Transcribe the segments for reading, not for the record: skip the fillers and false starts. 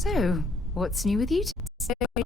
So, what's new with you today?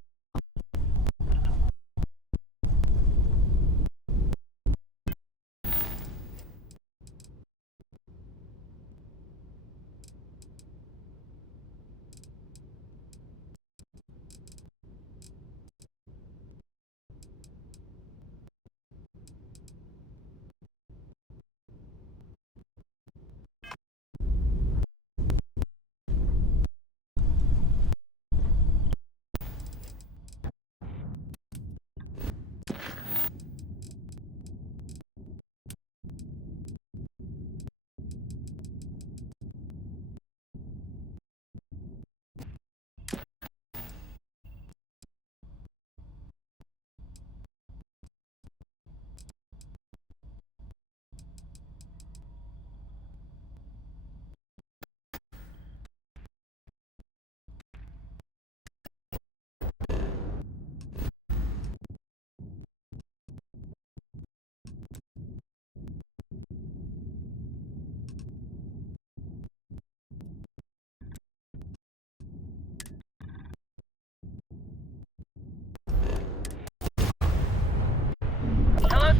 Hello,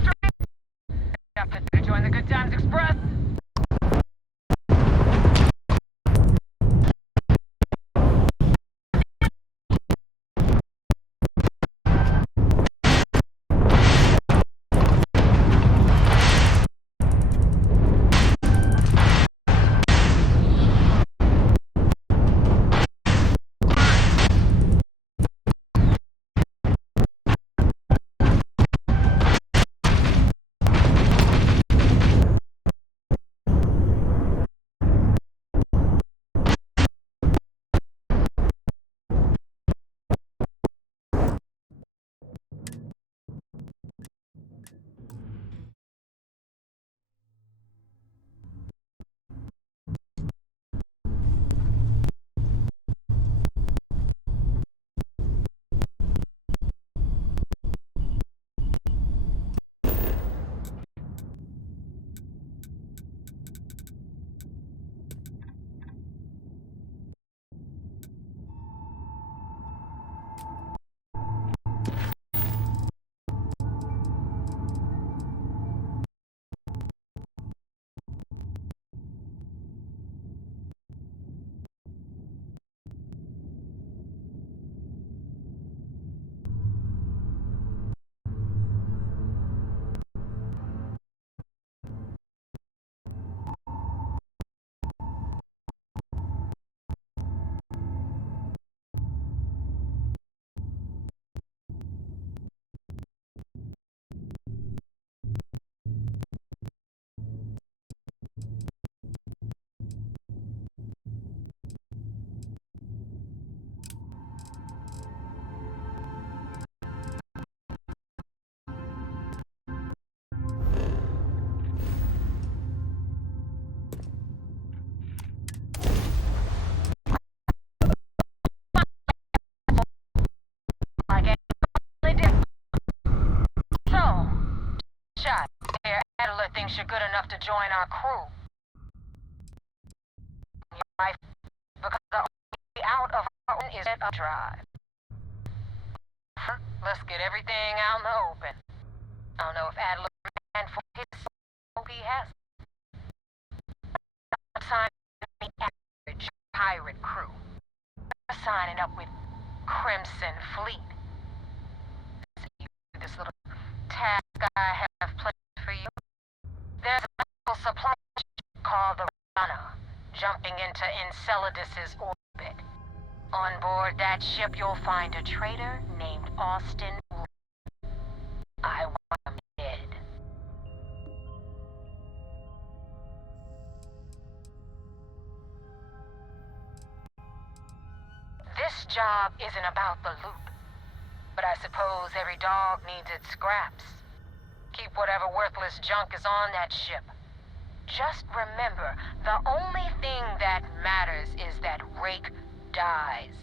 Captain. Join the Good Times Express. Like they did. So, shot. Adler thinks you're good enough to join our crew. Right? Because the only out of our own is a drive. Let's get everything out in the open. I don't know if Adler ran for his soul he has. Sign the average pirate crew. Signing up with Crimson Fleet. This little task I have planned for you. There's a medical supply ship called the Runner, jumping into Enceladus's orbit. On board that ship, you'll find a traitor named Austin. I want him dead. This job isn't about the loot, but I suppose every dog needs its scraps. Keep whatever worthless junk is on that ship. Just remember, the only thing that matters is that Rake dies.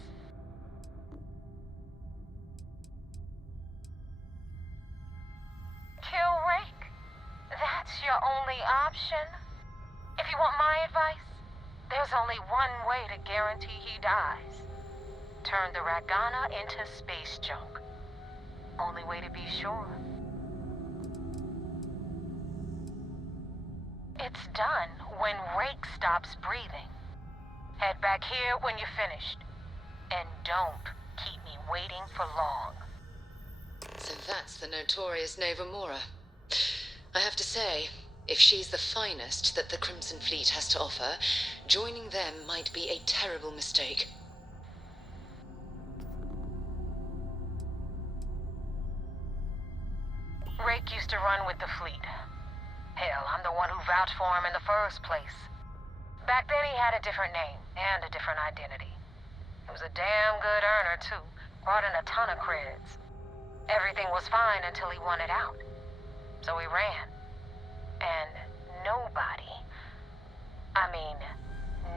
Kill Rake? That's your only option? If you want my advice, there's only one way to guarantee he dies. Turned the Ragana into space junk. Only way to be sure. It's done when Rake stops breathing. Head back here when you're finished. And don't keep me waiting for long. So that's the notorious Nova Mora. I have to say, if she's the finest that the Crimson Fleet has to offer, joining them might be a terrible mistake. Rake used to run with the fleet. Hell, I'm the one who vouched for him in the first place. Back then he had a different name and a different identity. He was a damn good earner, too. Brought in a ton of creds. Everything was fine until he wanted out. So he ran. And nobody,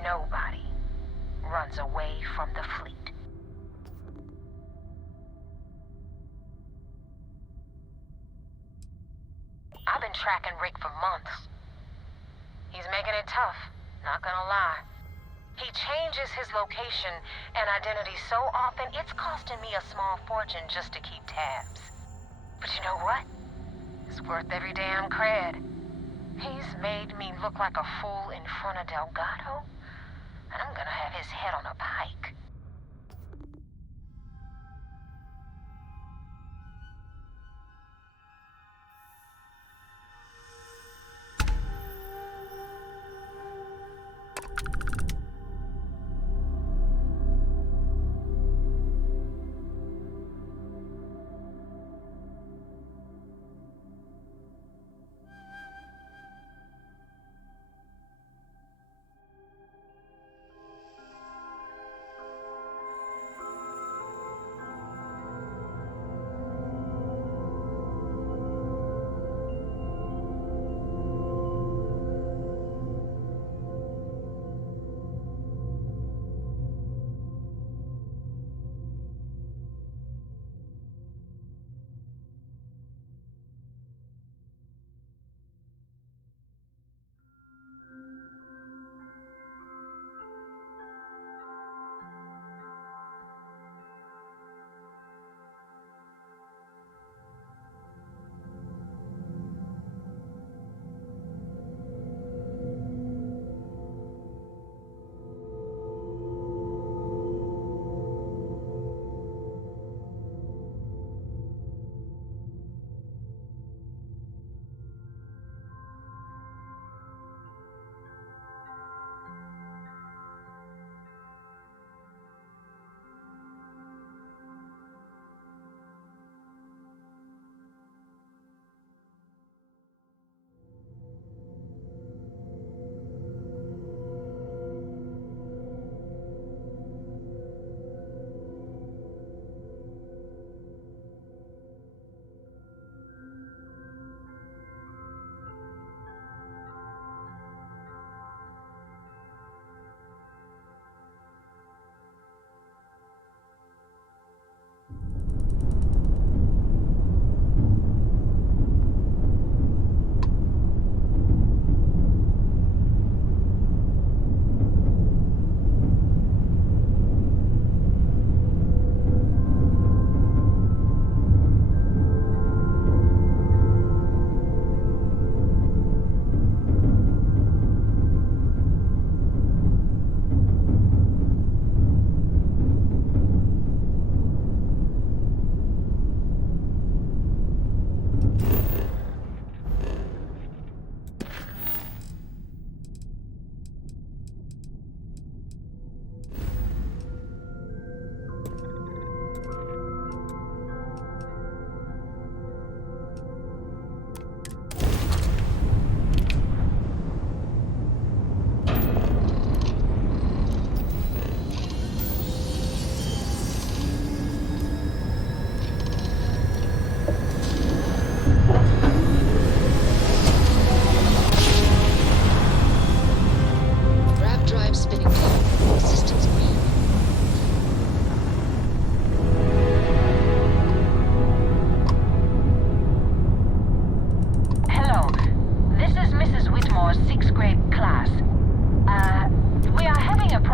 nobody runs away from the fleet. I've been tracking Rick for months. He's making it tough, not gonna lie. He changes his location and identity so often, it's costing me a small fortune just to keep tabs. But you know what? It's worth every damn cred. He's made me look like a fool in front of Delgado, and I'm gonna have his head on a pike.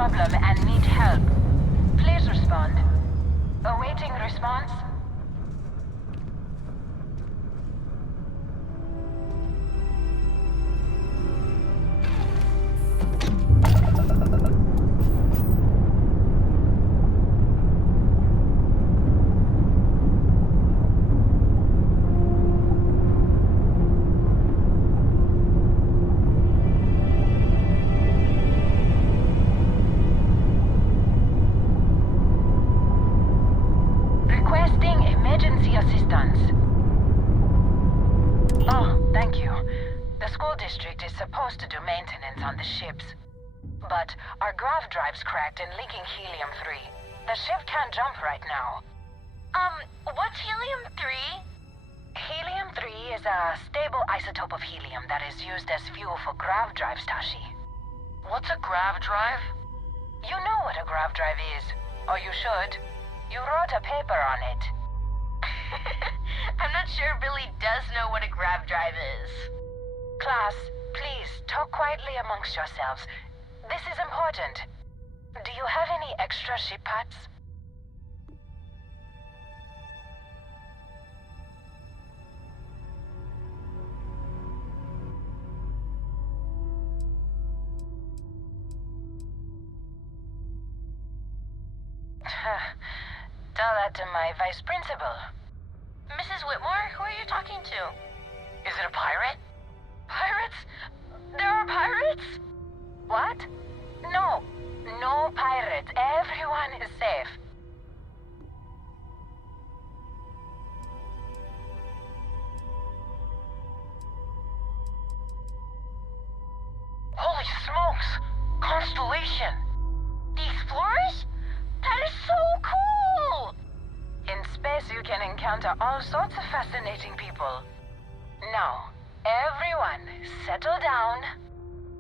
problem and need help. Please respond. Awaiting response. Requesting emergency assistance. Oh, thank you. The school district is supposed to do maintenance on the ships. But our grav drive's cracked and leaking helium-3. The ship can't jump right now. What's helium-3? Helium-3 is a stable isotope of helium that is used as fuel for grav drives, Tashi. What's a grav drive? You know what a grav drive is. Or you should. You wrote a paper on it. I'm not sure Billy does know what a grav drive is. Class, please talk quietly amongst yourselves. This is important. Do you have any extra ship parts? Tell that to my vice principal. Mrs. Whitmore, who are you talking to? Is it a pirate? Pirates? There are pirates? What? No. No pirates. Everyone is safe. Holy smokes! Constellation! The Explorers? That is so cool! In space you can encounter all sorts of fascinating people. Now, everyone, settle down.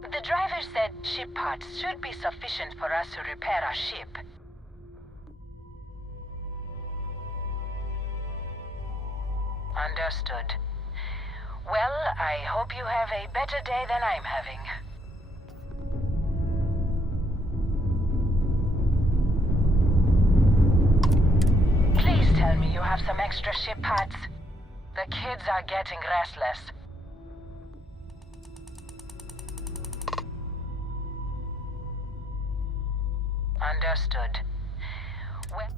The driver said ship parts should be sufficient for us to repair our ship. Understood. Well, I hope you have a better day than I'm having. Please tell me you have some extra ship parts. The kids are getting restless. Understood. Well...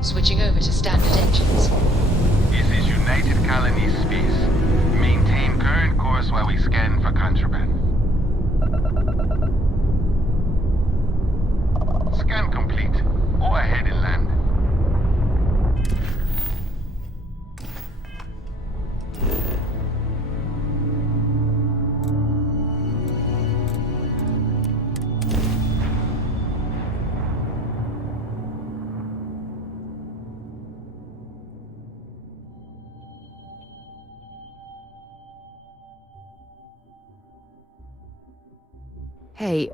Switching over to standard engines. This is United Colony Space. Maintain current course while we scan for contraband. Scan complete. Go ahead and land. Hey,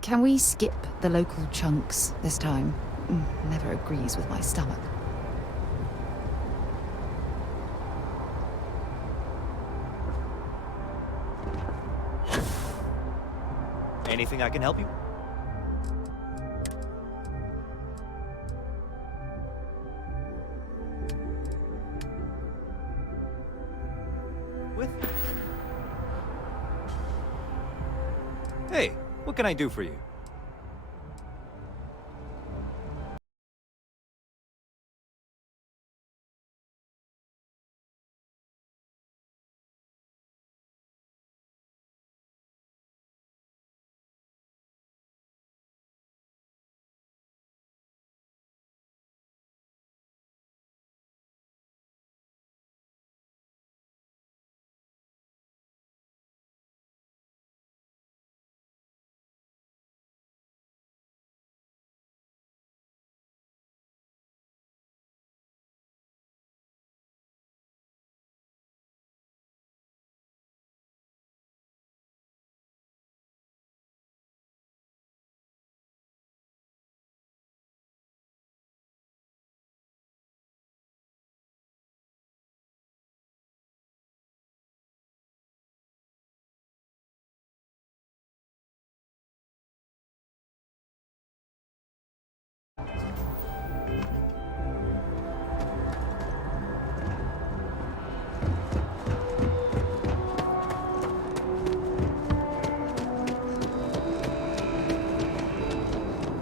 can we skip the local chunks this time? Never agrees with my stomach. Anything I can help you? can I do for you?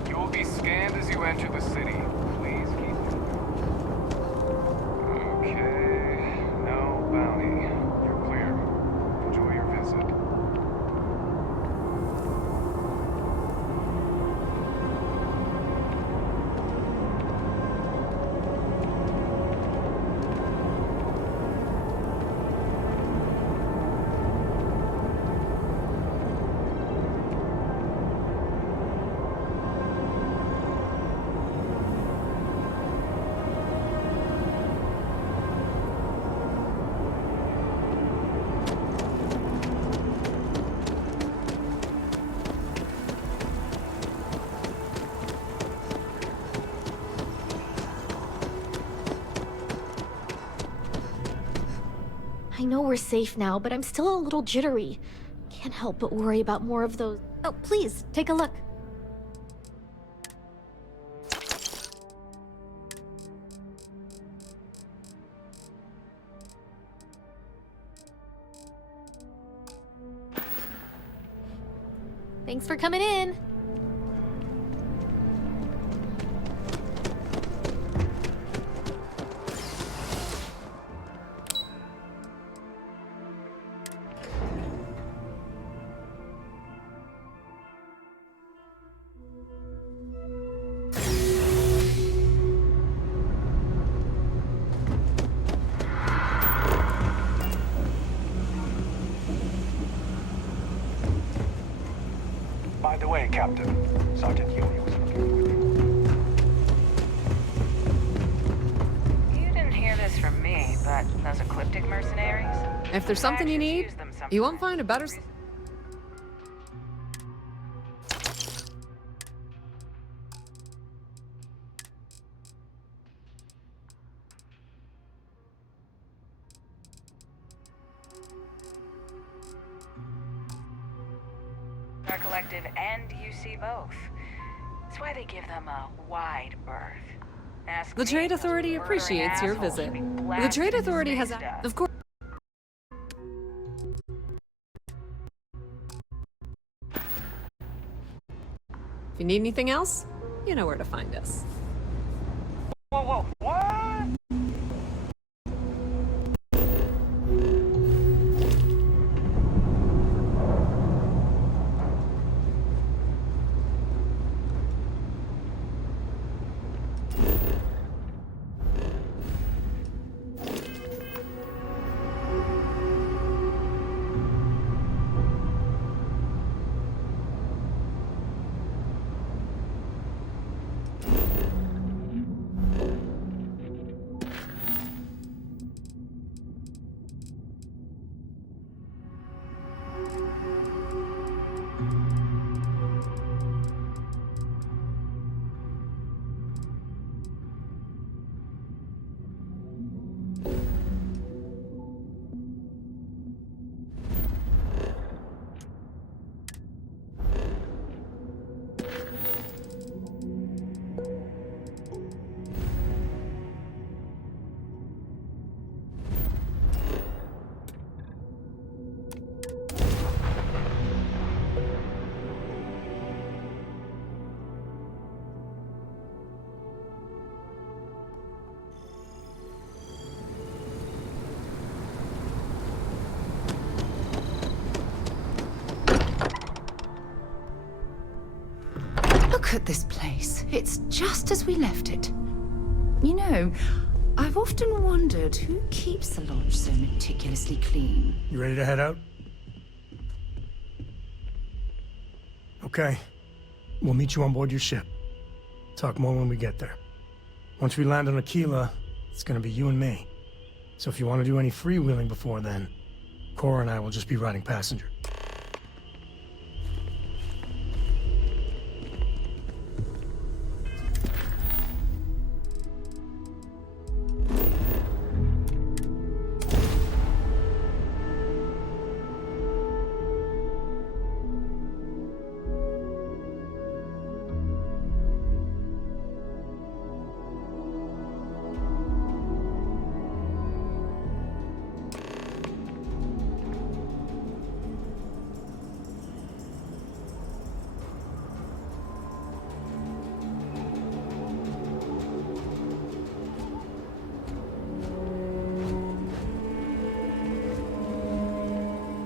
You will be scanned as you enter the city. Please keep it. Okay, no bounty. You're clear. Enjoy your visit. I know we're safe now, but I'm still a little jittery. Can't help but worry about more of those. Oh, please, take a look. Thanks for coming in. By the way, Captain, Sergeant Yuli was looking for you. You didn't hear this from me, but those ecliptic mercenaries? If there's something you need, you won't find a better... Our collective and UC both. That's why they give them a wide berth. Ask The me, Trade those Authority murdering appreciates your assholes visit. should be The blasted Trade in Authority space has... dust. Of course... If you need anything else, you know where to find us. Whoa, whoa, what? Look at this place. It's just as we left it. You know, I've often wondered who keeps the lodge so meticulously clean. You ready to head out? Okay. We'll meet you on board your ship. Talk more when we get there. Once we land on Aquila, it's gonna be you and me. So if you want to do any freewheeling before then, Cora and I will just be riding passenger.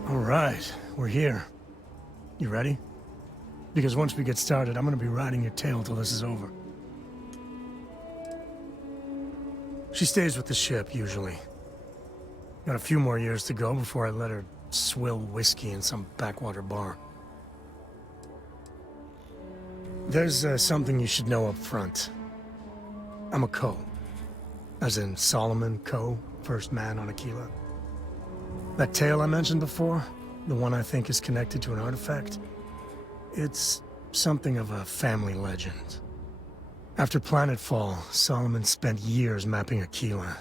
Alright, we're here. You ready? Because once we get started, I'm gonna be riding your tail till this is over. She stays with the ship, usually. Got a few more years to go before I let her swill whiskey in some backwater bar. There's something you should know up front. I'm a Co. As in Solomon Co., first man on Aquila. That tale I mentioned before, the one I think is connected to an artifact, it's something of a family legend. After planetfall, Solomon spent years mapping Aquila,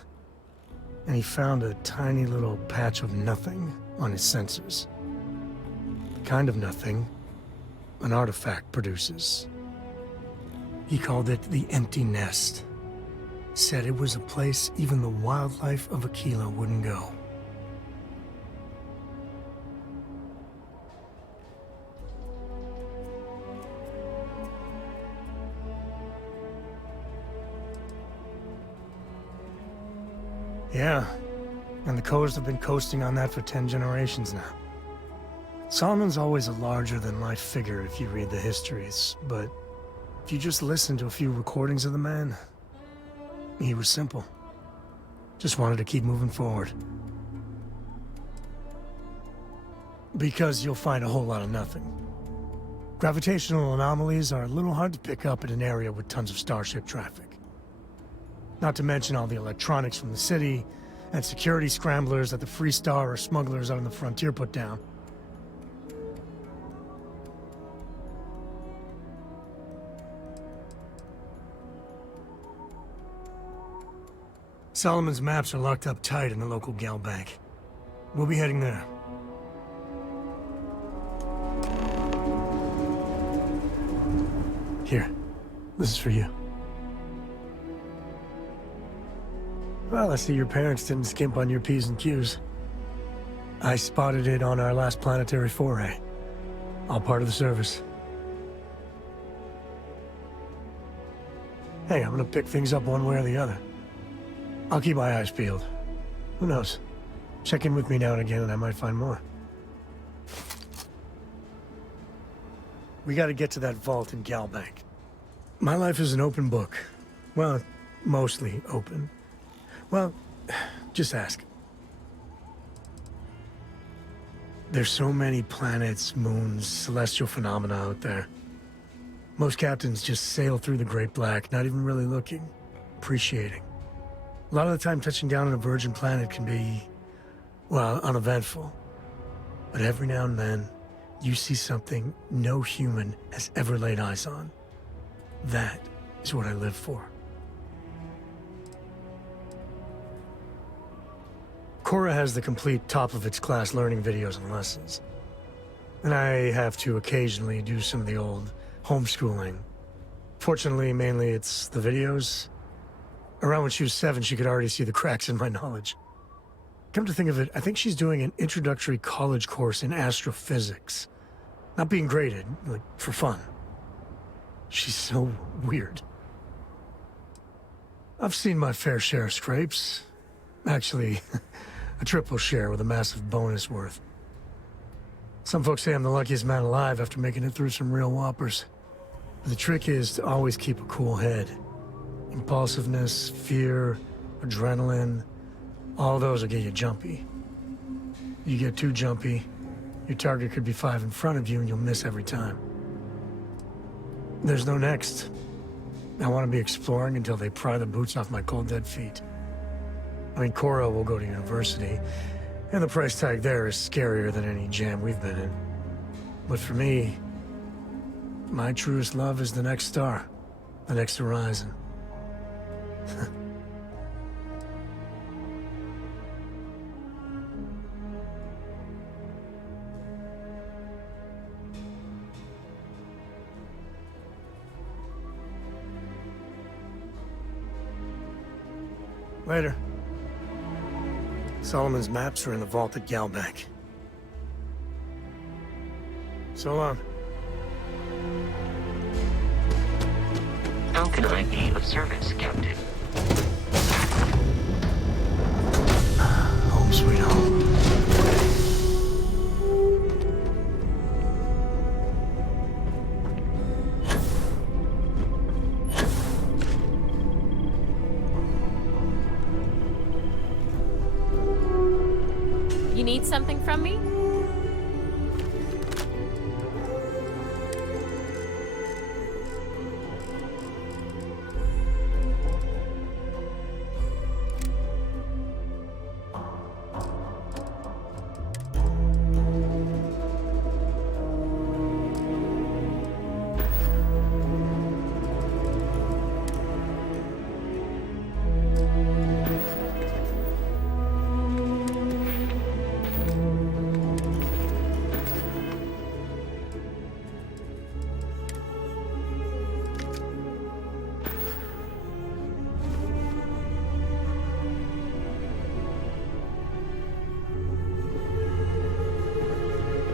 and he found a tiny little patch of nothing on his sensors. The kind of nothing an artifact produces. He called it the Empty Nest. Said it was a place even the wildlife of Aquila wouldn't go. Yeah, and the Coes have been coasting on that for 10 generations now. Solomon's always a larger-than-life figure if you read the histories, but if you just listen to a few recordings of the man, he was simple. Just wanted to keep moving forward. Because you'll find a whole lot of nothing. Gravitational anomalies are a little hard to pick up in an area with tons of starship traffic. Not to mention all the electronics from the city, and security scramblers that the Free Star or smugglers out on the frontier put down. Solomon's maps are locked up tight in the local gal bank. We'll be heading there. Here, this is for you. Well, I see your parents didn't skimp on your P's and Q's. I spotted it on our last planetary foray. All part of the service. Hey, I'm gonna pick things up one way or the other. I'll keep my eyes peeled. Who knows? Check in with me now and again and I might find more. We gotta get to that vault in Galbank. My life is an open book. Well, mostly open. Well, just ask. There's so many planets, moons, celestial phenomena out there. Most captains just sail through the Great Black, not even really looking, appreciating. A lot of the time touching down on a virgin planet can be, well, uneventful. But every now and then, you see something no human has ever laid eyes on. That is what I live for. Cora has the complete top-of-its-class learning videos and lessons. And I have to occasionally do some of the old homeschooling. Fortunately, mainly it's the videos. Around when she was 7, she could already see the cracks in my knowledge. Come to think of it, I think she's doing an introductory college course in astrophysics. Not being graded, like, for fun. She's so weird. I've seen my fair share of scrapes. Actually, a triple share with a massive bonus worth. Some folks say I'm the luckiest man alive after making it through some real whoppers. The trick is to always keep a cool head. Impulsiveness, fear, adrenaline, all those will get you jumpy. You get too jumpy, your target could be 5 in front of you and you'll miss every time. There's no next. I want to be exploring until they pry the boots off my cold dead feet. I mean, Cora will go to university, and the price tag there is scarier than any jam we've been in. But for me, my truest love is the next star, the next horizon. Later. Solomon's maps are in the vault at Galbank. So long. How can I be of service, Captain? Home sweet home. You need something from me?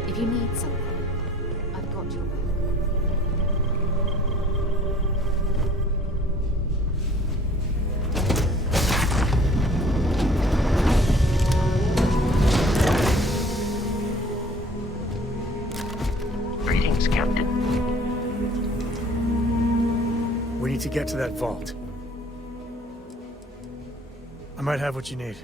If you need something, I've got your back. Greetings, Captain. We need to get to that vault. I might have what you need.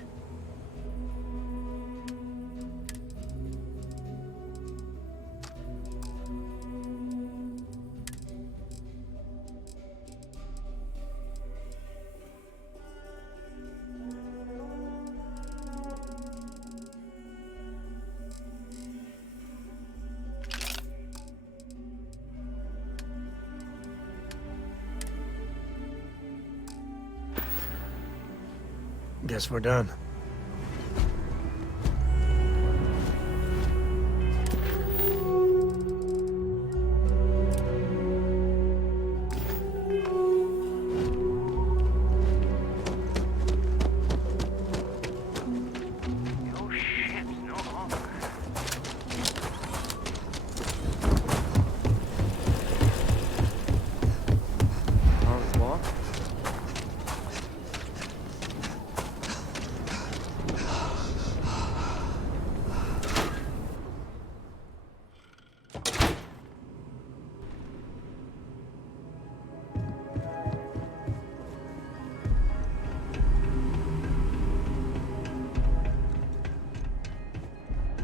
Guess we're done. No ships, no longer.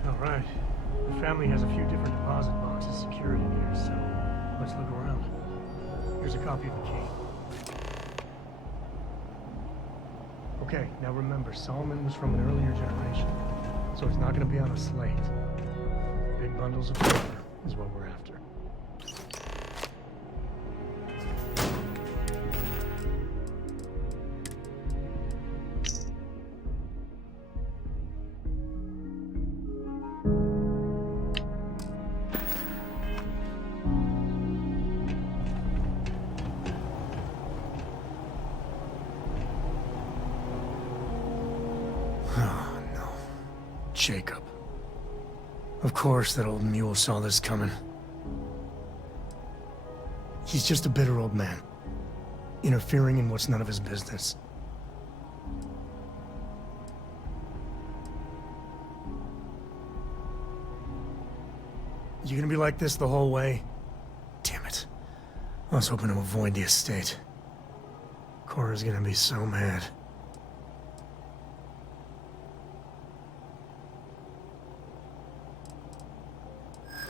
All right. The family has a few different deposit boxes secured in here, so let's look around. Here's a copy of the key. Okay, now remember, Solomon was from an earlier generation, so it's not going to be on a slate. Big bundles of paper is what we're after. Oh, no. Jacob. Of course that old mule saw this coming. He's just a bitter old man, interfering in what's none of his business. You gonna be like this the whole way? Damn it. I was hoping to avoid the estate. Cora's gonna be so mad.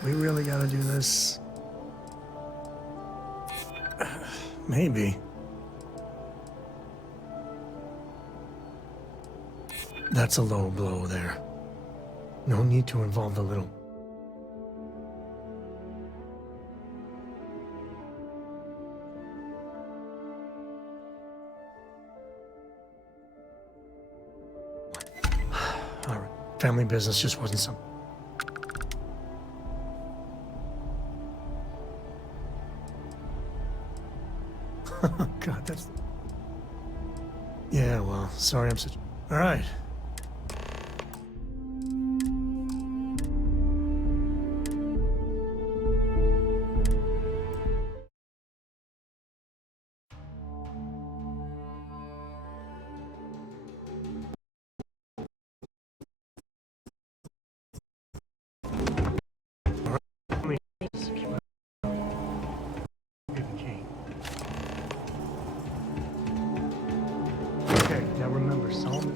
We really gotta do this? Maybe. That's a low blow there. No need to involve the little... All right. Family business just wasn't some... God, that's... Yeah, well, sorry I'm such... All right. Okay, now remember, Solomon.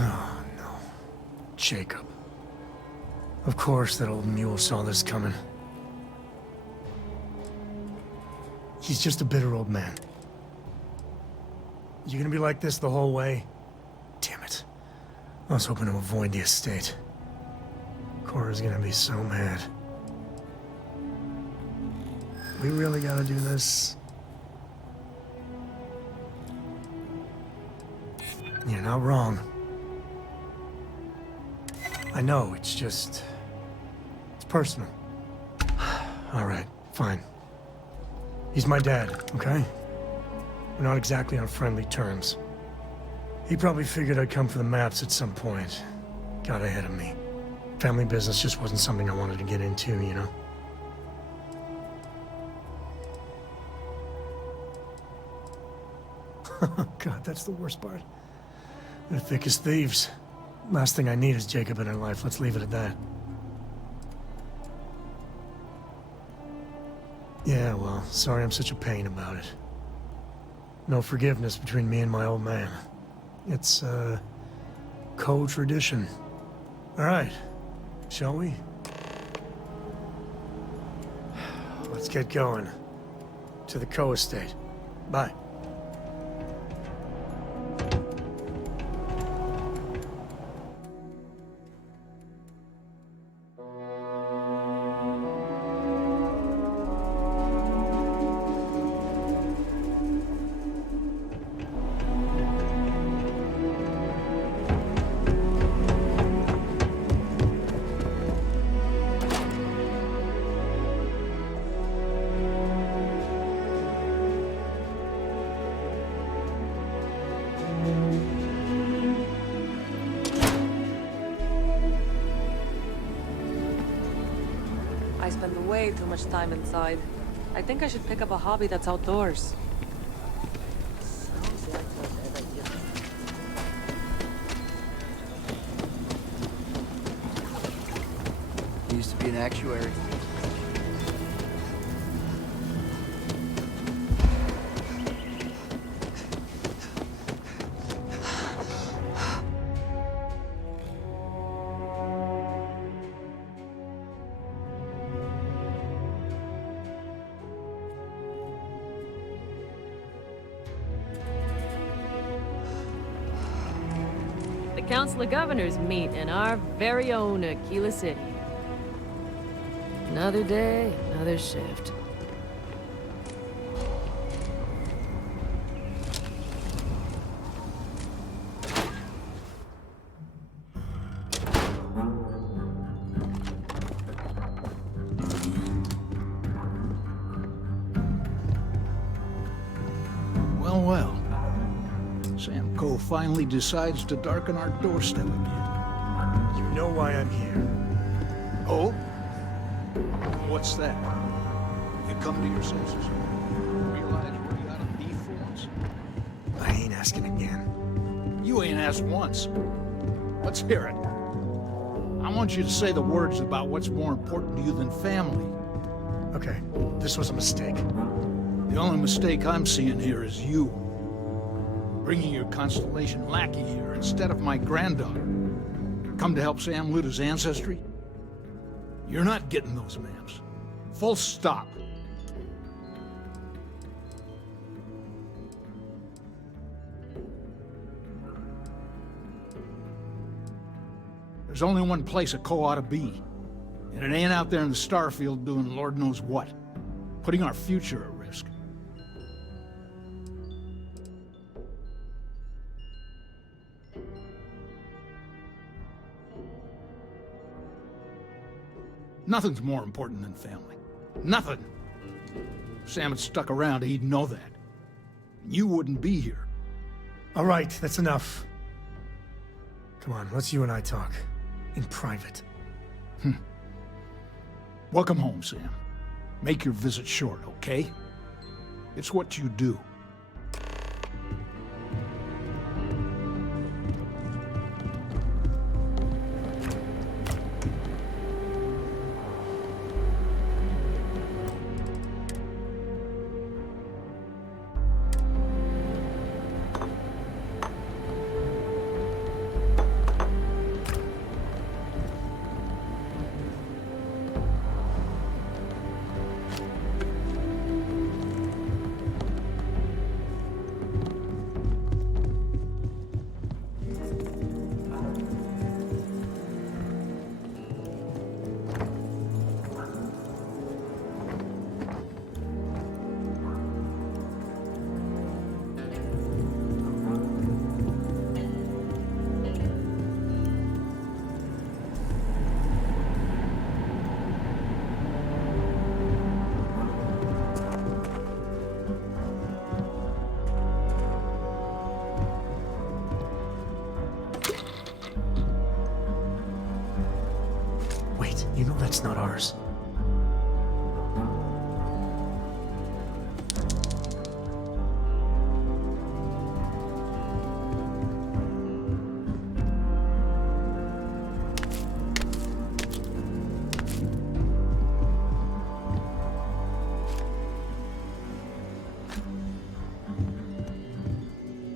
Oh, no. Jacob. Of course that old mule saw this coming. He's just a bitter old man. You gonna be like this the whole way? Damn it. I was hoping to avoid the estate. Cora's gonna be so mad. We really gotta do this? You're not wrong. I know, it's just... It's personal. Alright, fine. He's my dad, okay? We're not exactly on friendly terms. He probably figured I'd come for the maps at some point. Got ahead of me. Family business just wasn't something I wanted to get into, you know? God, that's the worst part. They're thick as thieves. Last thing I need is Jacob in her life. Let's leave it at that. Yeah, well, sorry I'm such a pain about it. No forgiveness between me and my old man. It's, co-tradition. All right, shall we? Let's get going. To the co-estate. Bye. I spend way too much time inside. I think I should pick up a hobby that's outdoors. Sounds like a bad idea. Used to be an actuary. The Council of Governors meet in our very own Aquila City. Another day, another shift. Well, well. Sam Cole finally decides to darken our doorstep again. You know why I'm here. Oh? What's that? come to your senses? Realize where you ought to be for once? I ain't asking again. You ain't asked once. Let's hear it. I want you to say the words about what's more important to you than family. Okay, this was a mistake. The only mistake I'm seeing here is you. Bringing your Constellation lackey here instead of my granddaughter. Come to help Sam loot his ancestry? You're not getting those maps. Full stop. There's only one place a Co ought to be. And it ain't out there in the Starfield doing Lord knows what. Putting our future at risk. Nothing's more important than family. Nothing. If Sam had stuck around, he'd know that. You wouldn't be here. All right, that's enough. Come on, let's you and I talk. In private. Welcome home, Sam. Make your visit short, okay? It's what you do. You know that's not ours.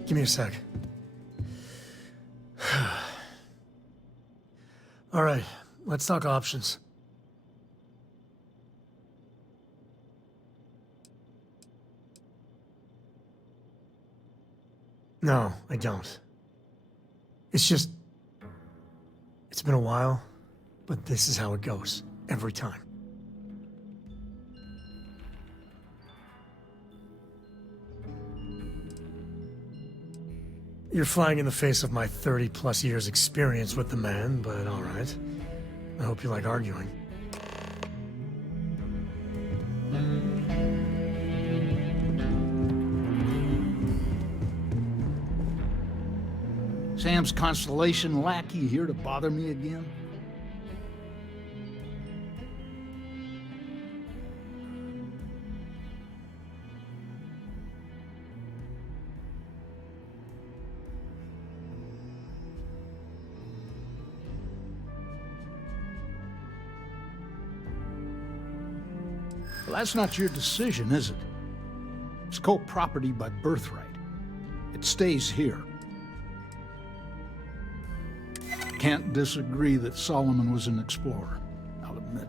Give me a sec. All right, let's talk options. No, I don't. It's just... It's been a while, but this is how it goes. Every time. You're flying in the face of my 30-plus years experience with the man, but all right. I hope you like arguing. Sam's Constellation lackey here to bother me again? Well, that's not your decision, is it? It's co-property by birthright. It stays here. Can't disagree that Solomon was an explorer, I'll admit.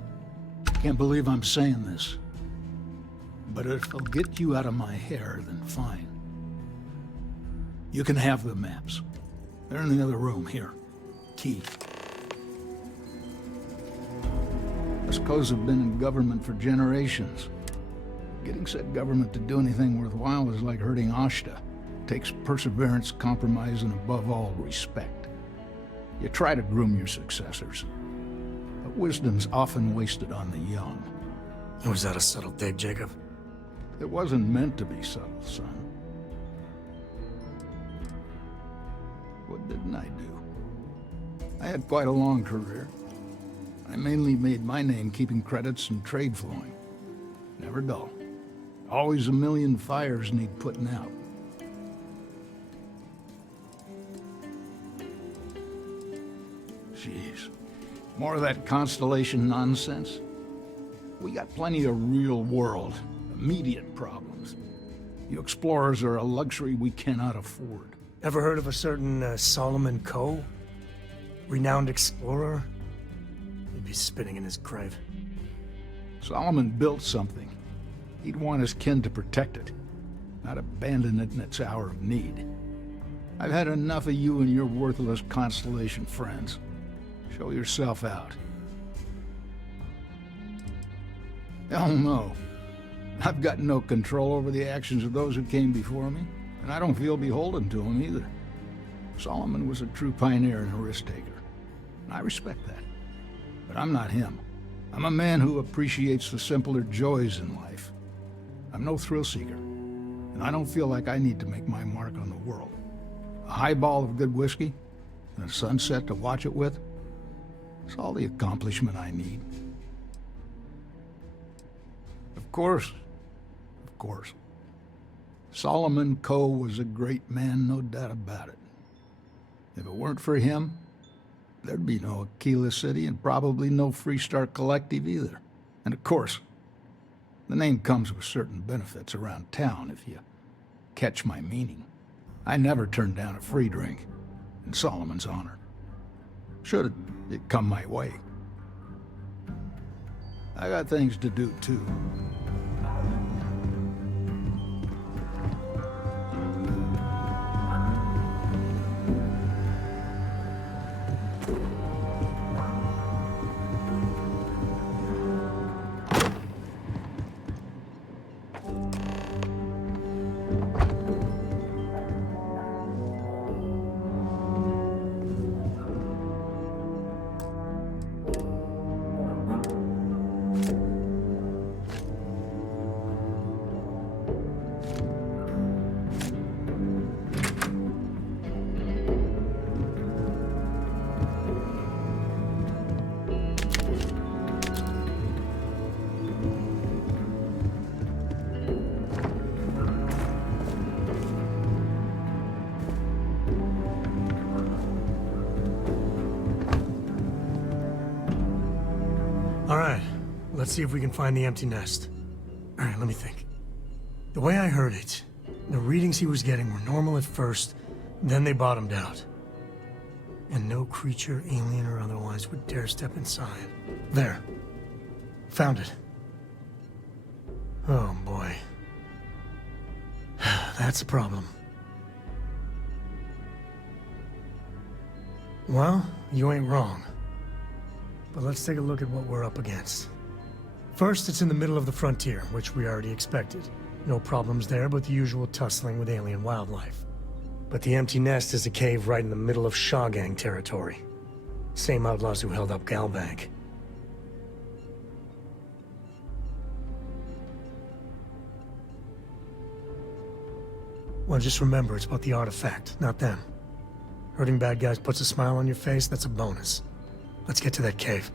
Can't believe I'm saying this. But if it'll get you out of my hair, then fine. You can have the maps. They're in the other room, here. Key. Us Co's have been in government for generations. Getting said government to do anything worthwhile is like herding Ashta. Takes perseverance, compromise, and above all, respect. You try to groom your successors, but wisdom's often wasted on the young. Was that a subtle dig, Jacob? It wasn't meant to be subtle, son. What didn't I do? I had quite a long career. I mainly made my name keeping credits and trade flowing. Never dull. Always a million fires need putting out. Jeez. More of that Constellation nonsense? We got plenty of real-world, immediate problems. You explorers are a luxury we cannot afford. Ever heard of a certain Solomon Coe? Renowned explorer? He'd be spinning in his grave. Solomon built something. He'd want his kin to protect it, not abandon it in its hour of need. I've had enough of you and your worthless Constellation friends. Show yourself out. Hell no. I've got no control over the actions of those who came before me, and I don't feel beholden to them either. Solomon was a true pioneer and a risk-taker, and I respect that. But I'm not him. I'm a man who appreciates the simpler joys in life. I'm no thrill-seeker, and I don't feel like I need to make my mark on the world. A highball of good whiskey, and a sunset to watch it with, it's all the accomplishment I need. Of course. Solomon Coe was a great man, no doubt about it. If it weren't for him, there'd be no Aquila City and probably no Freestar Collective either. And of course, the name comes with certain benefits around town if you catch my meaning. I never turned down a free drink, in Solomon's honor. Should it come my way. I got things to do too. Alright, let's see if we can find the empty nest. Alright, let me think. The way I heard it, the readings he was getting were normal at first, then they bottomed out. And no creature, alien or otherwise, would dare step inside. There. Found it. Oh boy. That's a problem. Well, you ain't wrong. But let's take a look at what we're up against. First, it's in the middle of the frontier, which we already expected. No problems there, but the usual tussling with alien wildlife. But the empty nest is a cave right in the middle of Shaw Gang territory. Same outlaws who held up Galbank. Well, just remember, it's about the artifact, not them. Hurting bad guys puts a smile on your face, that's a bonus. Let's get to that cave.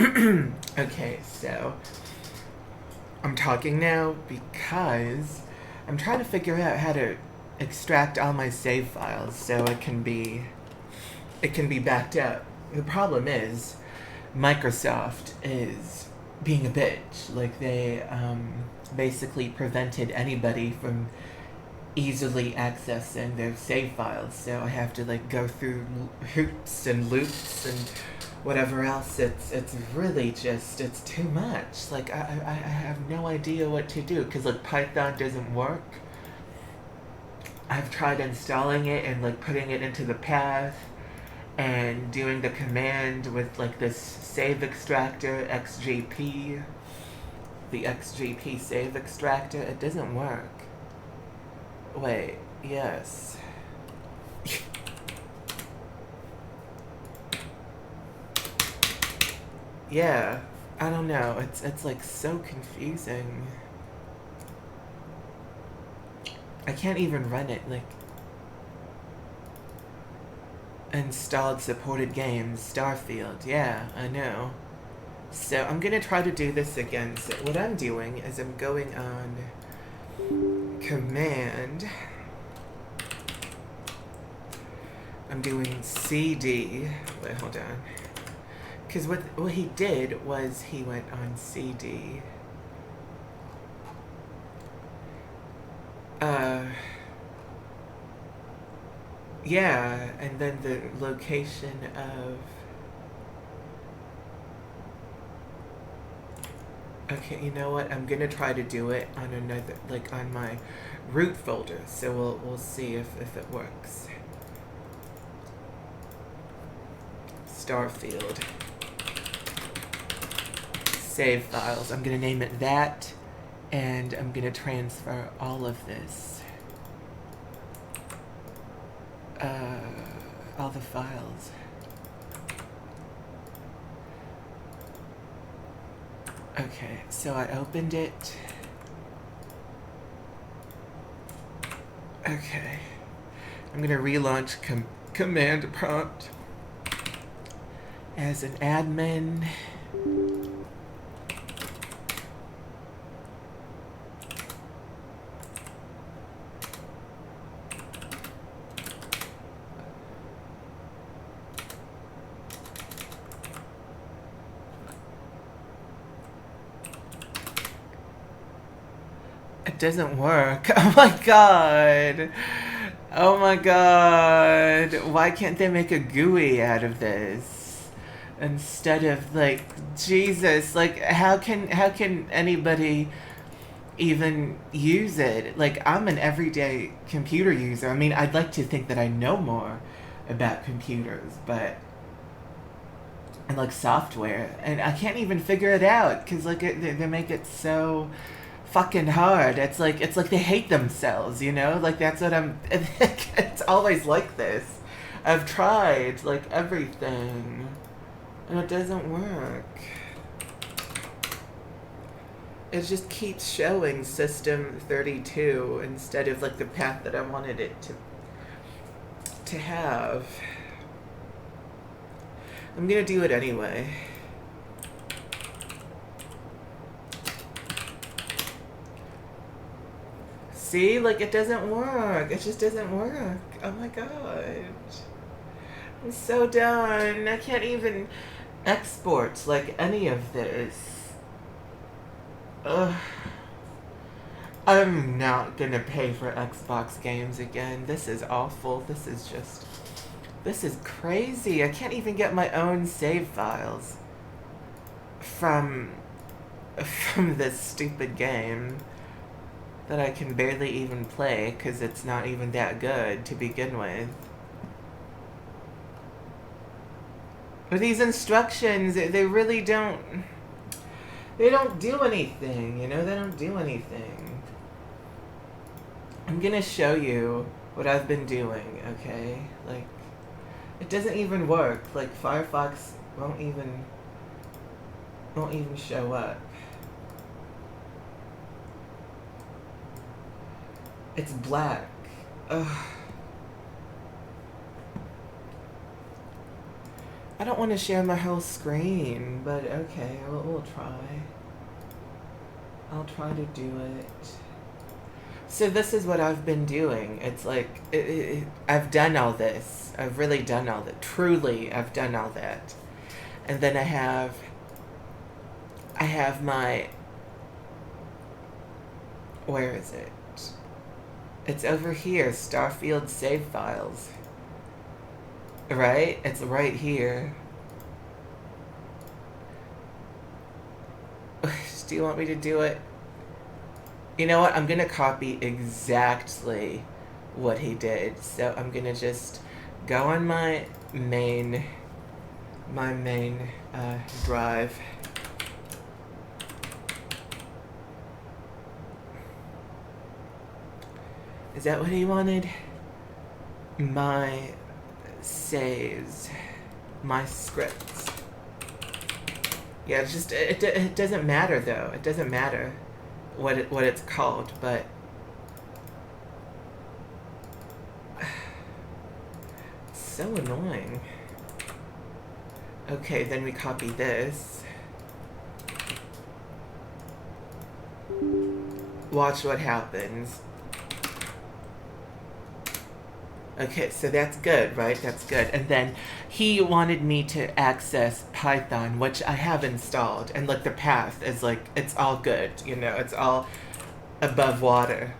Okay, so I'm talking now because I'm trying to figure out how to extract all my save files so it can be backed up. The problem is Microsoft is being a bitch. Like, they basically prevented anybody from easily accessing their save files, so I have to like go through hoops and loops and whatever else. It's really just, it's too much. Like, I have no idea what to do, because like Python doesn't work. I've tried installing it and like putting it into the path and doing the command with like this save extractor XGP, the XGP save extractor. It doesn't work. Wait, yes. Yeah, I don't know. It's like so confusing. I can't even run it. Like, installed supported games, STARFIELD. Yeah, I know. So I'm gonna try to do this again. So what I'm doing is I'm going on command. I'm doing CD. Wait, hold on. Because what he did was he went on CD. Yeah, and then the location of... Okay, you know what? I'm gonna try to do it on another, like on my root folder. So we'll see if it works. STARFIELD. Save files. I'm gonna name it that, and I'm gonna transfer all of this. All the files. Okay, so I opened it. Okay. I'm gonna relaunch command prompt as an admin. It doesn't work. Oh my god. Oh my god. Why can't they make a GUI out of this? Instead of like, Jesus, like how can anybody even use it? Like, I'm an everyday computer user. I mean, I'd like to think that I know more about computers, but and like software, and I can't even figure it out because like they make it so fucking hard. It's like they hate themselves, you know? Like, that's what I'm... It's always like this. I've tried, like, everything, and it doesn't work. It just keeps showing System 32 instead of, like, the path that I wanted it to have. I'm gonna do it anyway. See, like, it doesn't work. It just doesn't work. Oh my god. I'm so done. I can't even export, like, any of this. Ugh. I'm not gonna pay for Xbox games again. This is awful. This is crazy. I can't even get my own save files from this stupid game that I can barely even play because it's not even that good to begin with. But these instructions, they really don't... They don't do anything, you know? They don't do anything. I'm gonna show you what I've been doing, okay? Like, it doesn't even work. Like, Firefox won't even show up. It's black. Ugh. I don't want to share my whole screen, but okay, we'll try. I'll try to do it. So this is what I've been doing. It's like, I've done all this. I've really done all that. Truly, I've done all that. And then I have my, where is it? It's over here, Starfield save files. Right? It's right here. Do you want me to do it? You know what? I'm gonna copy exactly what he did. So I'm gonna just go on my main drive. Is that what he wanted? My saves, my scripts. Yeah, it's just it doesn't matter though. It doesn't matter what it's called, but it's so annoying. Okay, then we copy this. Watch what happens. Okay, so that's good, right? That's good. And then he wanted me to access Python, which I have installed. And like the path is like, it's all good, you know, it's all above water.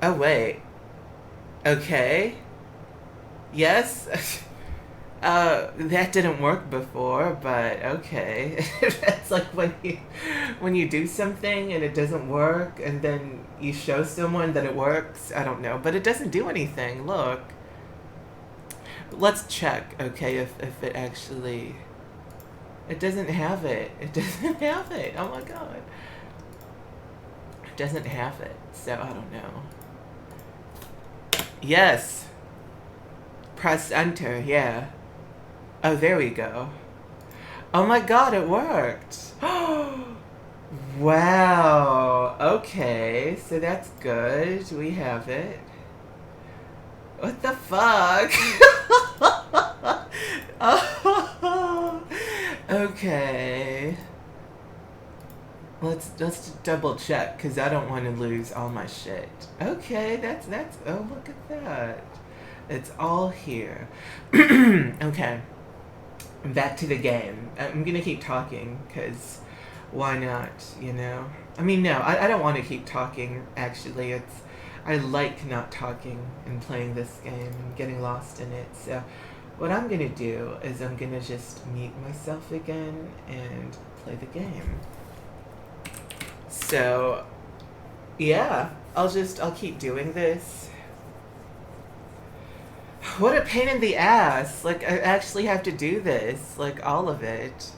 Oh, wait. Okay. Yes? That didn't work before, but okay. It's like when you do something and it doesn't work, and then you show someone that it works. I don't know, but it doesn't do anything. Look. Let's check, okay, if it actually... It doesn't have it. It doesn't have it. Oh my god. It doesn't have it, so I don't know. Yes. Press enter, yeah. Oh, there we go. Oh my god, it worked. Wow. Okay, so that's good. We have it. What the fuck? Oh. Okay. Let's double check, because I don't want to lose all my shit. Okay, that's oh, look at that. It's all here. Okay. Back to the game. I'm gonna keep talking, because why not, you know? I mean, no, I don't want to keep talking, actually. I like not talking and playing this game and getting lost in it. So what I'm gonna do is I'm gonna just mute myself again and play the game. So yeah, I'll keep doing this. What a pain in the ass. Like, I actually have to do this. Like, all of it.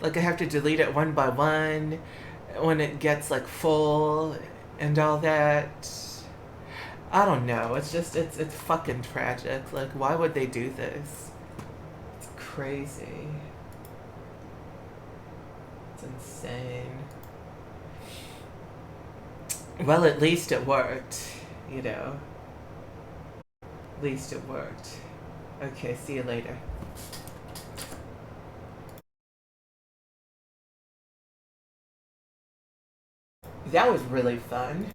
Like, I have to delete it one by one when it gets, like, full and all that. I don't know. It's just, it's fucking tragic. Like, why would they do this? It's crazy. It's insane. Well, at least it worked, you know. At least it worked. Okay, see you later. That was really fun.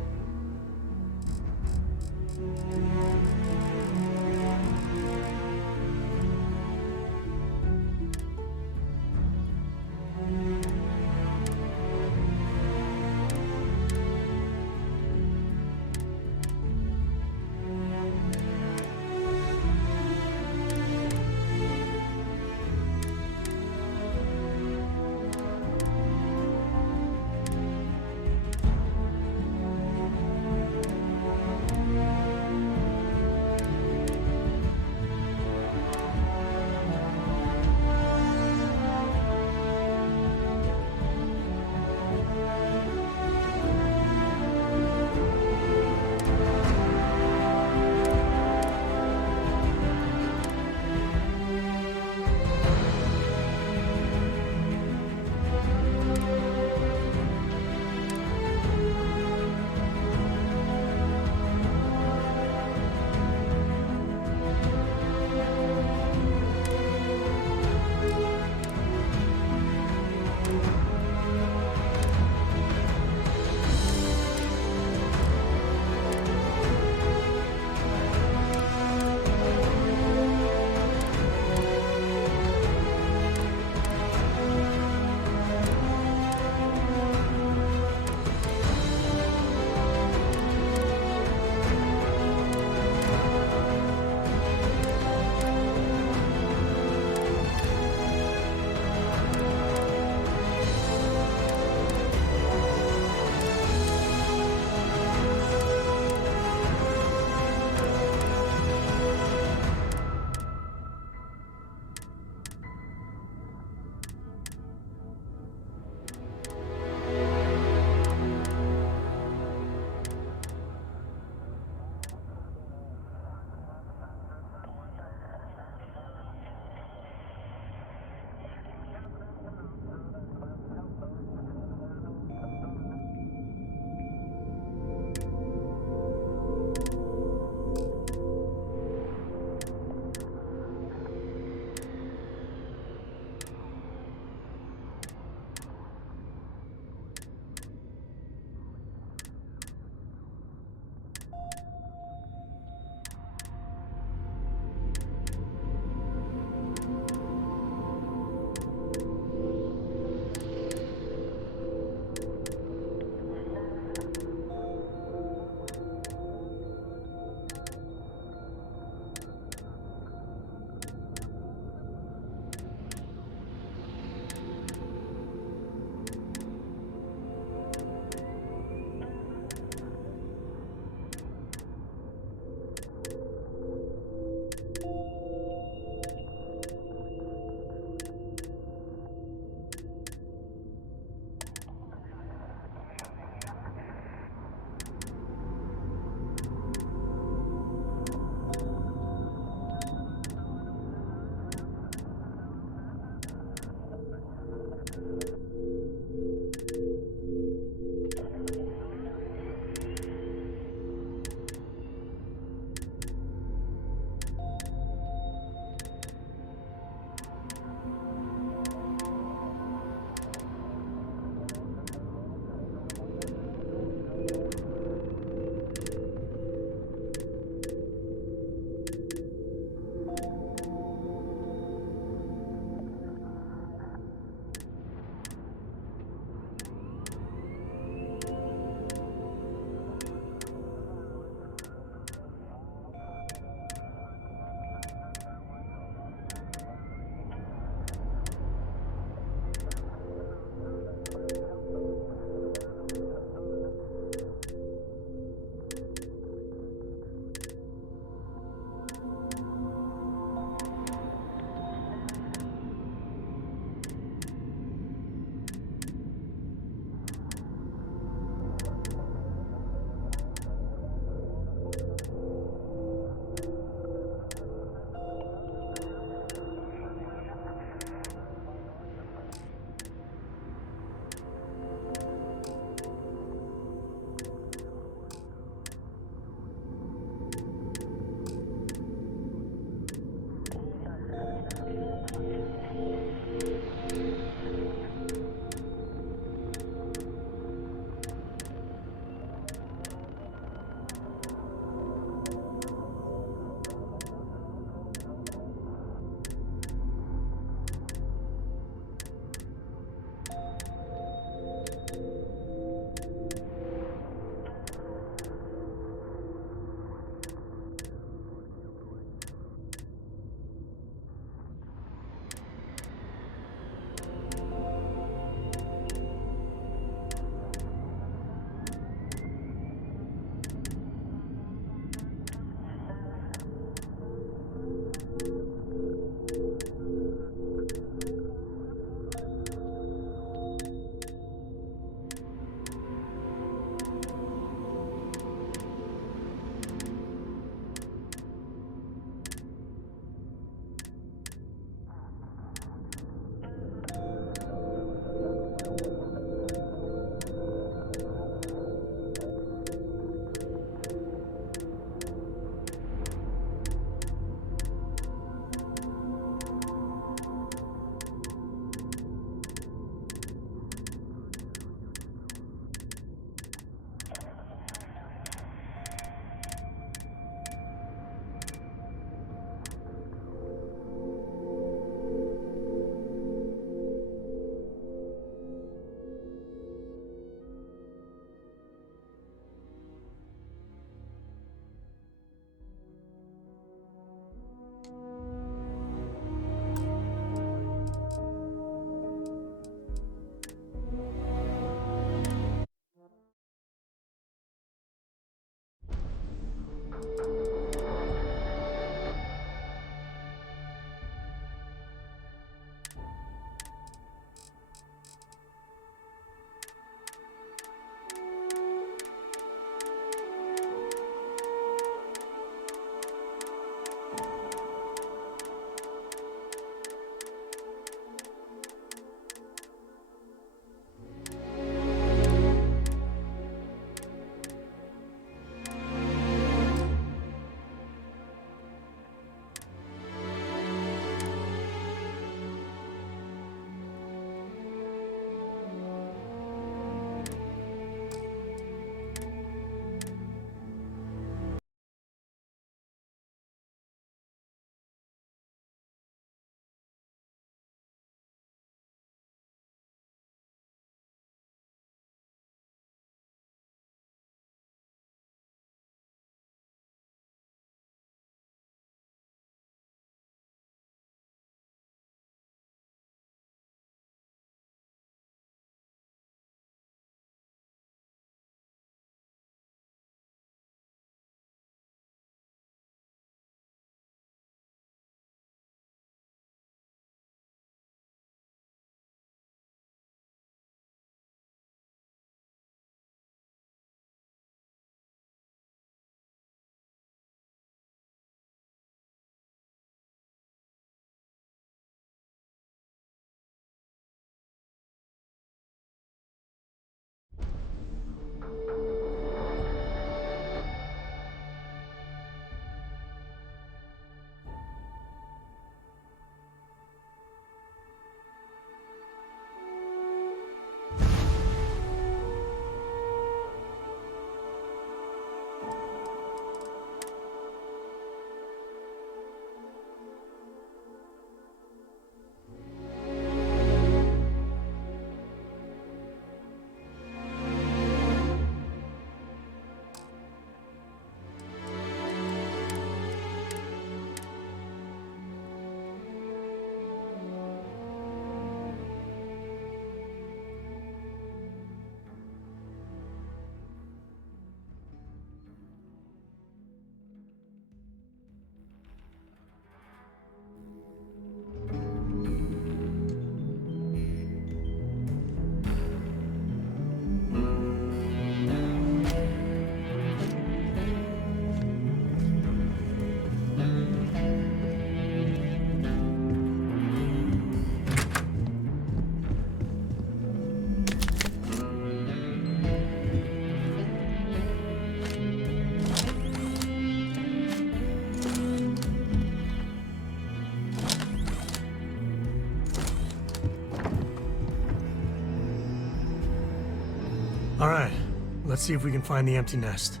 let's see if we can find the empty nest.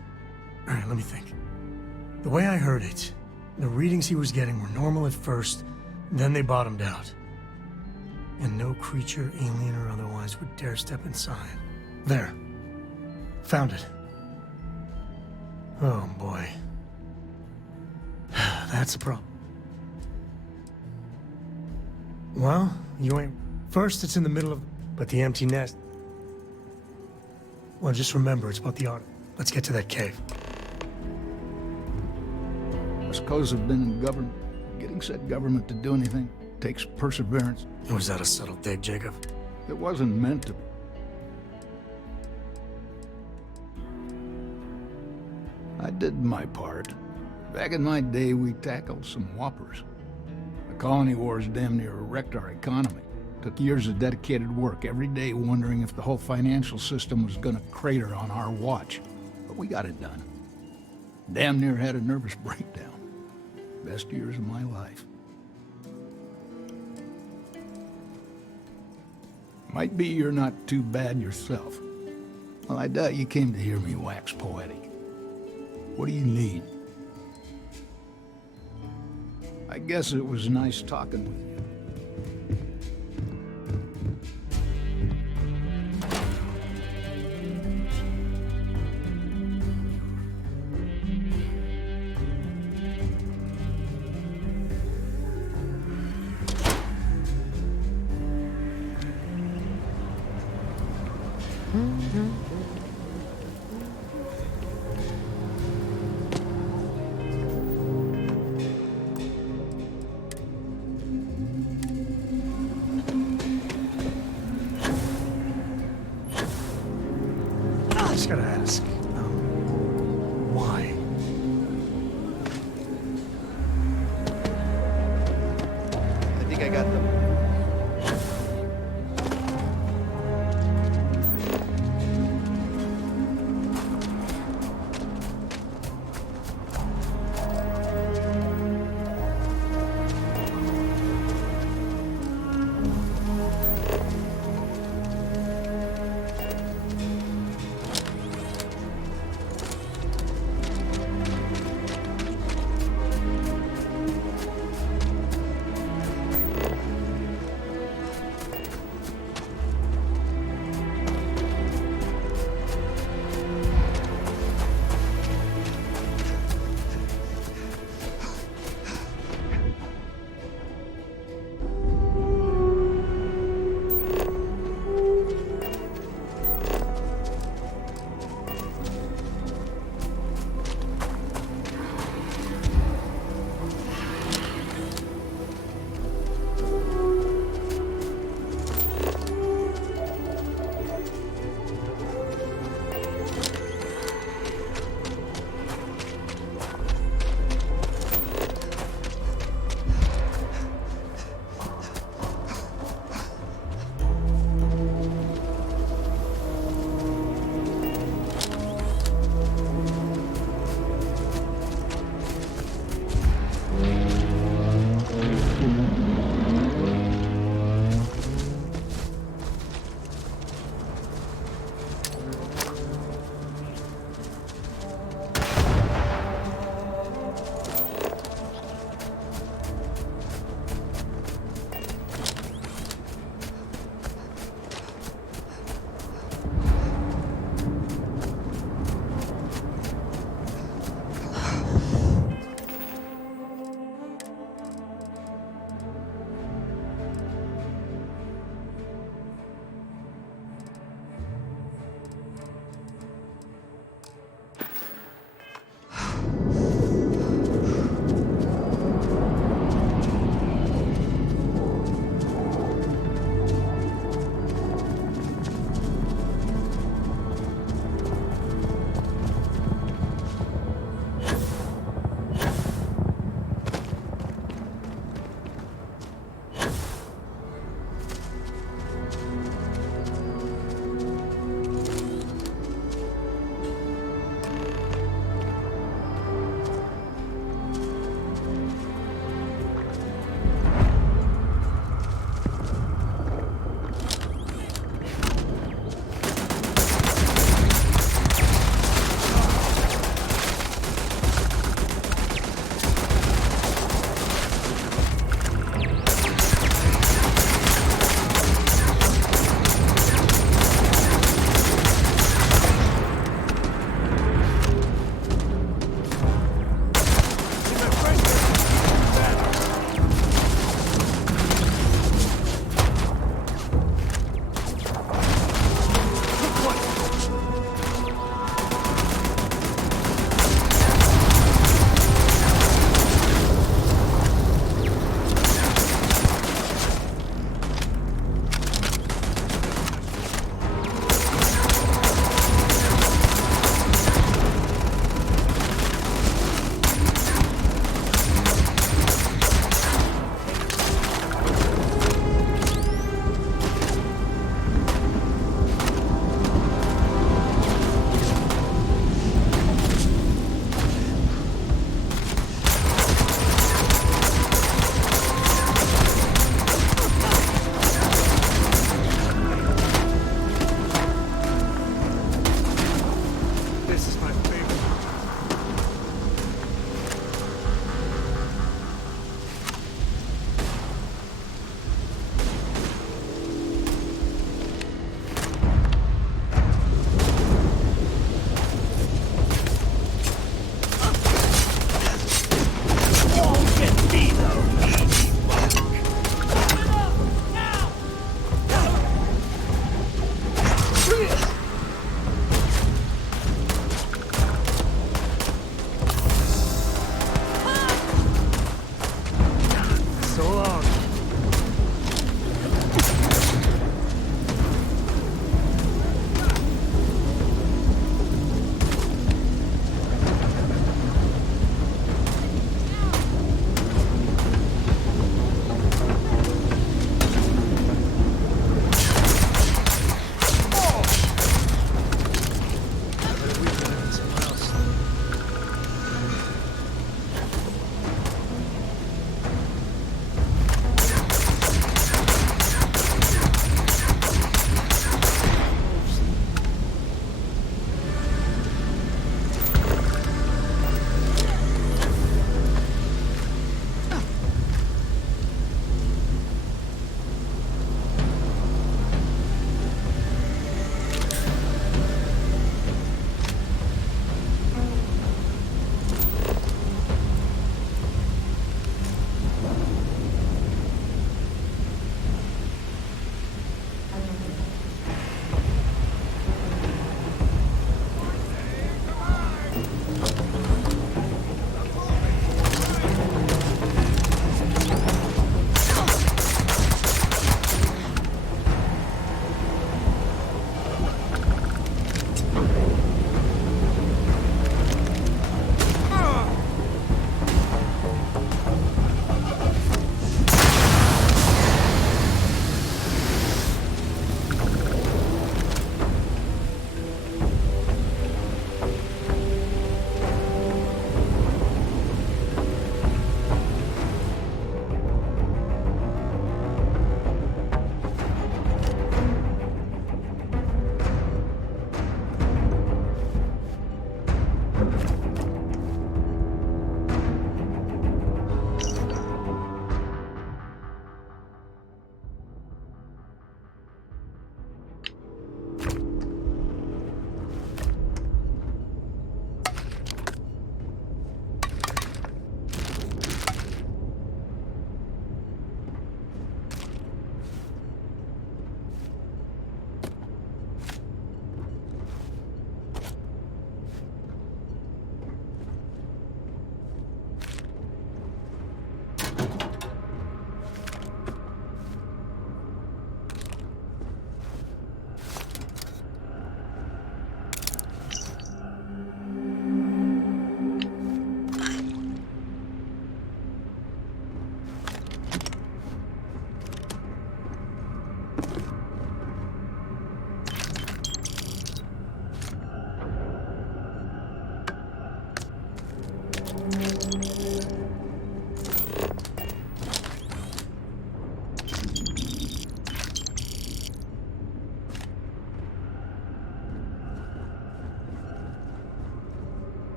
Alright, let me think. The way I heard it, the readings he was getting were normal at first, then they bottomed out. And no creature, alien or otherwise, would dare step inside. There. Found it. Oh boy. That's a problem. Well, you ain't... First, it's in the middle of... But the empty nest... Well, just remember, it's about the art. Let's get to that cave. Us codes have been in government. Getting said government to do anything takes perseverance. Was that a subtle dig, Jacob? It wasn't meant to. I did my part. Back in my day, we tackled some whoppers. The colony wars damn near wrecked our economy. Took years of dedicated work, every day wondering if the whole financial system was gonna crater on our watch. But we got it done. Damn near had a nervous breakdown. Best years of my life. Might be you're not too bad yourself. Well, I doubt you came to hear me wax poetic. What do you need? I guess it was nice talking with you.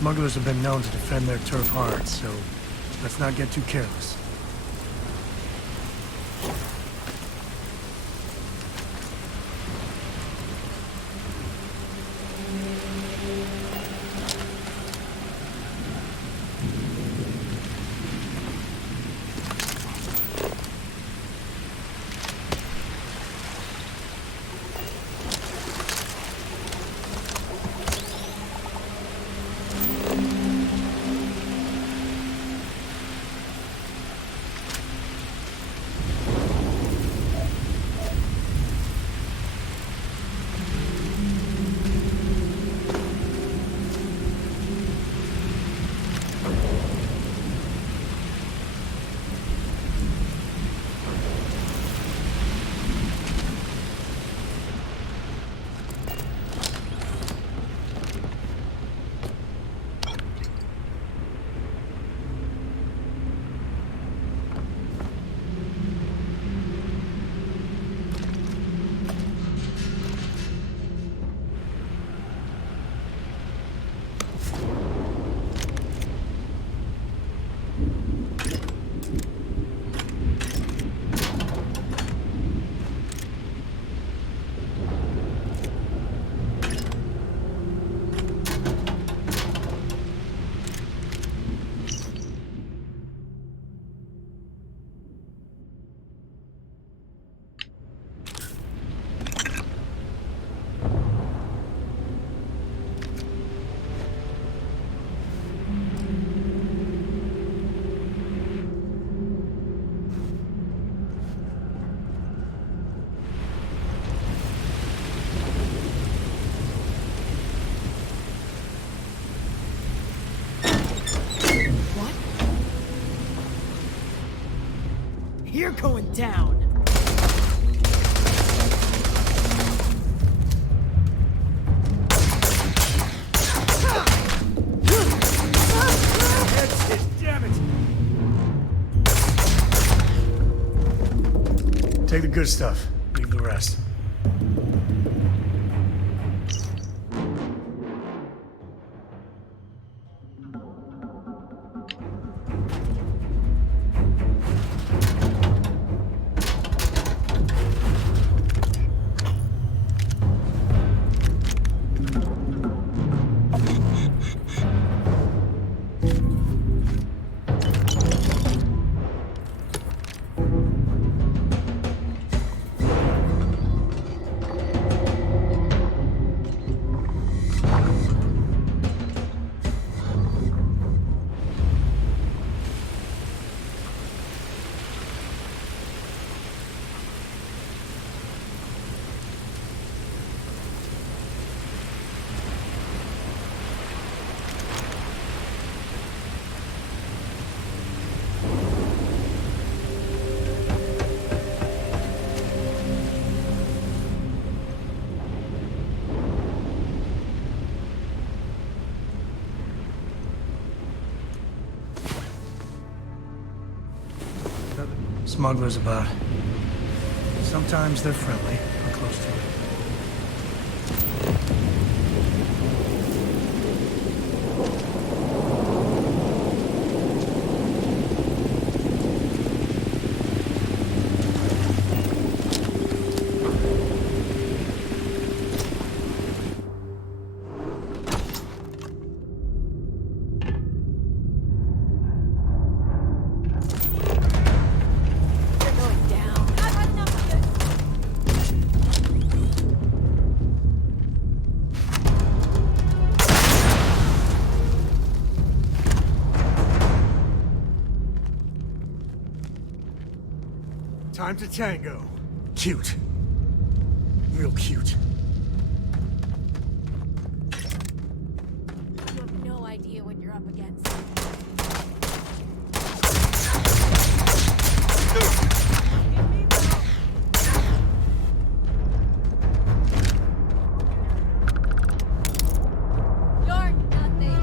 Smugglers have been known to defend their turf hard, so let's not get too careless. You're going down! That's it, damn it! Take the good stuff, leave the rest. Smugglers about. Sometimes they're friendly, or close to it. Time to tango. Cute. Real cute. You have no idea what you're up against. You're nothing.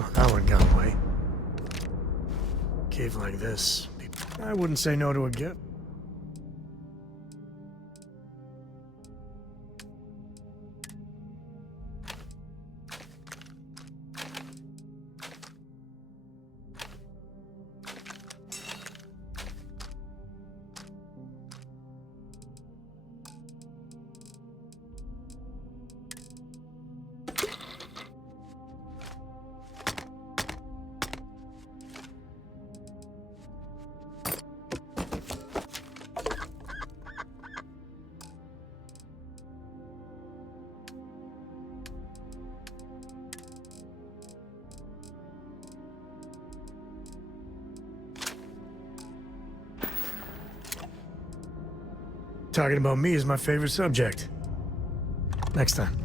Well, that one got away. Cave like this, I wouldn't say no to a gift. Talking about me is my favorite subject. Next time.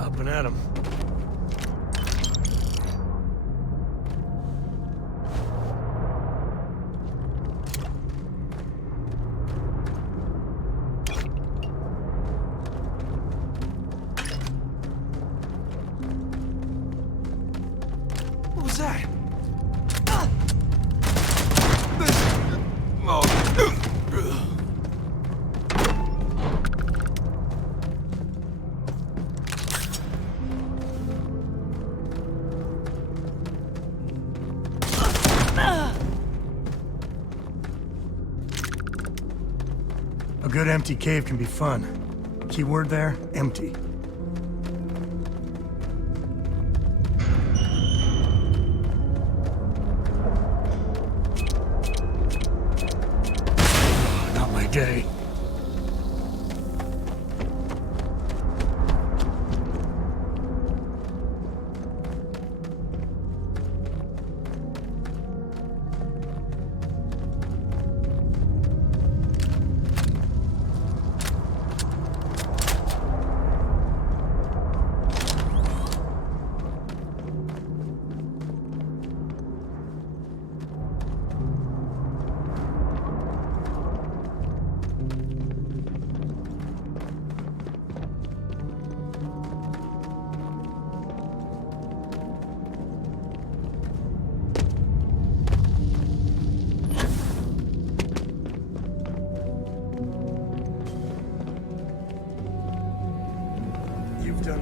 Up and at 'em. What was that? A good empty cave can be fun. Keyword there, empty. Not my day.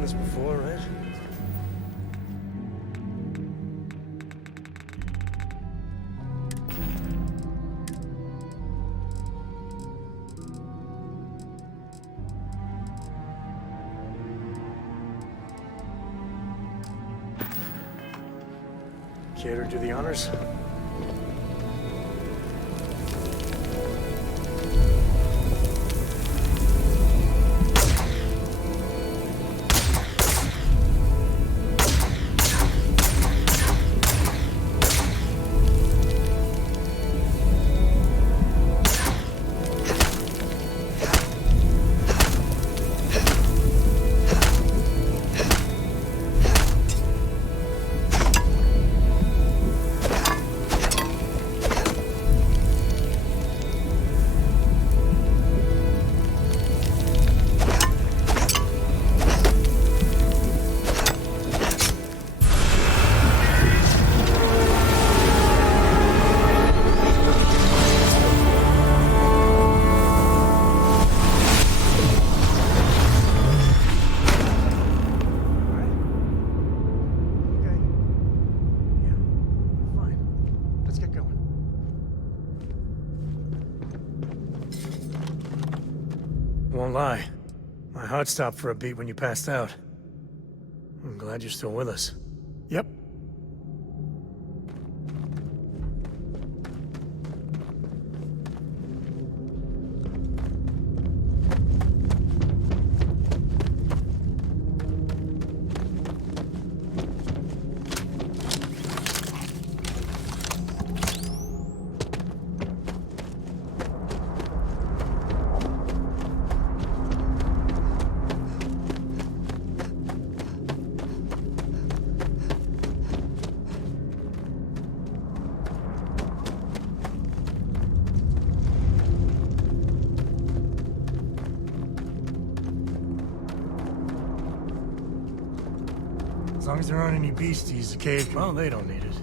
this before, right? Care to do the honors? Won't lie. My heart stopped for a beat when you passed out. I'm glad you're still with us. Yep. As long as there aren't any beasties, the cave, well, they don't need it.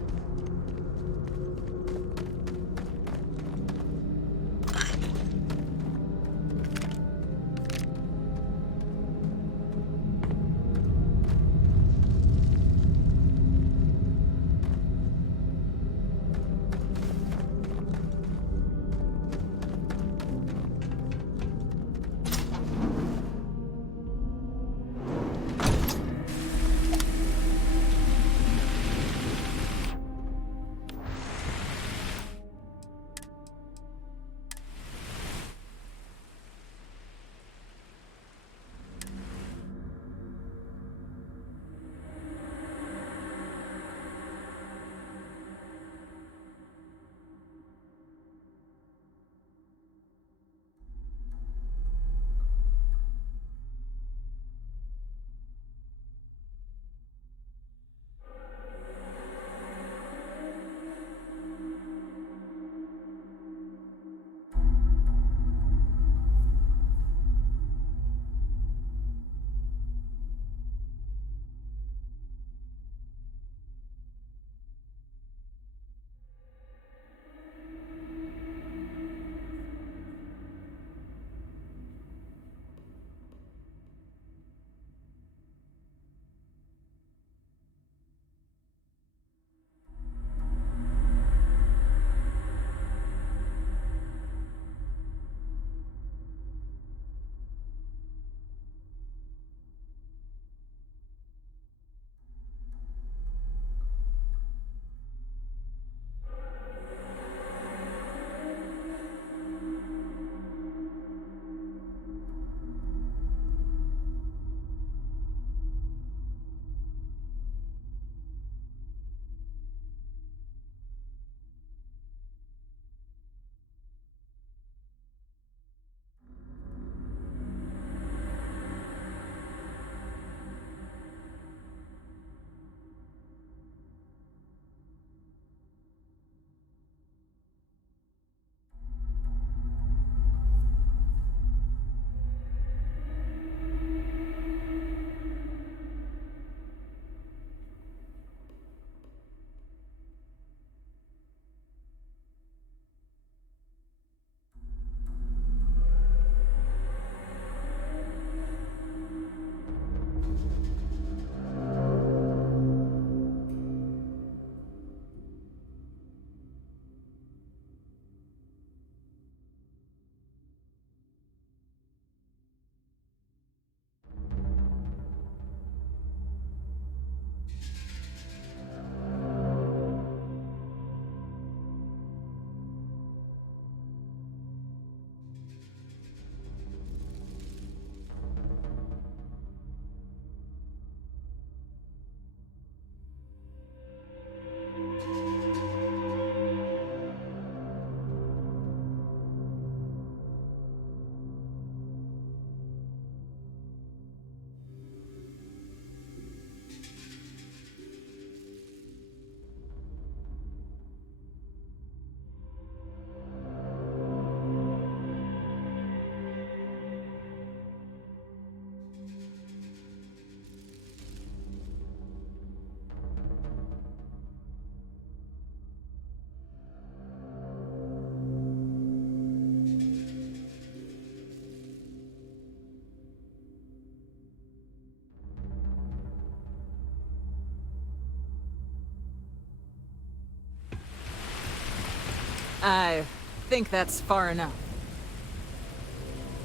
I think that's far enough.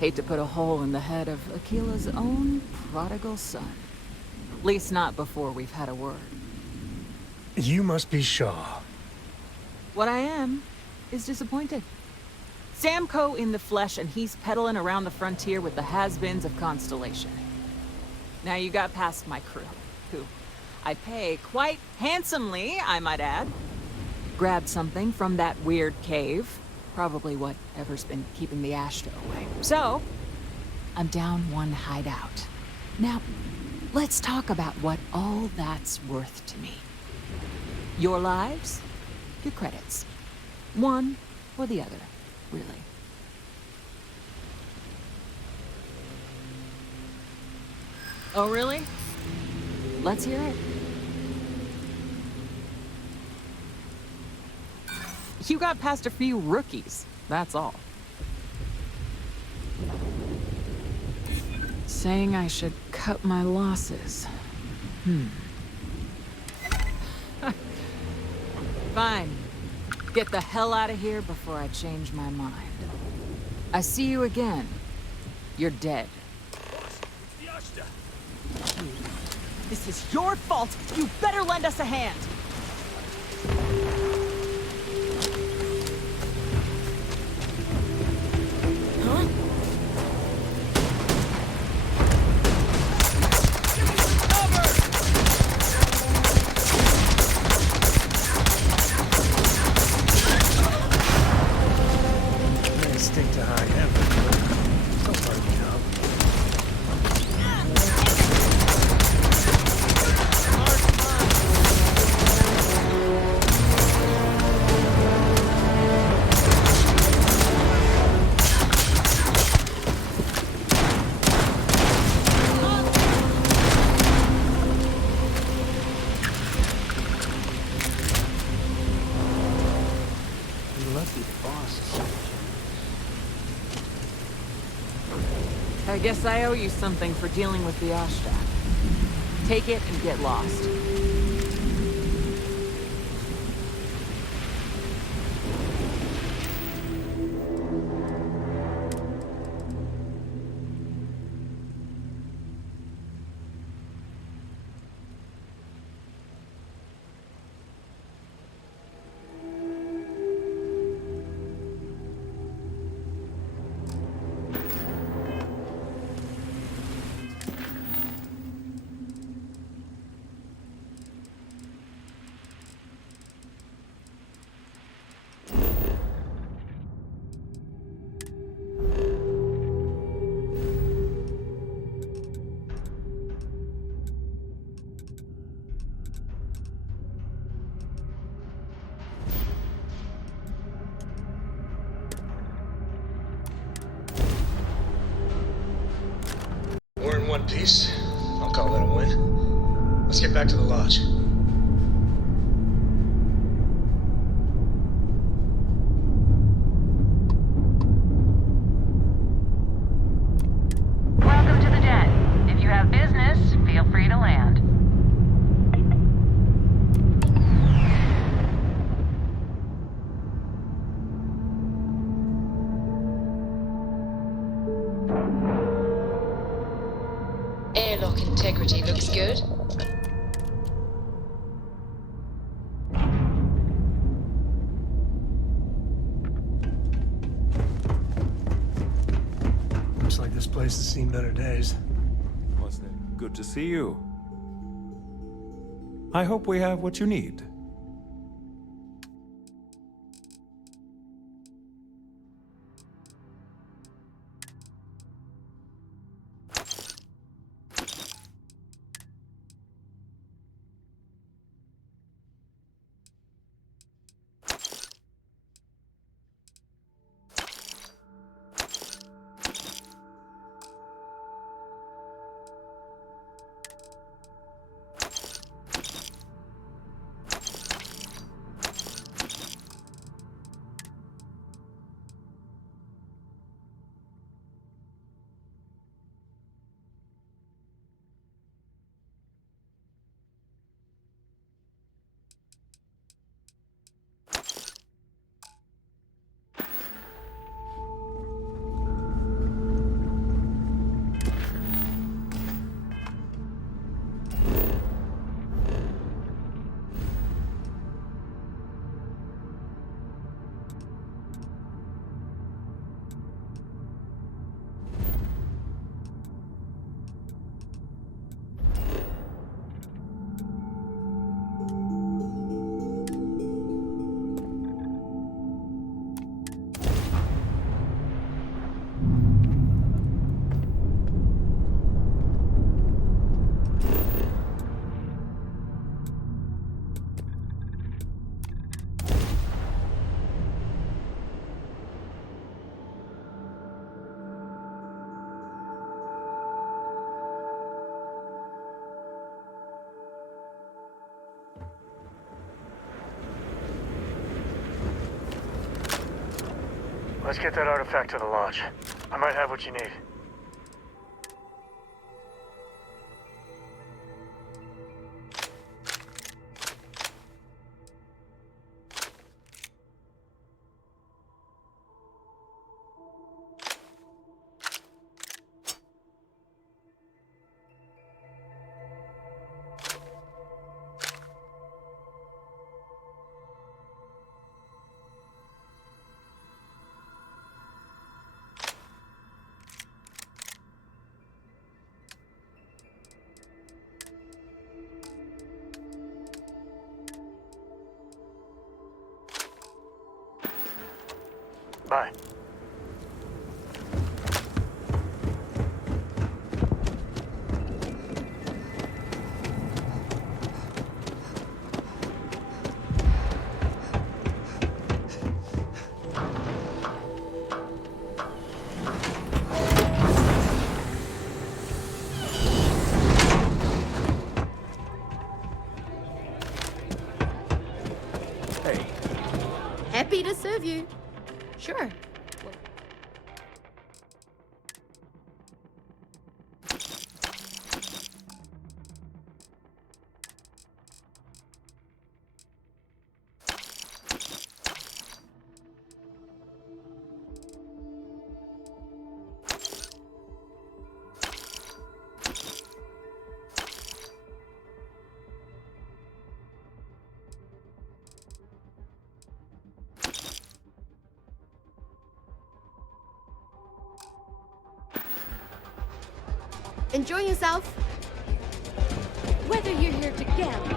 Hate to put a hole in the head of Akila's own prodigal son. At least not before we've had a word. You must be Shaw. What I am is disappointed. Samco in the flesh, and he's peddling around the frontier with the has-beens of Constellation. Now you got past my crew, who I pay quite handsomely, I might add. Grabbed something from that weird cave. Probably whatever's been keeping the Ashta away. So, I'm down one hideout. Now, let's talk about what all that's worth to me. Your lives, your credits. One or the other, really. Oh, really? Let's hear it. You got past a few rookies, that's all. Saying I should cut my losses. Fine. Get the hell out of here before I change my mind. I see you again. You're dead. This is your fault! You better lend us a hand! Huh? Instinct to hide everything. So hard to know. I guess I owe you something for dealing with the Ashta. Take it and get lost. We're in one piece. I'll call that a win. Let's get back to the lodge. Welcome to the den. If you have business, feel free to land. Airlock integrity looks good. Looks like this place has seen better days. Wasn't it good to see you? I hope we have what you need. Let's get that artifact to the lodge. I might have what you need. Bye. Hey. Happy to serve you. Sure. Enjoy yourself. Whether you're here to gamble.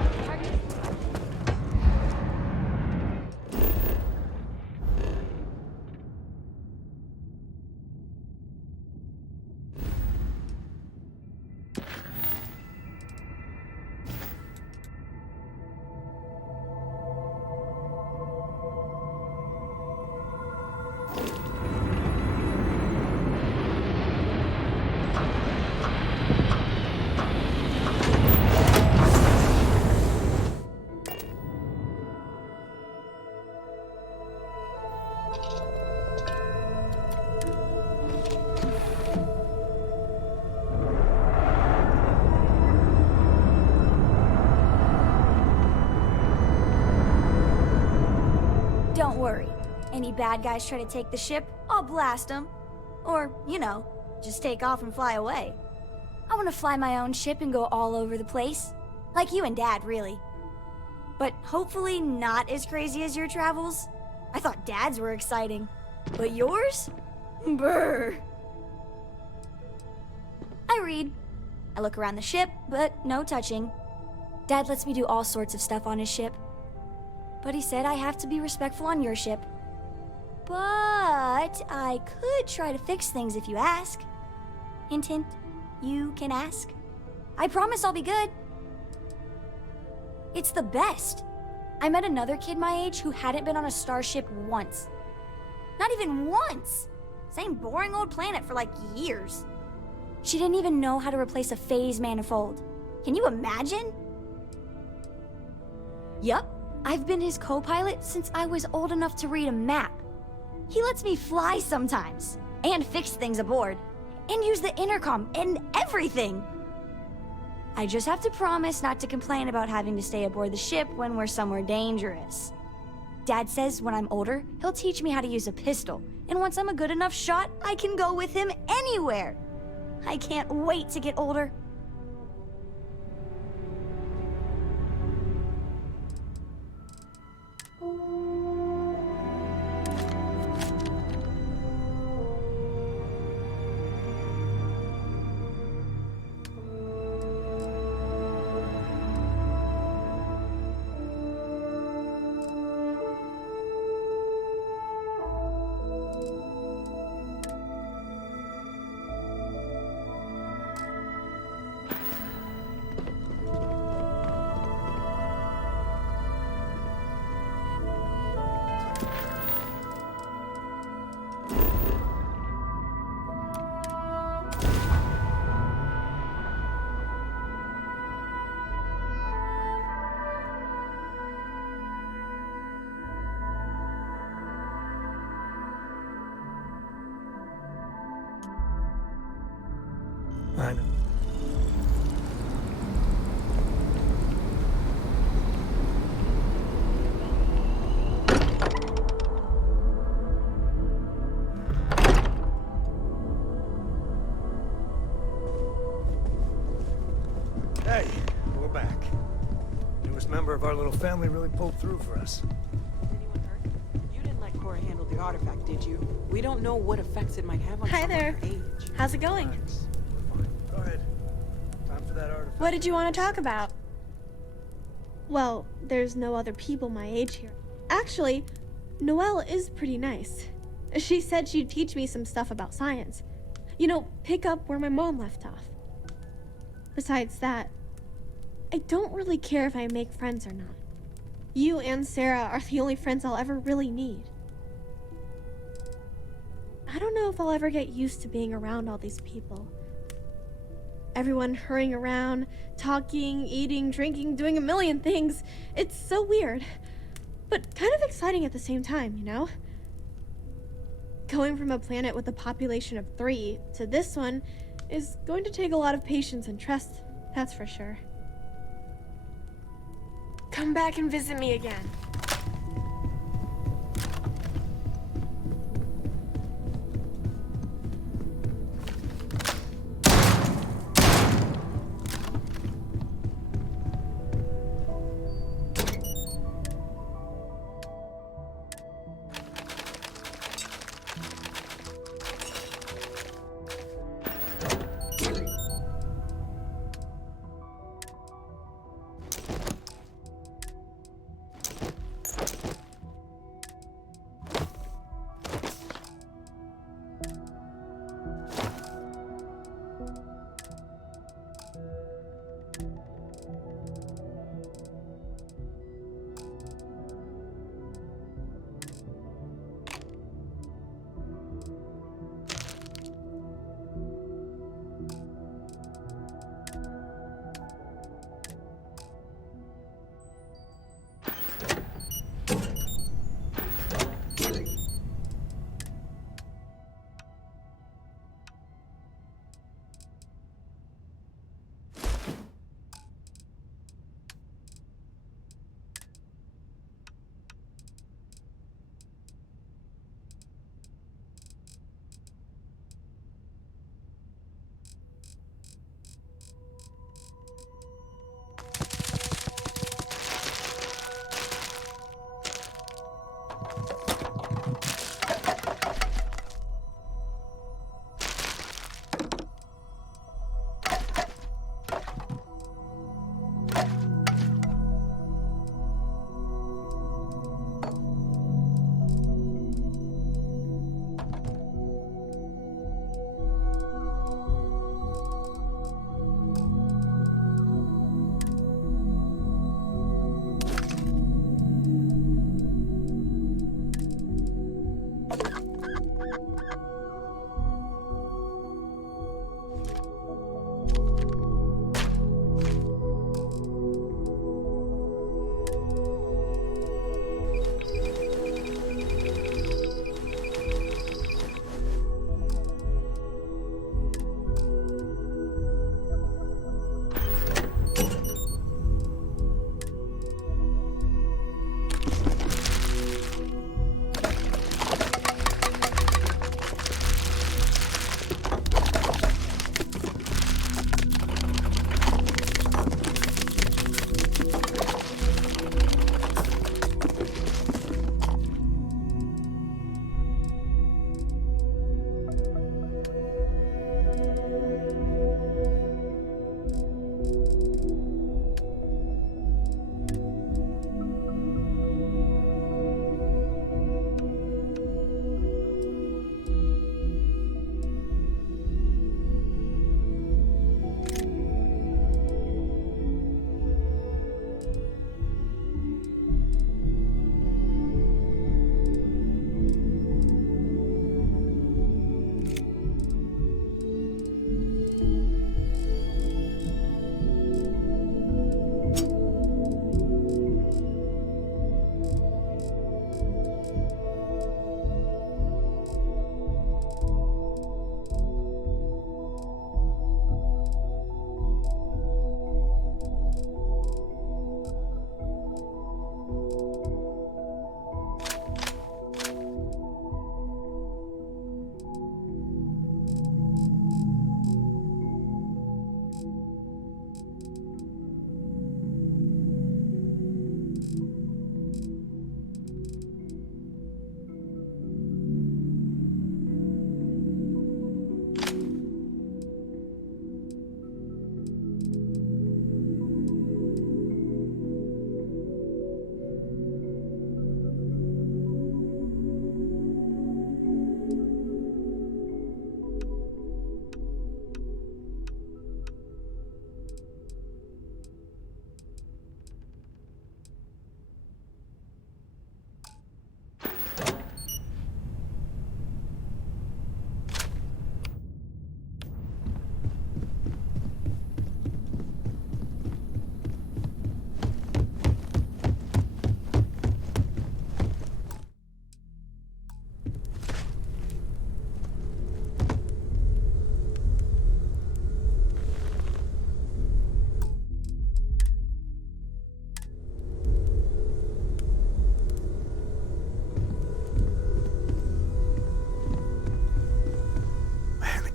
Don't worry. Any bad guys try to take the ship, I'll blast them. Or, you know, just take off and fly away. I want to fly my own ship and go all over the place. Like you and Dad, really. But hopefully not as crazy as your travels. I thought Dad's were exciting. But yours? Brr. I read. I look around the ship, but no touching. Dad lets me do all sorts of stuff on his ship. But he said I have to be respectful on your ship. But I could try to fix things if you ask. Hint, hint, you can ask. I promise I'll be good. It's the best. I met another kid my age who hadn't been on a starship once. Not even once. Same boring old planet for like years. She didn't even know how to replace a phase manifold. Can you imagine? Yup. I've been his co-pilot since I was old enough to read a map. He lets me fly sometimes, and fix things aboard, and use the intercom and everything. I just have to promise not to complain about having to stay aboard the ship when we're somewhere dangerous. Dad says when I'm older, he'll teach me how to use a pistol, and once I'm a good enough shot, I can go with him anywhere. I can't wait to get older. I know. Hey, we're back. Newest member of our little family really pulled through for us. Anyone hurt? You didn't let Cora handle the artifact, did you? We don't know what effects it might have on Hi someone there. her age. How's it going? Go ahead. Time for that artifact. What did you want to talk about? Well, there's no other people my age here. Actually, Noelle is pretty nice. She said she'd teach me some stuff about science. You know, pick up where my mom left off. Besides that, I don't really care if I make friends or not. You and Sarah are the only friends I'll ever really need. I don't know if I'll ever get used to being around all these people. Everyone hurrying around, talking, eating, drinking, doing a million things. It's so weird, but kind of exciting at the same time, you know? Going from a planet with a population of 3 to this one is going to take a lot of patience and trust, that's for sure. Come back and visit me again.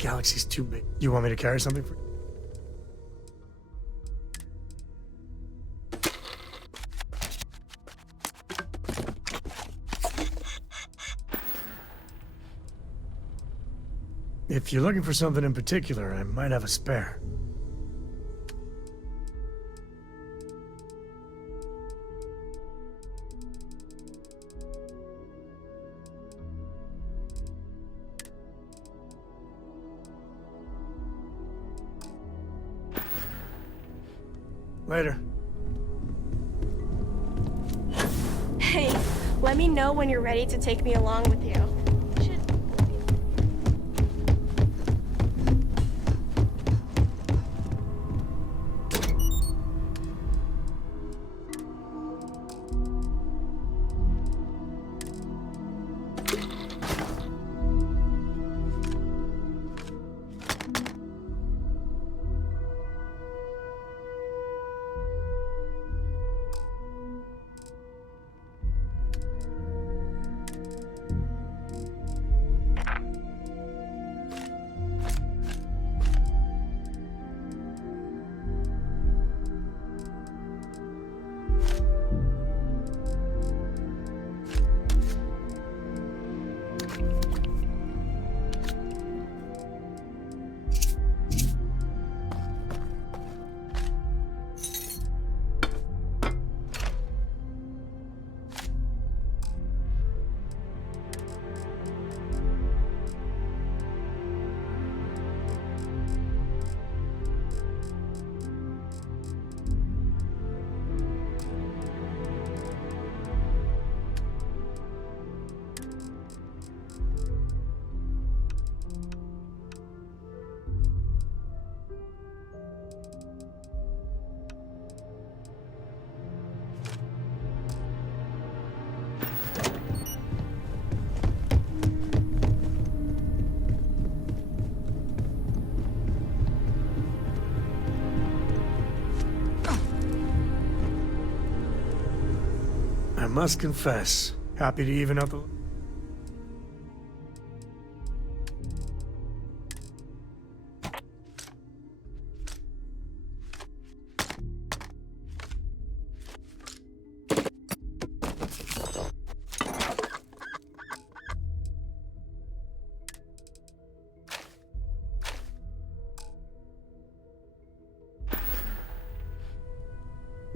galaxy's too big. You want me to carry something for you? If you're looking for something in particular, I might have a spare. Later. Hey, let me know when you're ready to take me along with you. I must confess, happy to even out the...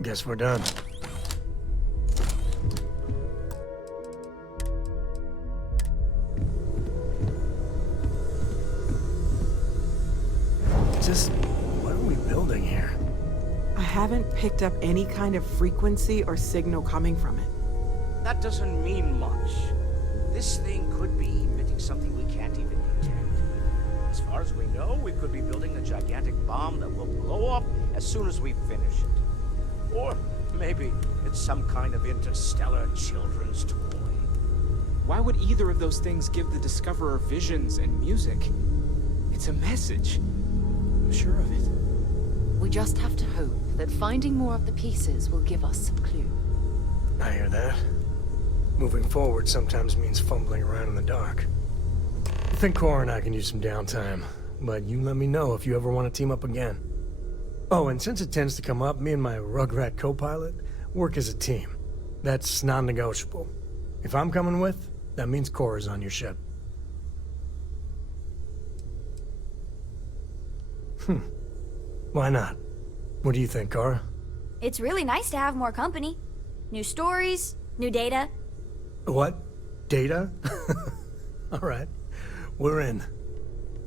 Guess we're done. Just, what are we building here? I haven't picked up any kind of frequency or signal coming from it. That doesn't mean much. This thing could be emitting something we can't even detect. As far as we know, we could be building a gigantic bomb that will blow up as soon as we finish it. Or maybe it's some kind of interstellar children's toy. Why would either of those things give the Discoverer visions and music? It's a message. I'm sure of it. We just have to hope that finding more of the pieces will give us some clue. I hear that. Moving forward sometimes means fumbling around in the dark. I think Cora and I can use some downtime, but you let me know if you ever want to team up again. Oh, and since it tends to come up, me and my Rugrat co-pilot work as a team. That's non-negotiable. If I'm coming with, that means Cora's on your ship. Why not? What do you think, Cora? It's really nice to have more company. New stories, new data. What? Data? All right. We're in.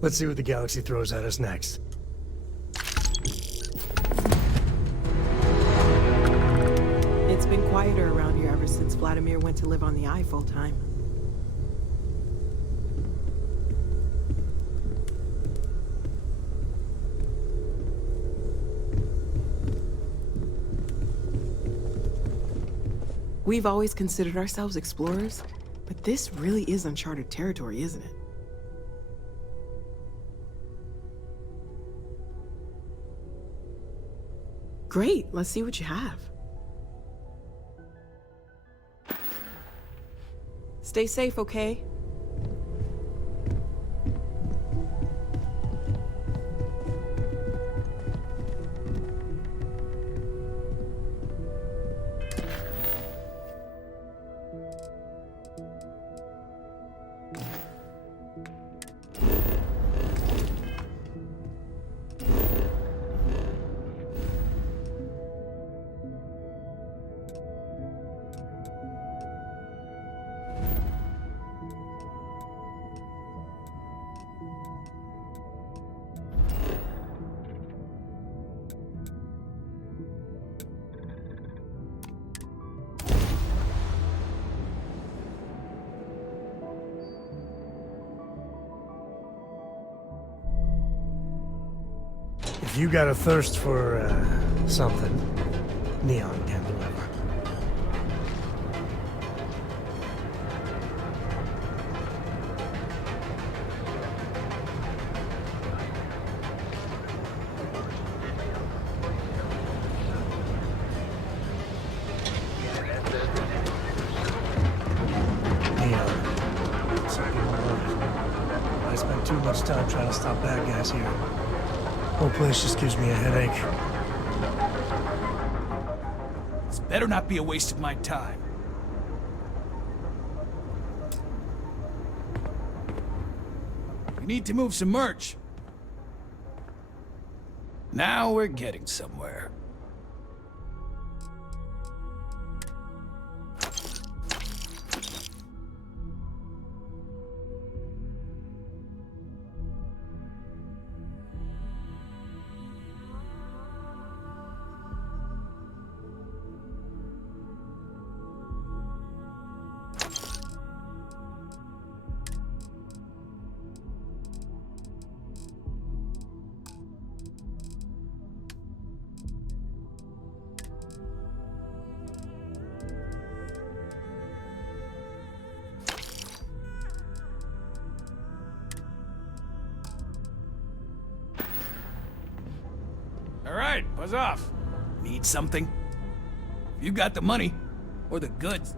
Let's see what the galaxy throws at us next. It's been quieter around here ever since Vladimir went to live on the Eye full time. We've always considered ourselves explorers, but this really is uncharted territory, isn't it? Great, let's see what you have. Stay safe, okay? If you got a thirst for, something, Neon can deliver. Neon. Some people love it. I spend too much time trying to stop bad guys here. Whole place just gives me a headache. This better not be a waste of my time. We need to move some merch. Now we're getting somewhere. All right, buzz off. Need something? You got the money, or the goods.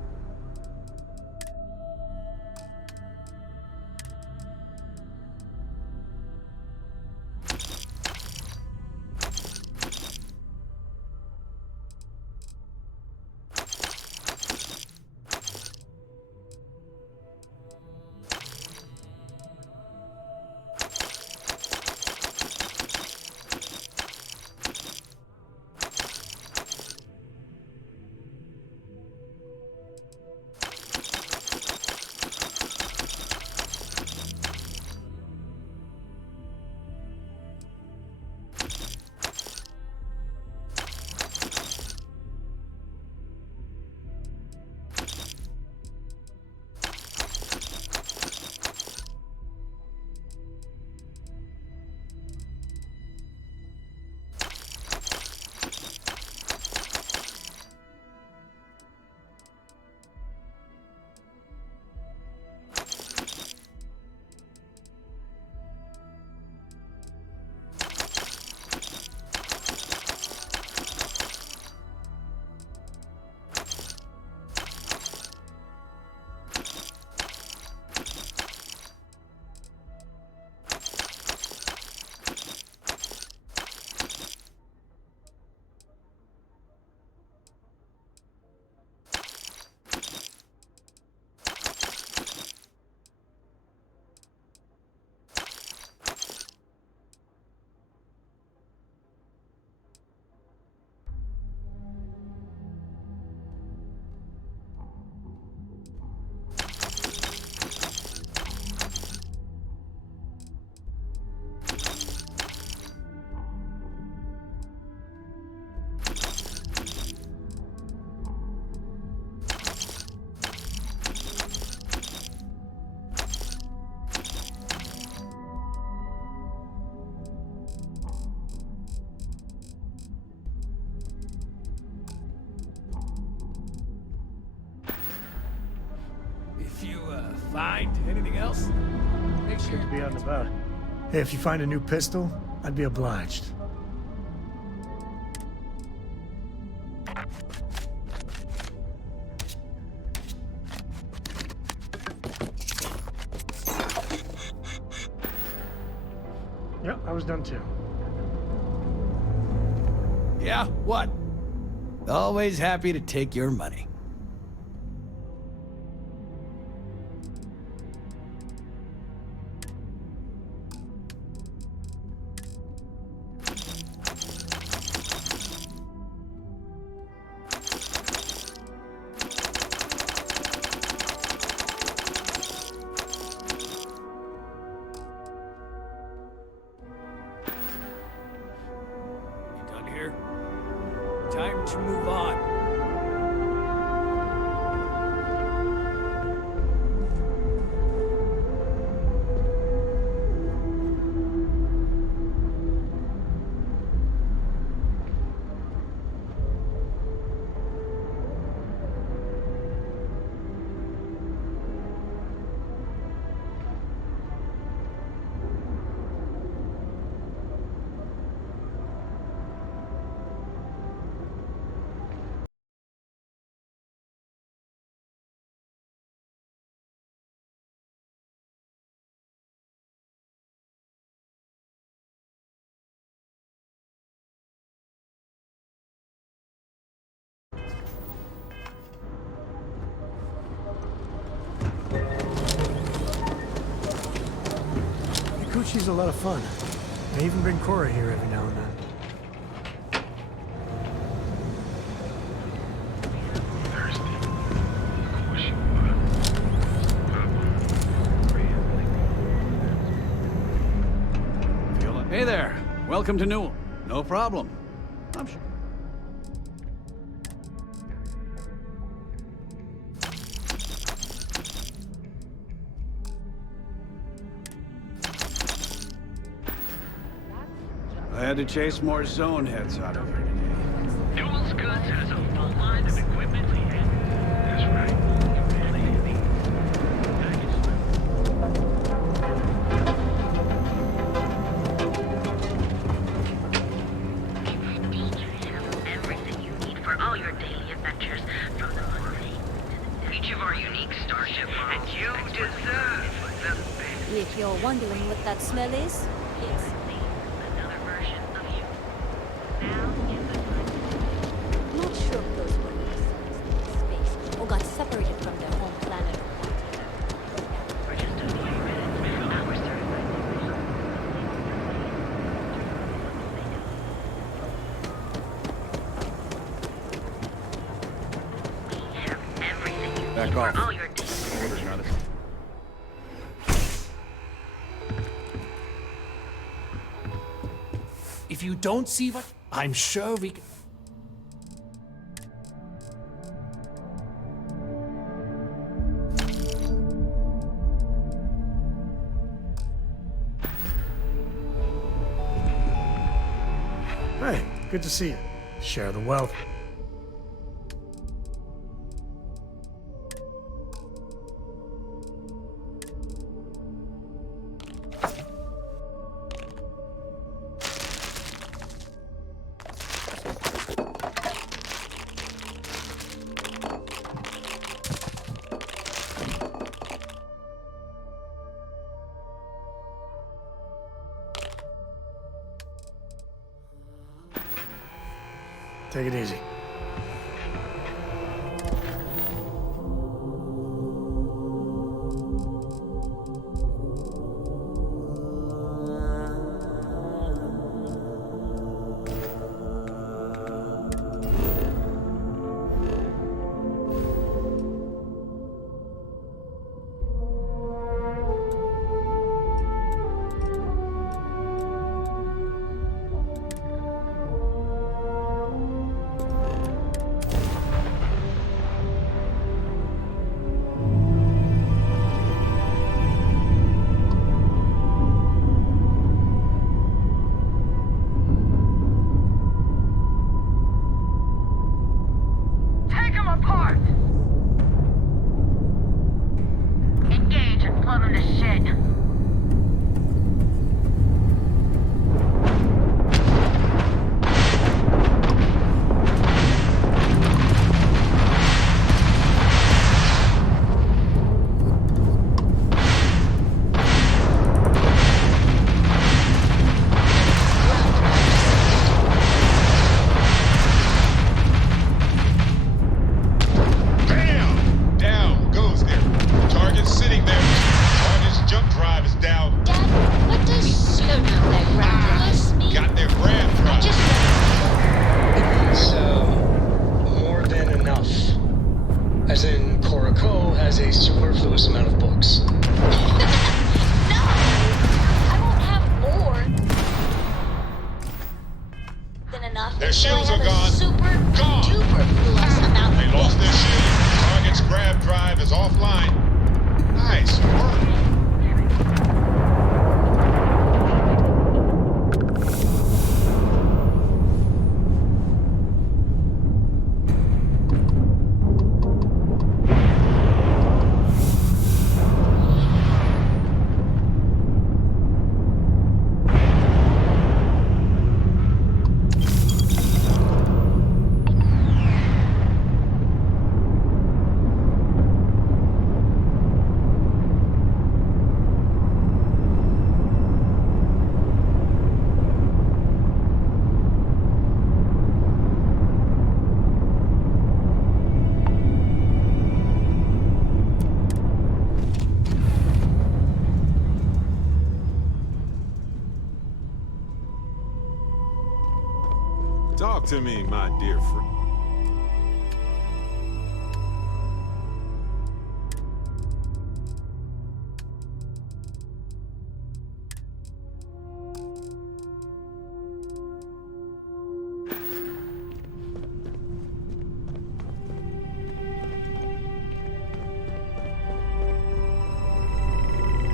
If you, find anything else, make sure Good to be out and about. Hey, if you find a new pistol, I'd be obliged. Yep, I was done too. Yeah, what? Always happy to take your money. Time to move on. Coochie's a lot of fun. I even bring Cora here every now and then. Hey there. Welcome to Newell. No problem. I'm sure. I had to chase more zone heads out of her today. Newell's Goods has a full line of equipment. That's right. Everything you need for all your daily adventures, from the mundane to each of our unique starship models. And you deserve the best. If you're wondering what that smell is, it's Another version of you. not sure if those were in space or got separated from their home planet. For just a few minutes, our certified. We have everything you Back need off. for all your Orders not as- If you don't see what, I'm sure we can. Hey, good to see you. Share the wealth. Take it easy. Take them apart! Engage and plug them to shit. Bam! Down goes there. Target's sitting there. Target's jump drive is down. Dad, what does slow down that ground mean? Got their grab drive. It's, more than enough. As in, Cora Co has a superfluous amount of books. Their shields are gone. Super duper fluous amount They of lost their shield. Target's grab drive is offline. Nice work. Talk to me, my dear friend.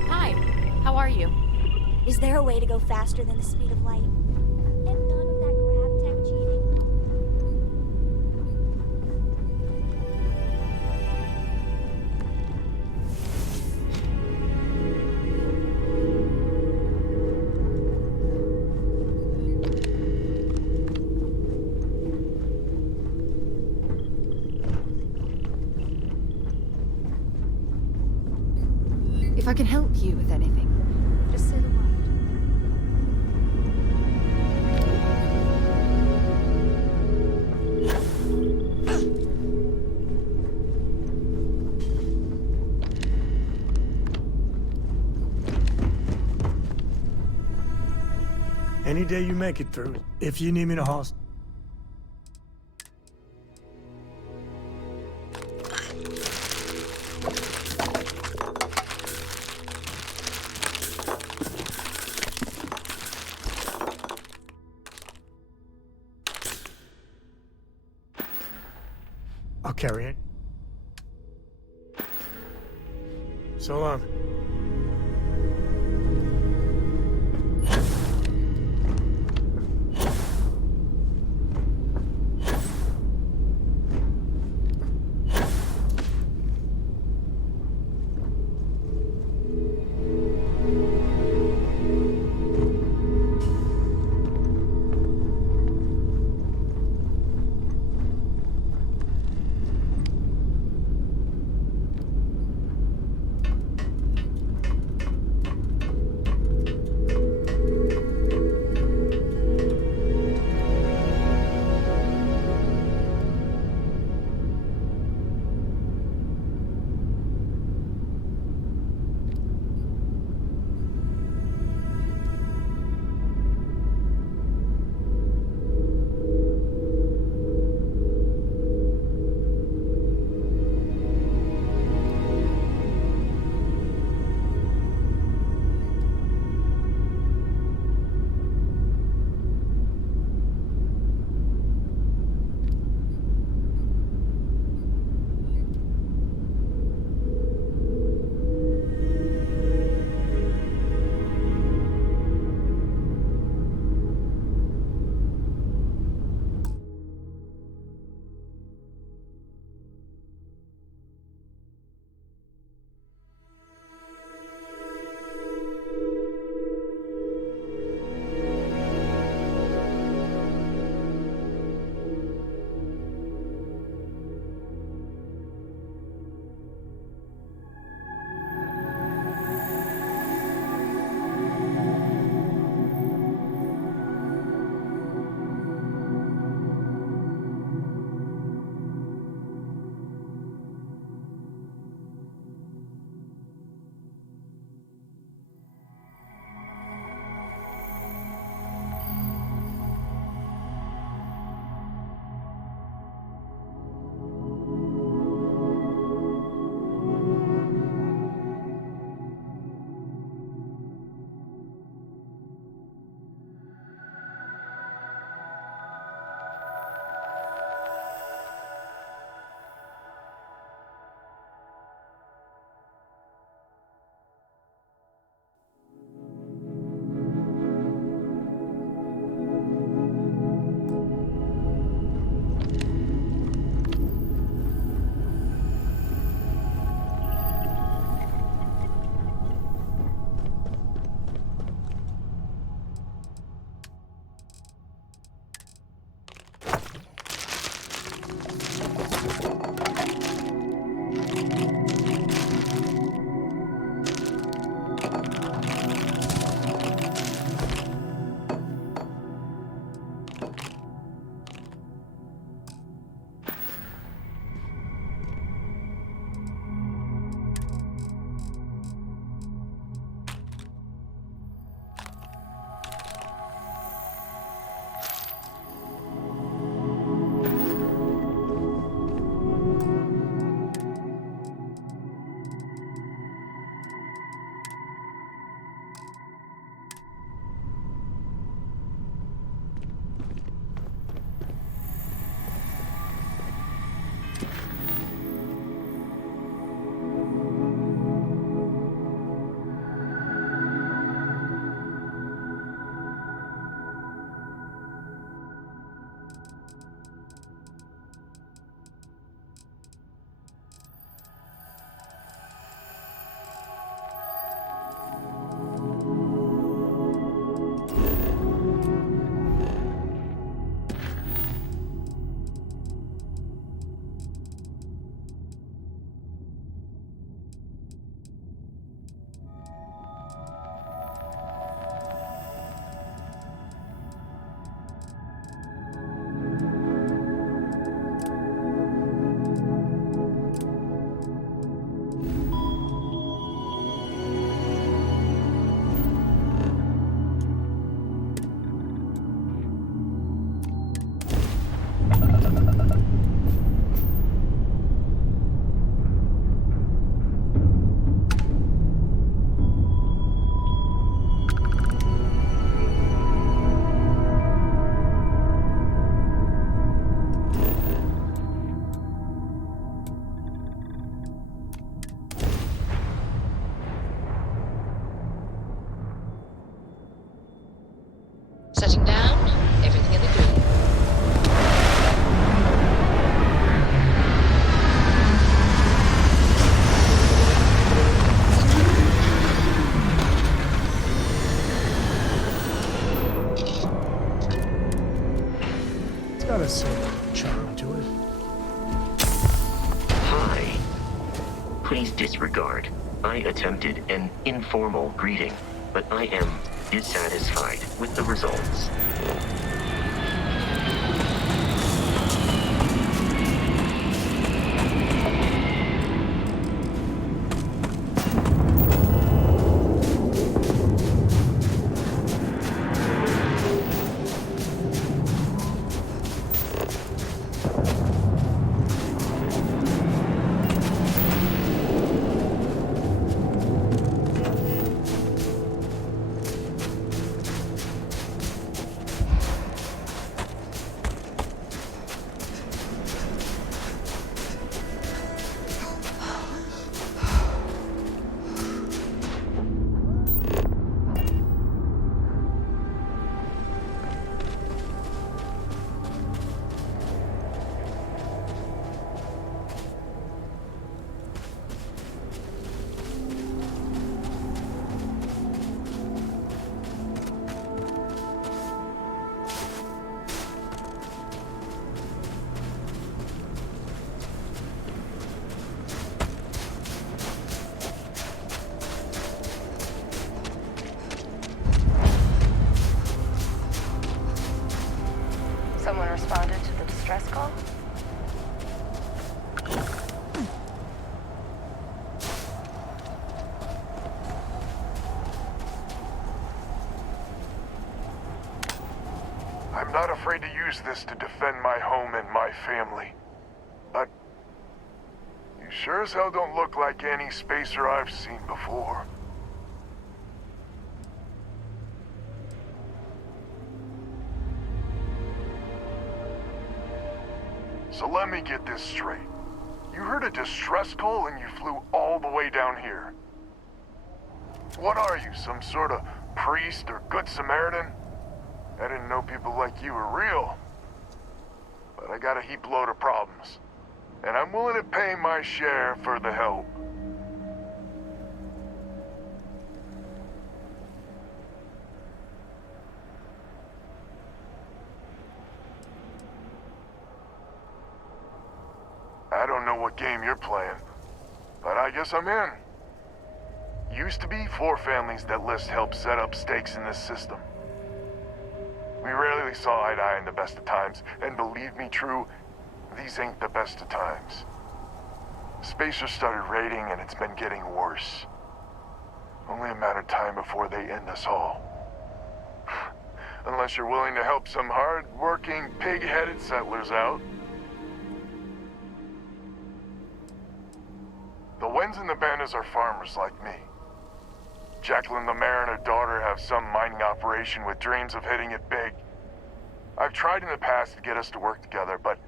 Hi, how are you? Is there a way to go faster than the speed of light? And none of that grab tech cheating? If I can help you with anything, just say the word. Any day you make it through, if you need me to host. I'll carry it. So long. Setting down, everything in the green. It's got a certain charm to it. Hi. Please disregard. I attempted an informal greeting, but I am dissatisfied with the results. Someone responded to the distress call? I'm not afraid to use this to defend my home and my family. But you sure as hell don't look like any spacer I've seen before. So let me get this straight. You heard a distress call and you flew all the way down here. What are you, some sort of priest or good Samaritan? I didn't know people like you were real. But I got a heap load of problems. And I'm willing to pay my share for the help. I don't know what game you're playing, but I guess I'm in. Used to be 4 families that list help set up stakes in this system. We rarely saw eye to eye in the best of times, and believe me, True, these ain't the best of times. Spacers started raiding, and it's been getting worse. Only a matter of time before they end us all. Unless you're willing to help some hard-working, pig-headed settlers out. The Wens and the Bandas are farmers like me. Jacqueline the mayor and her daughter have some mining operation with dreams of hitting it big. I've tried in the past to get us to work together, but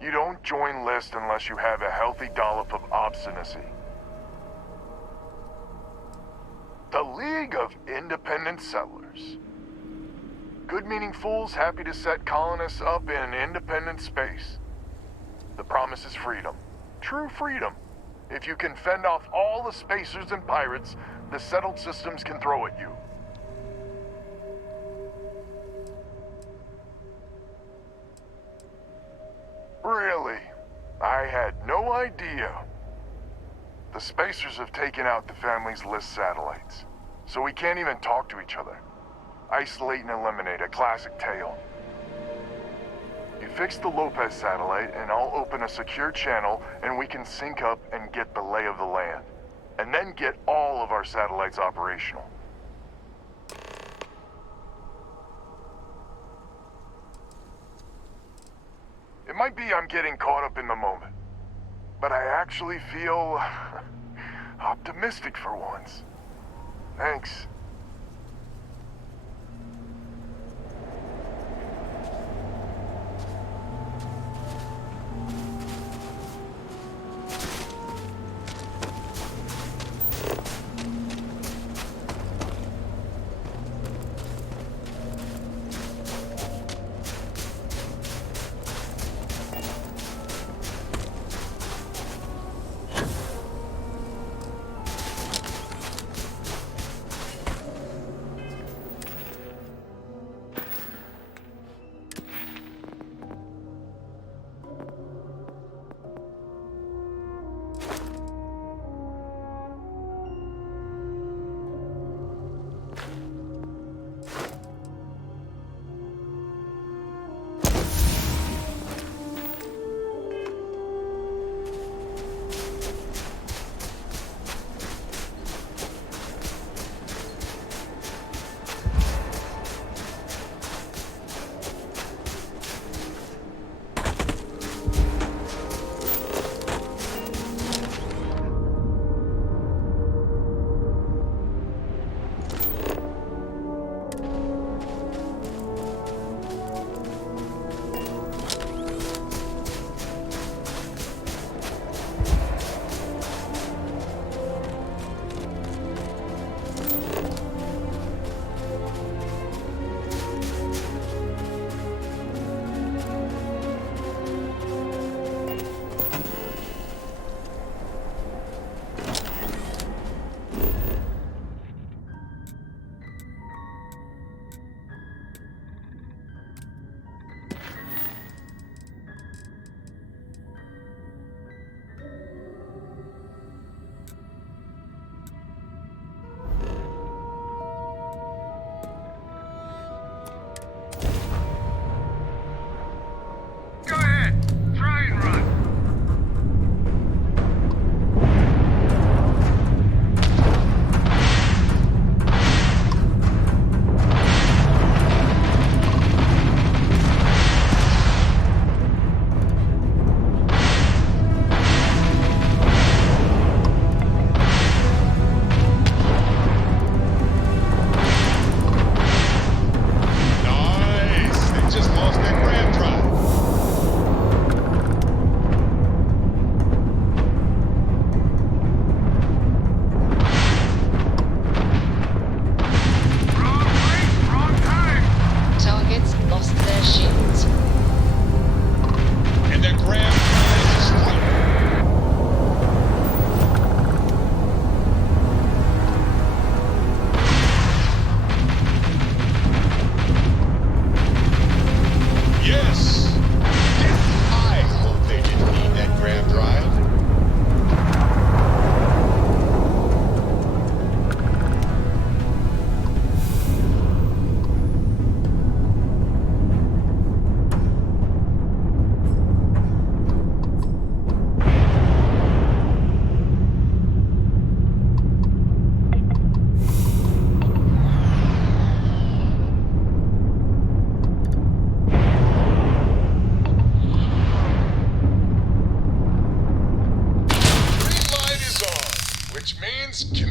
you don't join list unless you have a healthy dollop of obstinacy. The League of Independent Settlers. Good-meaning fools happy to set colonists up in independent space. The promise is freedom. True freedom. If you can fend off all the spacers and pirates the settled systems can throw at you. Really? I had no idea. The spacers have taken out the family's list satellites, so we can't even talk to each other. Isolate and eliminate, a classic tale. You fix the Lopez satellite, and I'll open a secure channel, and we can sync up and get the lay of the land. And then get all of our satellites operational. It might be I'm getting caught up in the moment, but I actually feel optimistic for once. Thanks.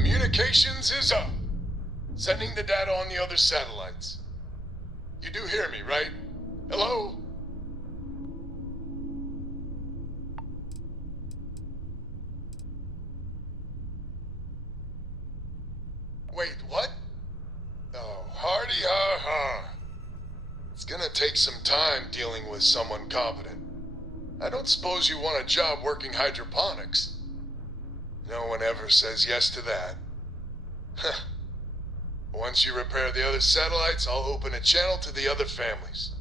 Communications is up. Sending the data on the other satellites. You do hear me, right? Hello? Wait, what? Oh, hardy ha ha. It's gonna take some time dealing with someone competent. I don't suppose you want a job working hydroponics. No one ever says yes to that. Huh. Once you repair the other satellites, I'll open a channel to the other families.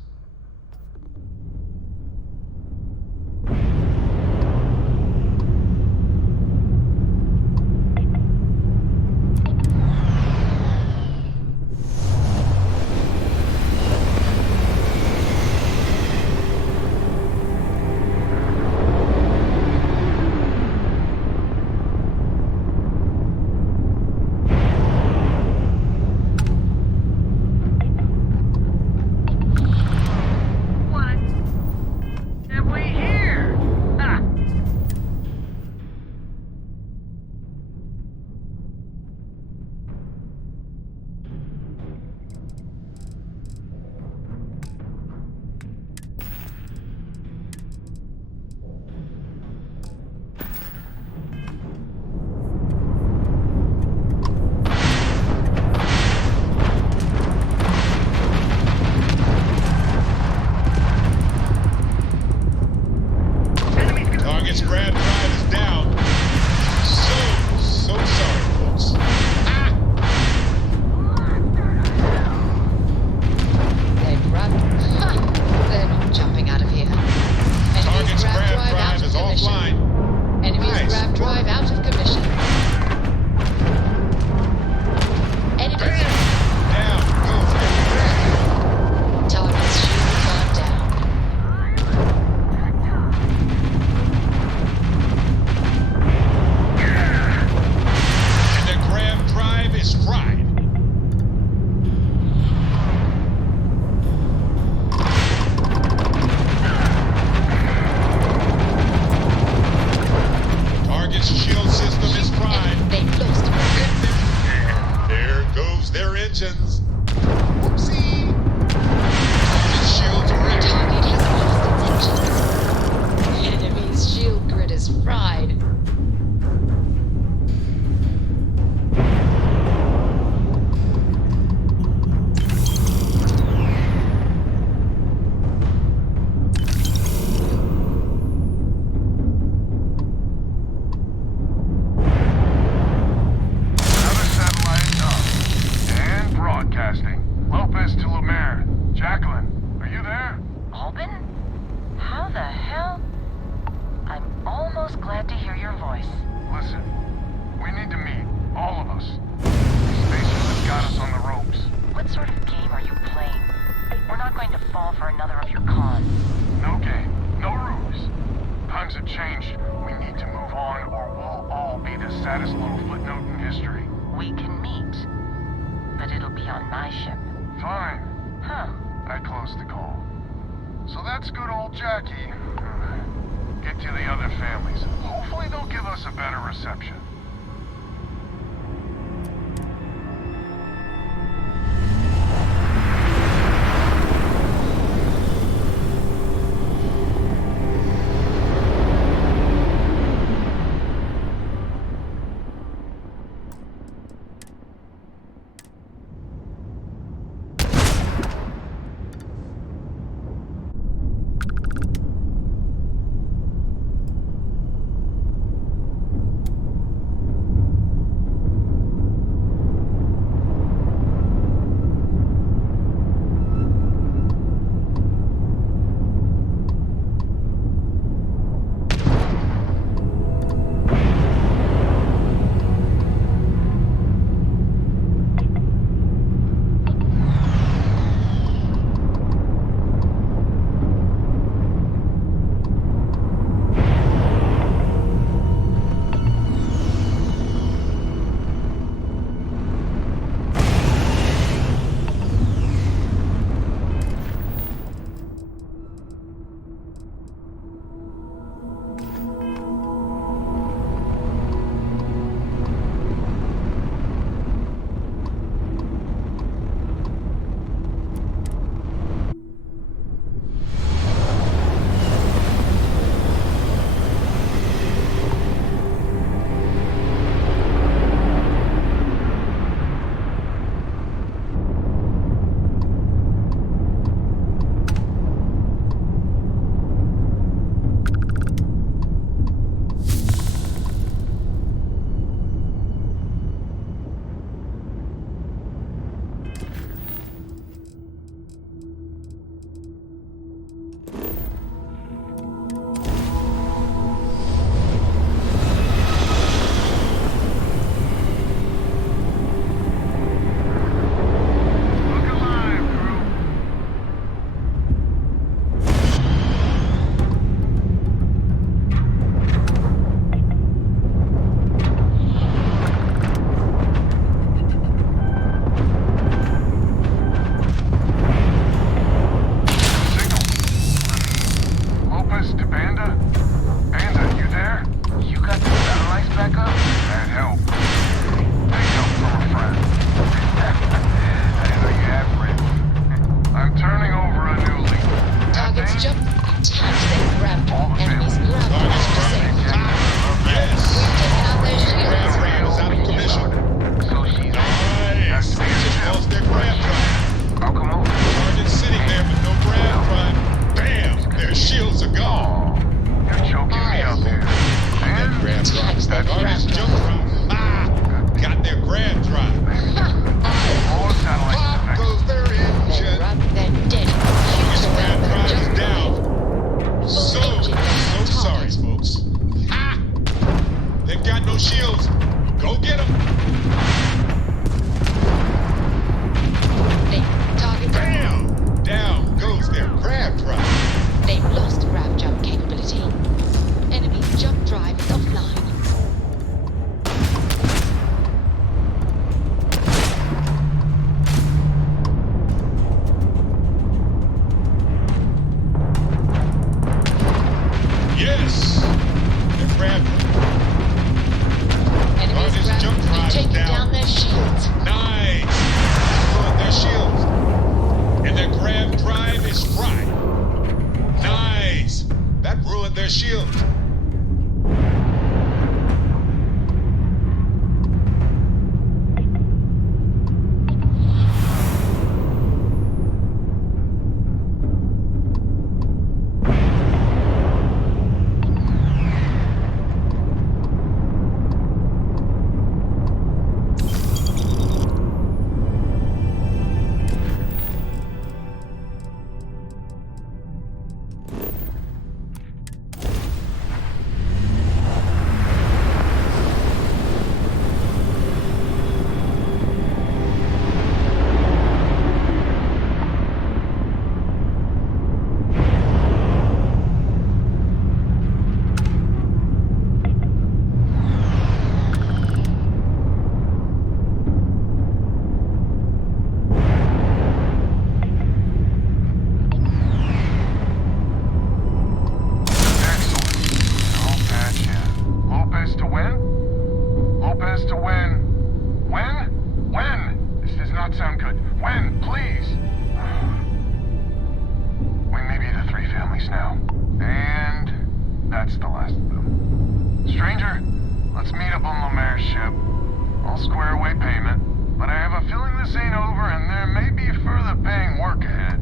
one-way payment, but I have a feeling this ain't over and there may be further paying work ahead.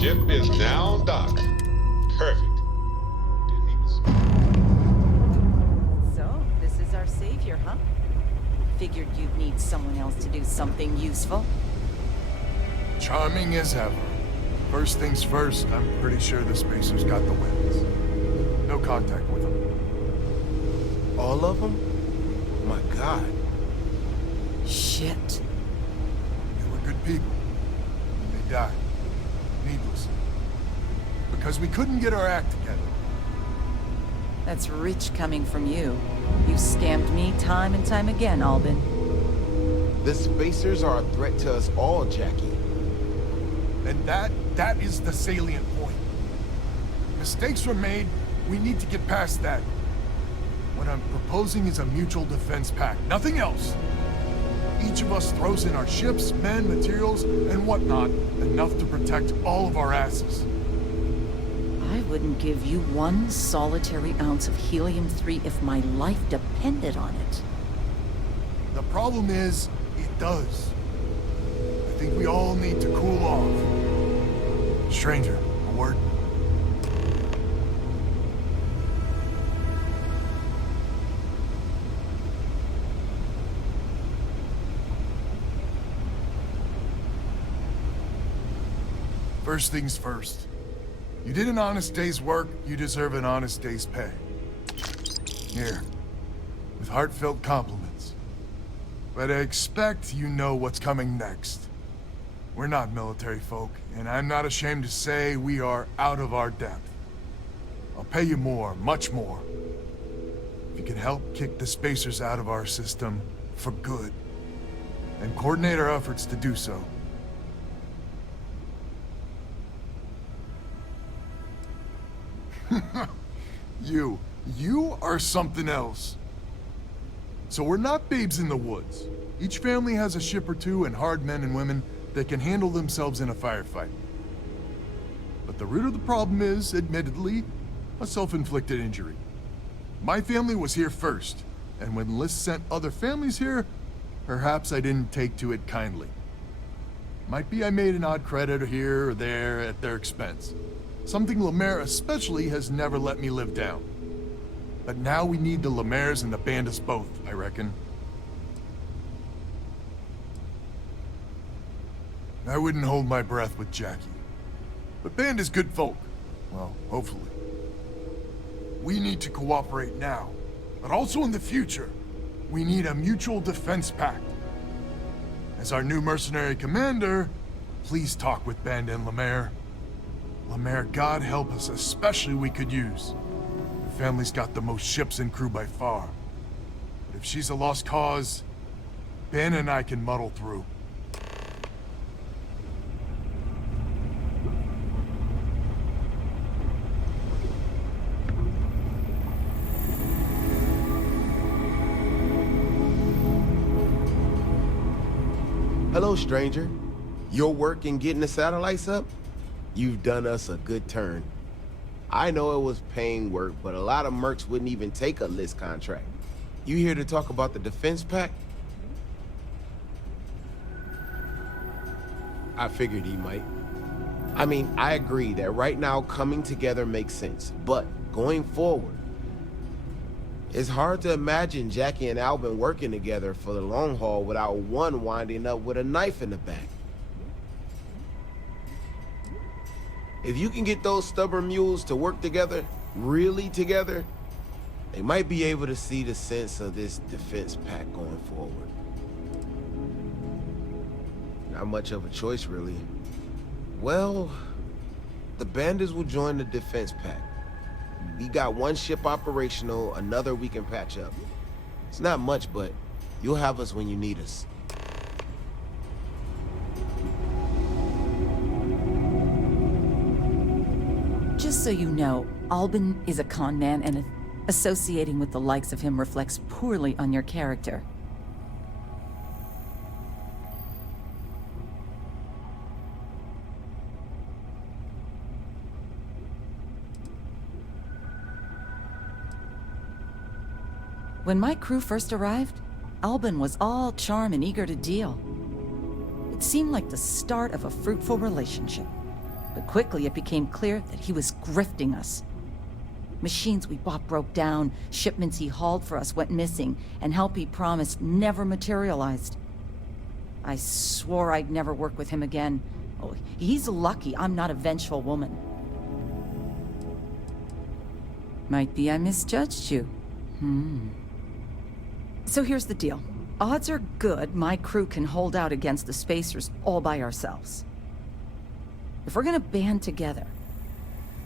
Ship is now docked. Perfect. So, this is our savior, huh? Figured you'd need someone else to do something useful. Charming as ever. First things first, I'm pretty sure the Spacers got the wins. No contact with them. All of them? My God. Shit. They were good people. And they died. Needlessly. Because we couldn't get our act together. That's rich coming from you. You scammed me time and time again, Albin. The Spacers are a threat to us all, Jackie. And that is the salient point. Mistakes were made, we need to get past that. What I'm proposing is a mutual defense pact, nothing else. Each of us throws in our ships, men, materials, and whatnot, enough to protect all of our asses. I wouldn't give you one solitary ounce of helium-3 if my life depended on it. The problem is, it does. I think we all need to cool off. Stranger, a word? First things first. You did an honest day's work, you deserve an honest day's pay. Here, with heartfelt compliments. But I expect you know what's coming next. We're not military folk, and I'm not ashamed to say we are out of our depth. I'll pay you more, much more. If you can help kick the Spacers out of our system for good, and coordinate our efforts to do so. You are something else. So we're not babes in the woods. Each family has a ship or two and hard men and women that can handle themselves in a firefight. But the root of the problem is, admittedly, a self-inflicted injury. My family was here first, and when Liz sent other families here, perhaps I didn't take to it kindly. Might be I made an odd credit here or there at their expense. Something Lemaire especially has never let me live down. But now we need the Lemaires and the Bandits both, I reckon. I wouldn't hold my breath with Jackie. But Bandit's good folk. Well, hopefully. We need to cooperate now, but also in the future. We need a mutual defense pact. As our new mercenary commander, please talk with Bandit and Lemaire. Lemaire, God help us, especially we could use. The family's got the most ships and crew by far. But if she's a lost cause, Ben and I can muddle through. Hello, stranger. Your work in getting the satellites up? You've done us a good turn. I know it was paying work, but a lot of mercs wouldn't even take a list contract. You here to talk about the defense pact? I figured he might. I mean, I agree that right now coming together makes sense, but going forward, it's hard to imagine Jackie and Albin working together for the long haul without one winding up with a knife in the back. If you can get those stubborn mules to work together, really together, they might be able to see the sense of this defense pact going forward. Not much of a choice, really. Well, the bandits will join the defense pact. We got one ship operational, another we can patch up. It's not much, but you'll have us when you need us. Just so you know, Albin is a con man, and associating with the likes of him reflects poorly on your character. When my crew first arrived, Albin was all charm and eager to deal. It seemed like the start of a fruitful relationship, but quickly it became clear that he was grifting us. Machines we bought broke down, shipments he hauled for us went missing, and help he promised never materialized. I swore I'd never work with him again. Oh, he's lucky I'm not a vengeful woman. Might be I misjudged you. So here's the deal. Odds are good my crew can hold out against the Spacers all by ourselves. If we're gonna band together,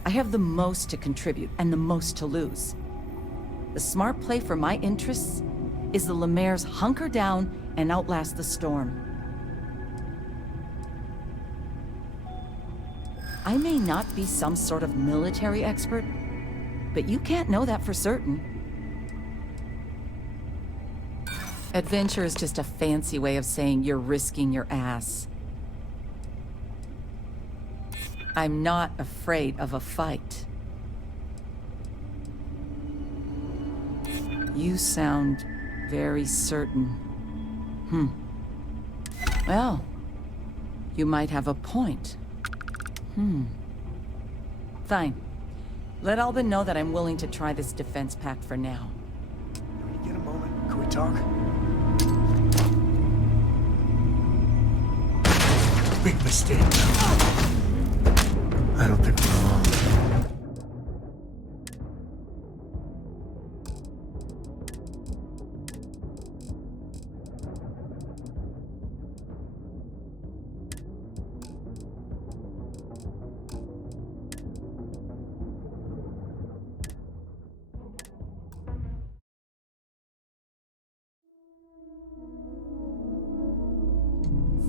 I have the most to contribute and the most to lose. The smart play for my interests is the Lemaire's hunker down and outlast the storm. I may not be some sort of military expert, but you can't know that for certain. Adventure is just a fancy way of saying you're risking your ass. I'm not afraid of a fight. You sound very certain. Well, you might have a point. Fine. Let Albin know that I'm willing to try this defense pact for now. Can we get a moment? Can we talk? Big mistake. I don't think we're alone.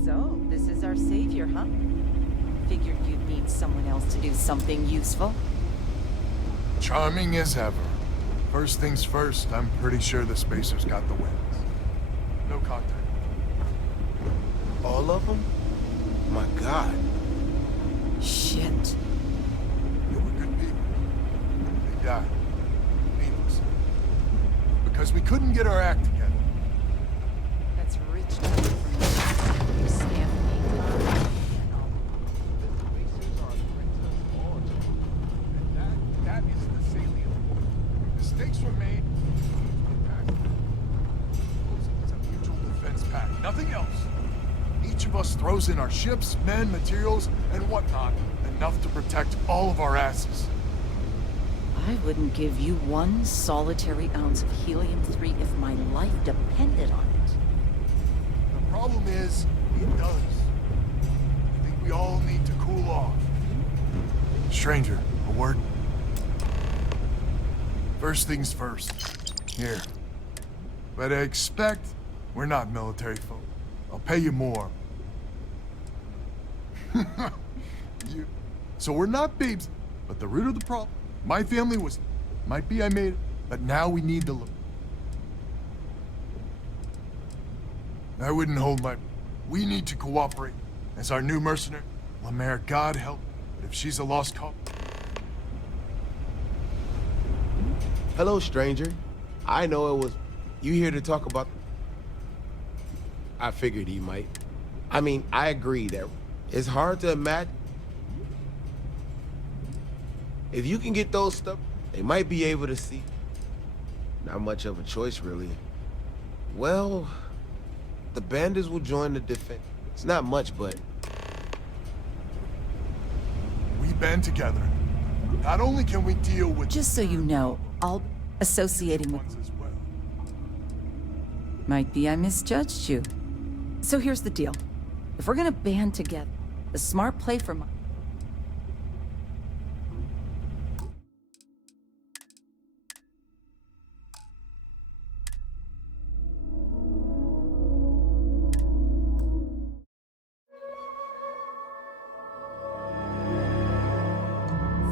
So, this is our savior, huh? Figured you'd need someone else to do something useful. Charming as ever. First things first, I'm pretty sure the Spacers got the wins. No contact. All of them? My God. Shit. They were good people. They died. Needless. Because we couldn't get our act together. That's rich coming from you. You scam me. That is the salient. Mistakes were made. It's a mutual defense pact. Nothing else. Each of us throws in our ships, men, materials, and whatnot, enough to protect all of our asses. I wouldn't give you one solitary ounce of helium-3 if my life depended on it. The problem is, it does. I think we all need to cool off. Stranger, a word? First things first. Here. But I expect we're not military folk. I'll pay you more. So we're not babes, but the root of the problem. My family was... Might be I made it, but now we need to look. I wouldn't hold my... We need to cooperate. As our new mercenary, Lemaire, God help, but if she's a lost cause... Hello, stranger. I know it was... You here to talk about... I figured he might. I mean, I agree that it's hard to imagine... If you can get those stuff, they might be able to see. Not much of a choice, really. Well, the bandits will join the defense. It's not much, but... We band together. Not only can we deal with... Just so you know, I'll associating with... Might be I misjudged you. So here's the deal. If we're gonna band together, the smart play for my...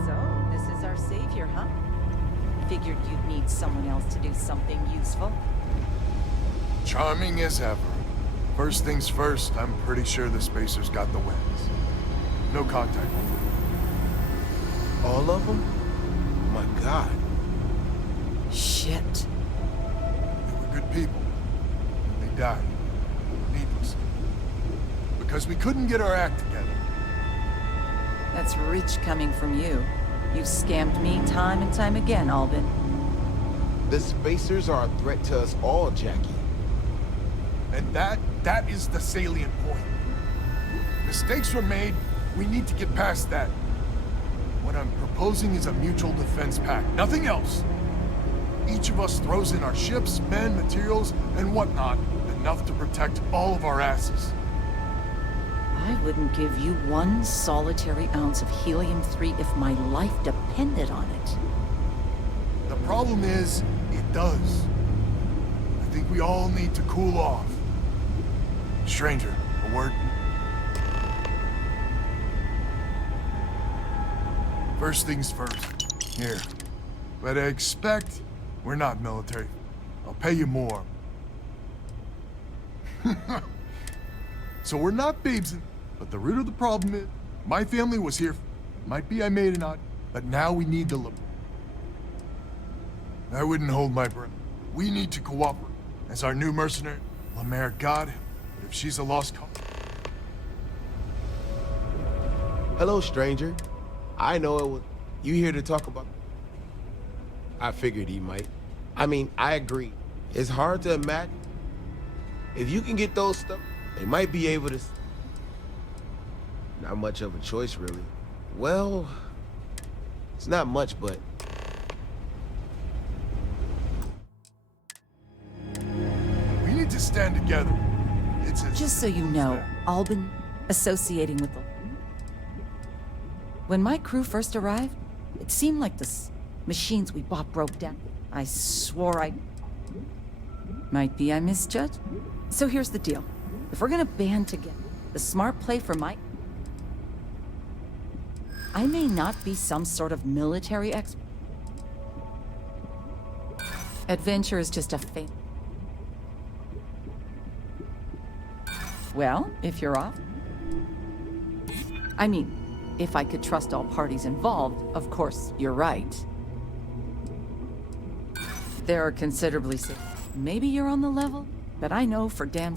So, this is our savior, huh? Figured you'd need someone else to do something useful. Charming as ever. First things first, I'm pretty sure the Spacers got the wins. No contact with them. All of them? Oh my God. Shit. They were good people. And they died. Needlessly. Because we couldn't get our act together. That's rich coming from you. You've scammed me time and time again, Albin. The Spacers are a threat to us all, Jackie. And that is the salient point. Mistakes were made, we need to get past that. What I'm proposing is a mutual defense pact, nothing else. Each of us throws in our ships, men, materials, and whatnot, enough to protect all of our asses. I wouldn't give you one solitary ounce of helium-3 if my life depended on it. The problem is, it does. I think we all need to cool off. Stranger, a word? First things first. Here. But I expect we're not military. I'll pay you more. So we're not babes, but the root of the problem is, my family was here. Might be I made it not, but now we need to look. I wouldn't hold my breath. We need to cooperate. As our new mercenary, Lemaire, God, but if she's a lost cause. Hello, stranger. I know it was... You here to talk about... I figured he might. I mean, I agree. It's hard to imagine. If you can get those stuff, they might be able to... Not much of a choice, really. Well, it's not much, but... We need to stand together. Just so you know, Albin associating with the... When my crew first arrived, it seemed like the machines we bought broke down. I swore I... Might be I misjudged. So here's the deal. If we're gonna band together, the smart play for my... I may not be some sort of military expert. Adventure is just a feint. Well, if you're off. I mean, if I could trust all parties involved, of course, you're right. They're considerably safe. Maybe you're on the level, but I know for damn...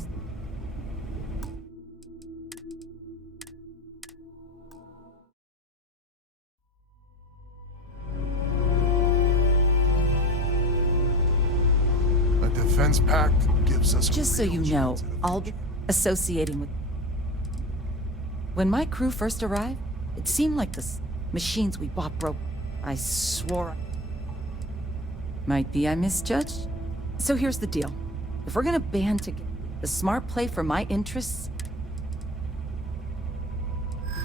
A defense pact gives us... Just so you know, I'll be associating with... When my crew first arrived, it seemed like the machines we bought broke. I swore... Might be I misjudged? So here's the deal. If we're gonna band together, the smart play for my interests...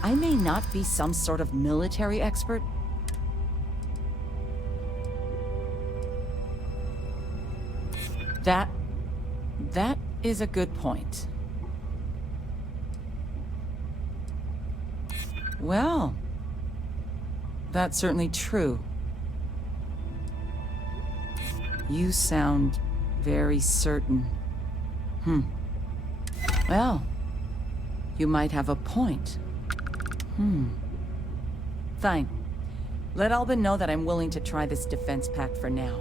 I may not be some sort of military expert. That is a good point. Well, that's certainly true. You sound very certain. Well, you might have a point. Fine. Let Albin know that I'm willing to try this defense pact for now.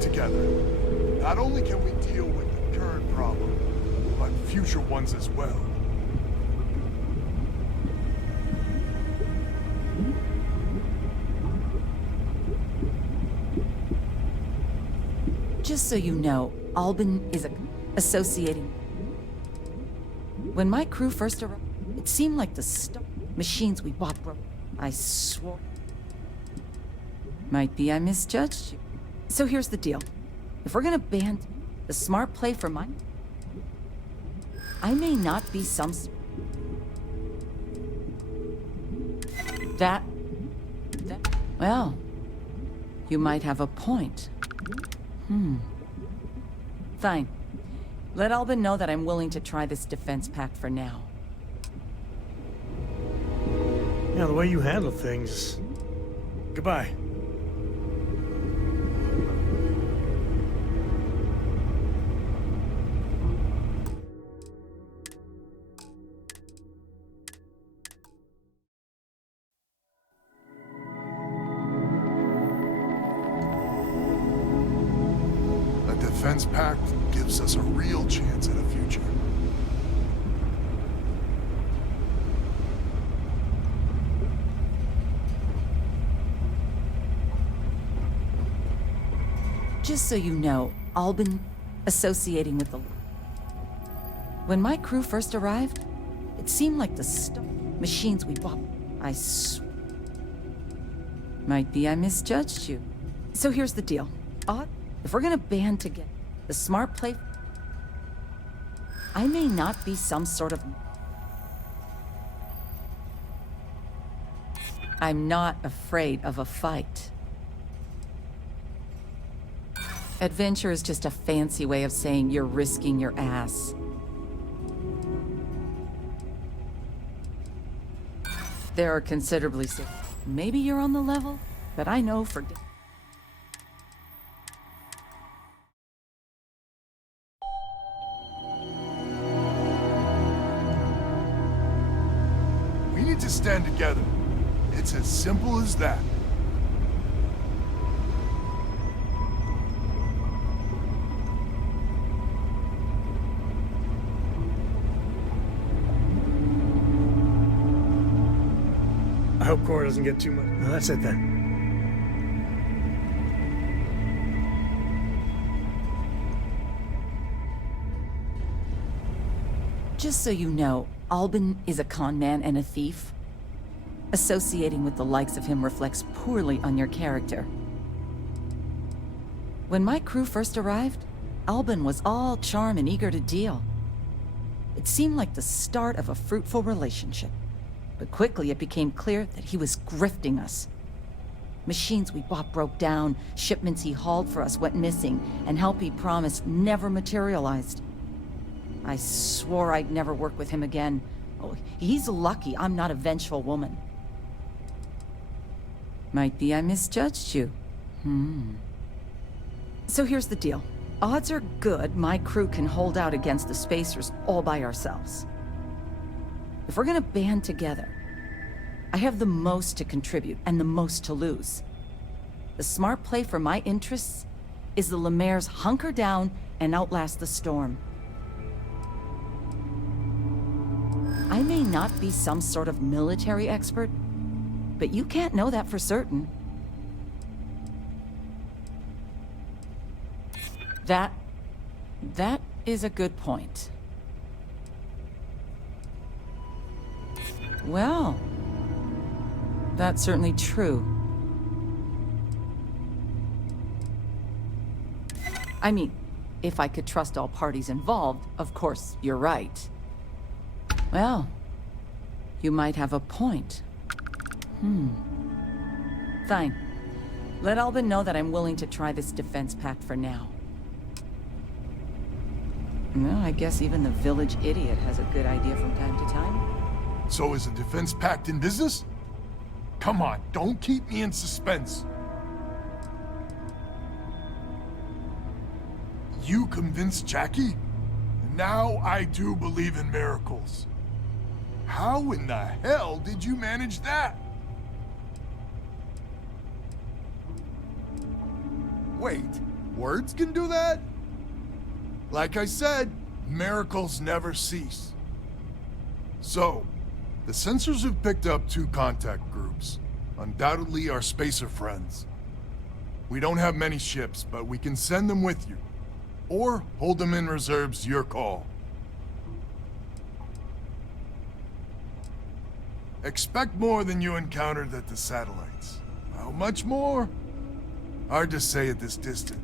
band together, not only can we deal with the current problem, but future ones as well. Just so you know, Alban is associating. When my crew first arrived, it seemed like the machines we bought broke. I swore. Might be I misjudged you. So here's the deal. If we're gonna ban the smart play for mine, I may not be some... That... Well, you might have a point. Fine. Let Alban know that I'm willing to try this defense pact for now. Yeah, the way you handle things... Goodbye. Defense Pact gives us a real chance at a future. Just so you know, Alban associating with the... When my crew first arrived, it seemed like the machines we bought. I Might be I misjudged you. So here's the deal. If we're gonna band together, the smart play... I may not be some sort of... I'm not afraid of a fight. Adventure is just a fancy way of saying you're risking your ass. There are considerably... Maybe you're on the level, but I know for... We need to stand together. It's as simple as that. I hope Cora doesn't get too much. No, that's it then. Just so you know, Alban is a con man and a thief. Associating with the likes of him reflects poorly on your character. When my crew first arrived, Alban was all charm and eager to deal. It seemed like the start of a fruitful relationship. But quickly it became clear that he was grifting us. Machines we bought broke down, shipments he hauled for us went missing, and help he promised never materialized. I swore I'd never work with him again. Oh, he's lucky I'm not a vengeful woman. Might be I misjudged you. So here's the deal. Odds are good my crew can hold out against the Spacers all by ourselves. If we're gonna band together, I have the most to contribute and the most to lose. The smart play for my interests is the Lemaire's hunker down and outlast the storm. I may not be some sort of military expert, but you can't know that for certain. That is a good point. Well, that's certainly true. I mean, if I could trust all parties involved, of course, you're right. Well, you might have a point. Fine. Let Alban know that I'm willing to try this defense pact for now. Well, I guess even the village idiot has a good idea from time to time. So is a defense pact in business? Come on, don't keep me in suspense. You convinced Jackie? Now I do believe in miracles. How in the hell did you manage that? Wait, Words can do that? Like I said, miracles never cease. So, the sensors have picked up 2 contact groups. Undoubtedly our spacer friends. We don't have many ships, but we can send them with you. Or hold them in reserves, your call. Expect more than you encountered at the satellites. How much more? Hard to say at this distance.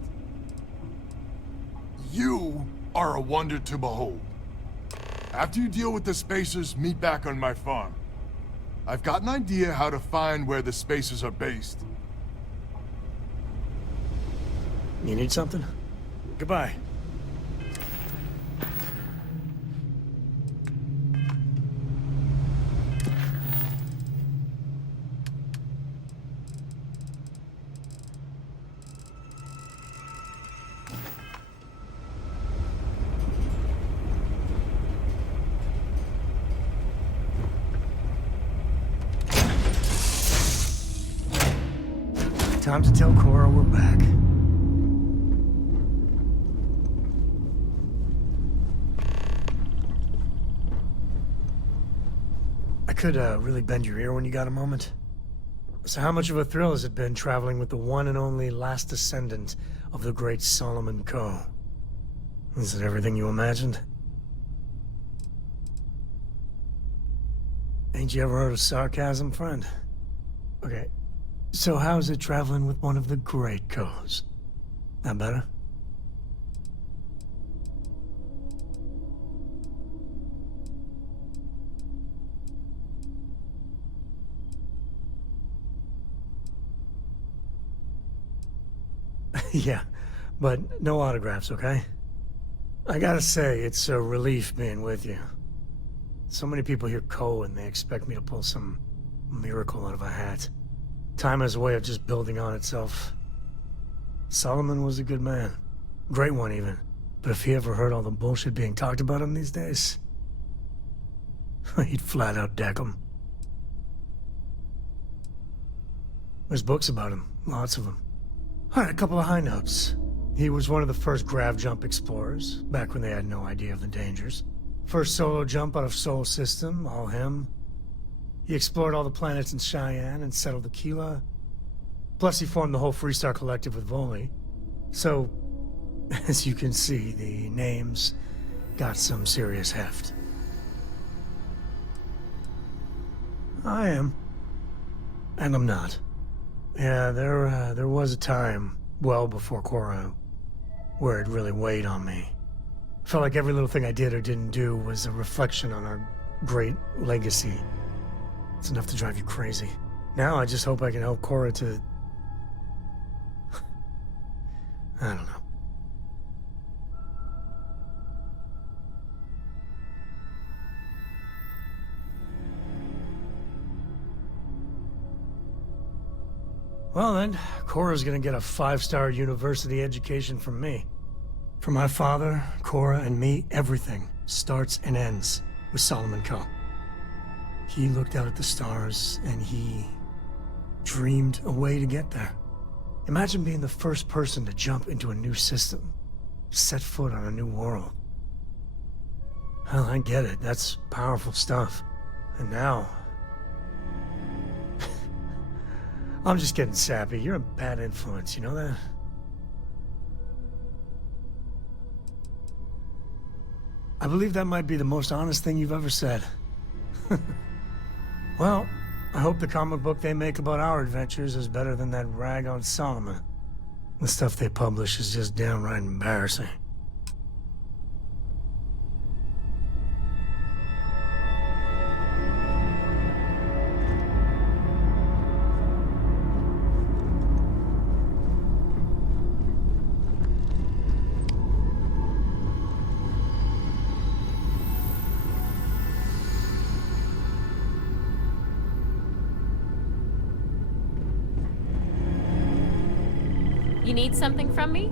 You are a wonder to behold. After you deal with the spacers, meet back on my farm. I've got an idea how to find where the spacers are based. You need something? Goodbye. Time to tell Cora we're back. I could really bend your ear when you got a moment. So how much of a thrill has it been traveling with the one and only last descendant of the great Solomon Coe? Is it everything you imagined? Ain't you ever heard of sarcasm, friend? Okay. So how's it traveling with one of the great Coes? That better? Yeah, but no autographs, okay? I gotta say, it's a relief being with you. So many people hear Coe and they expect me to pull some miracle out of a hat. Time has a way of just building on itself. Solomon was a good man. Great one, even. But if he ever heard all the bullshit being talked about him these days, he'd flat out deck him. There's books about him. Lots of them. Alright, a couple of high notes. He was one of the first grav jump explorers, back when they had no idea of the dangers. First solo jump out of Sol System, all him. He explored all the planets in Cheyenne and settled Aquila. Plus he formed the whole Freestar Collective with Voli. So, as you can see, the names got some serious heft. I am. And I'm not. Yeah, there was a time, well before Cora, where it really weighed on me. Felt like every little thing I did or didn't do was a reflection on our great legacy. It's enough to drive you crazy. Now I just hope I can help Cora to... I don't know. Well then, Cora's gonna get a 5-star university education from me. For my father, Cora, and me, everything starts and ends with Solomon Coe. He looked out at the stars, and he dreamed a way to get there. Imagine being the first person to jump into a new system, set foot on a new world. Hell, I get it. That's powerful stuff. And now... I'm just getting sappy. You're a bad influence, you know that? I believe that might be the most honest thing you've ever said. Well, I hope the comic book they make about our adventures is better than that rag on Solomon. The stuff they publish is just downright embarrassing. You need something from me?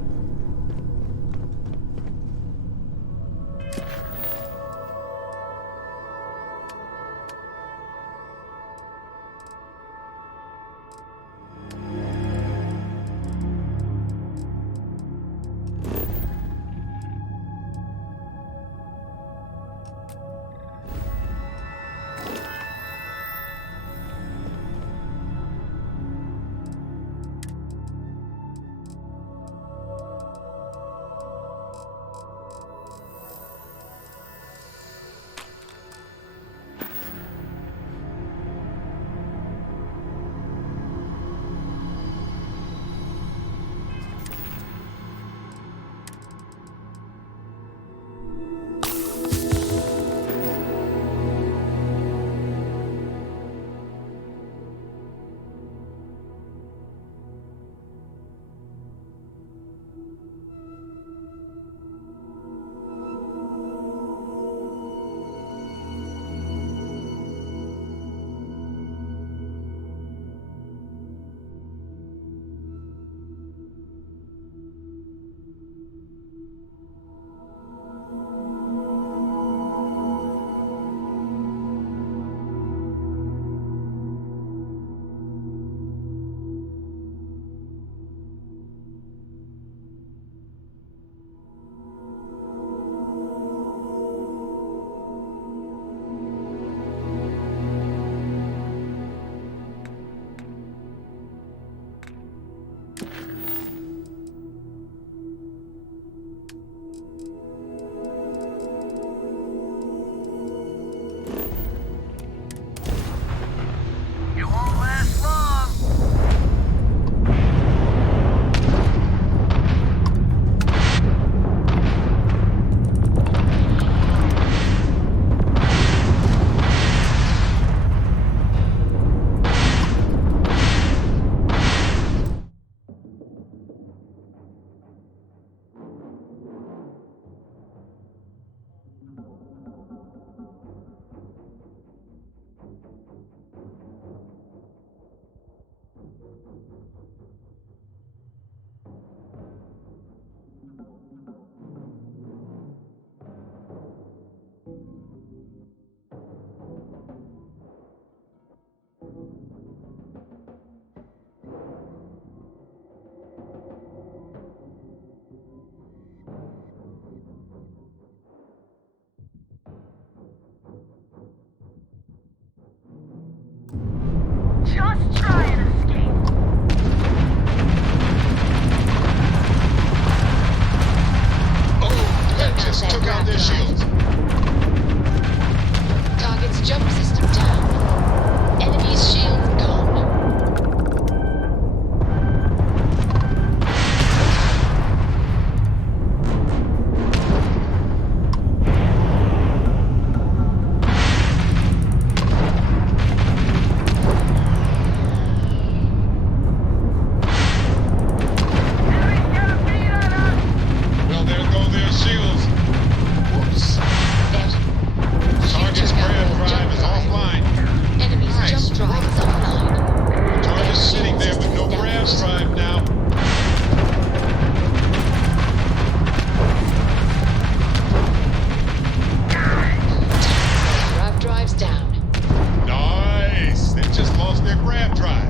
their grab drive.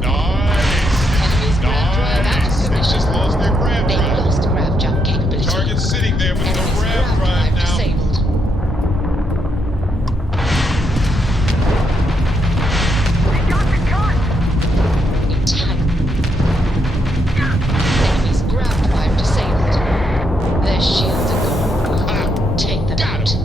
Nice. Nice. They just lost their grab drive. They lost grab jump capability. Target's sitting there with no grab drive now. Disabled. Enemy's grab drive disabled. Their shields are gone. Take them out.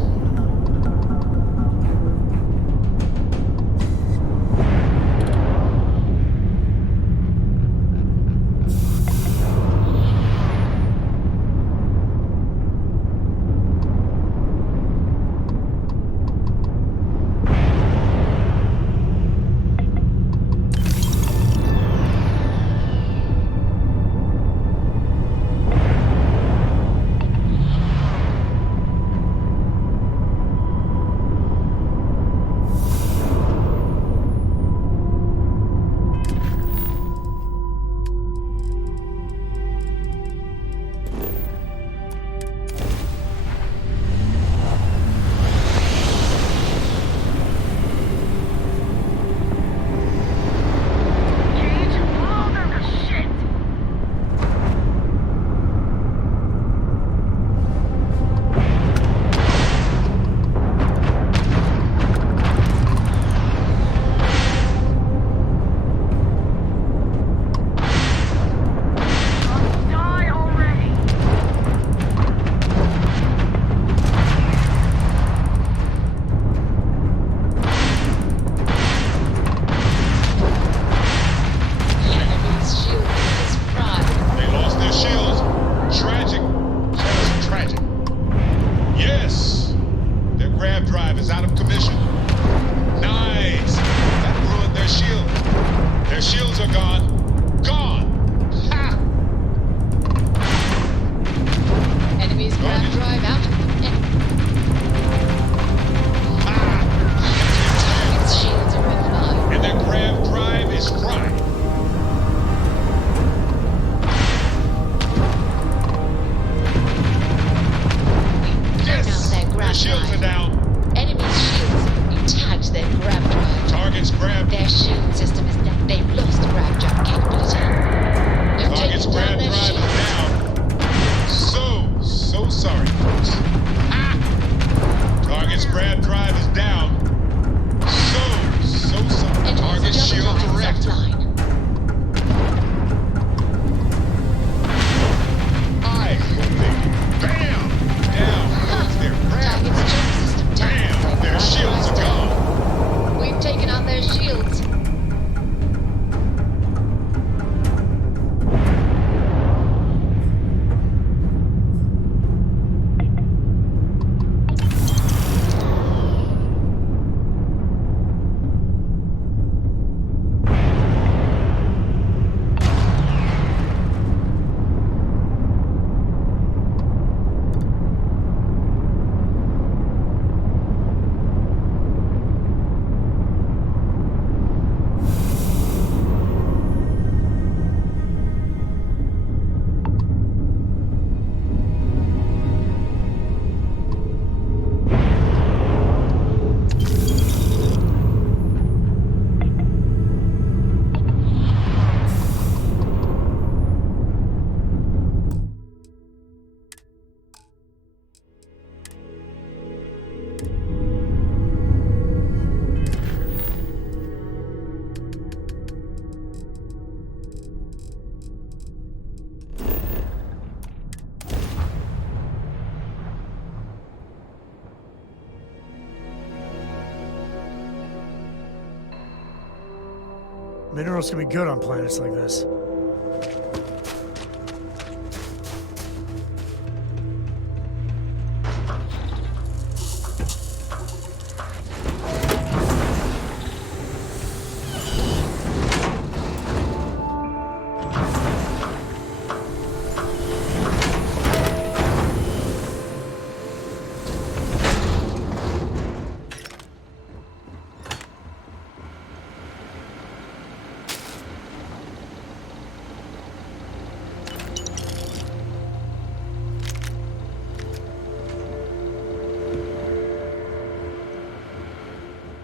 Minerals can be good on planets like this.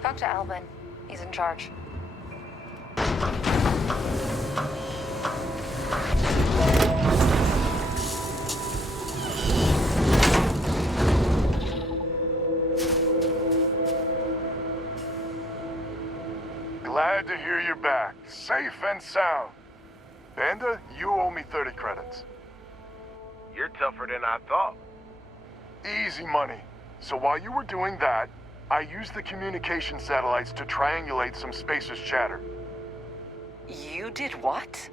Talk to Albin. He's in charge. Glad to hear you're back, safe and sound. Banda, you owe me 30 credits. You're tougher than I thought. Easy money. So while you were doing that, I used the communication satellites to triangulate some Spacers chatter. You did what?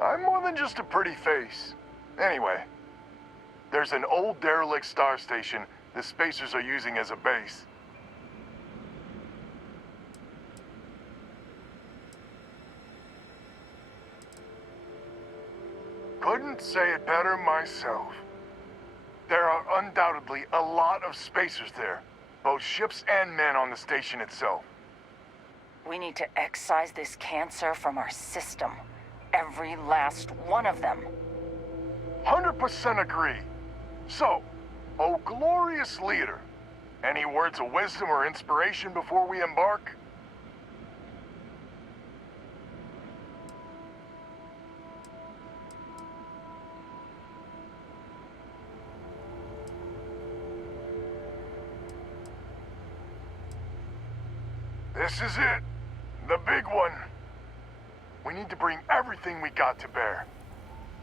I'm more than just a pretty face. Anyway, there's an old derelict star station the Spacers are using as a base. Couldn't say it better myself. There are undoubtedly a lot of Spacers there, both ships and men on the station itself. We need to excise this cancer from our system. Every last one of them. 100% agree. So, oh glorious leader, any words of wisdom or inspiration before we embark? This is it. The big one. We need to bring everything we got to bear.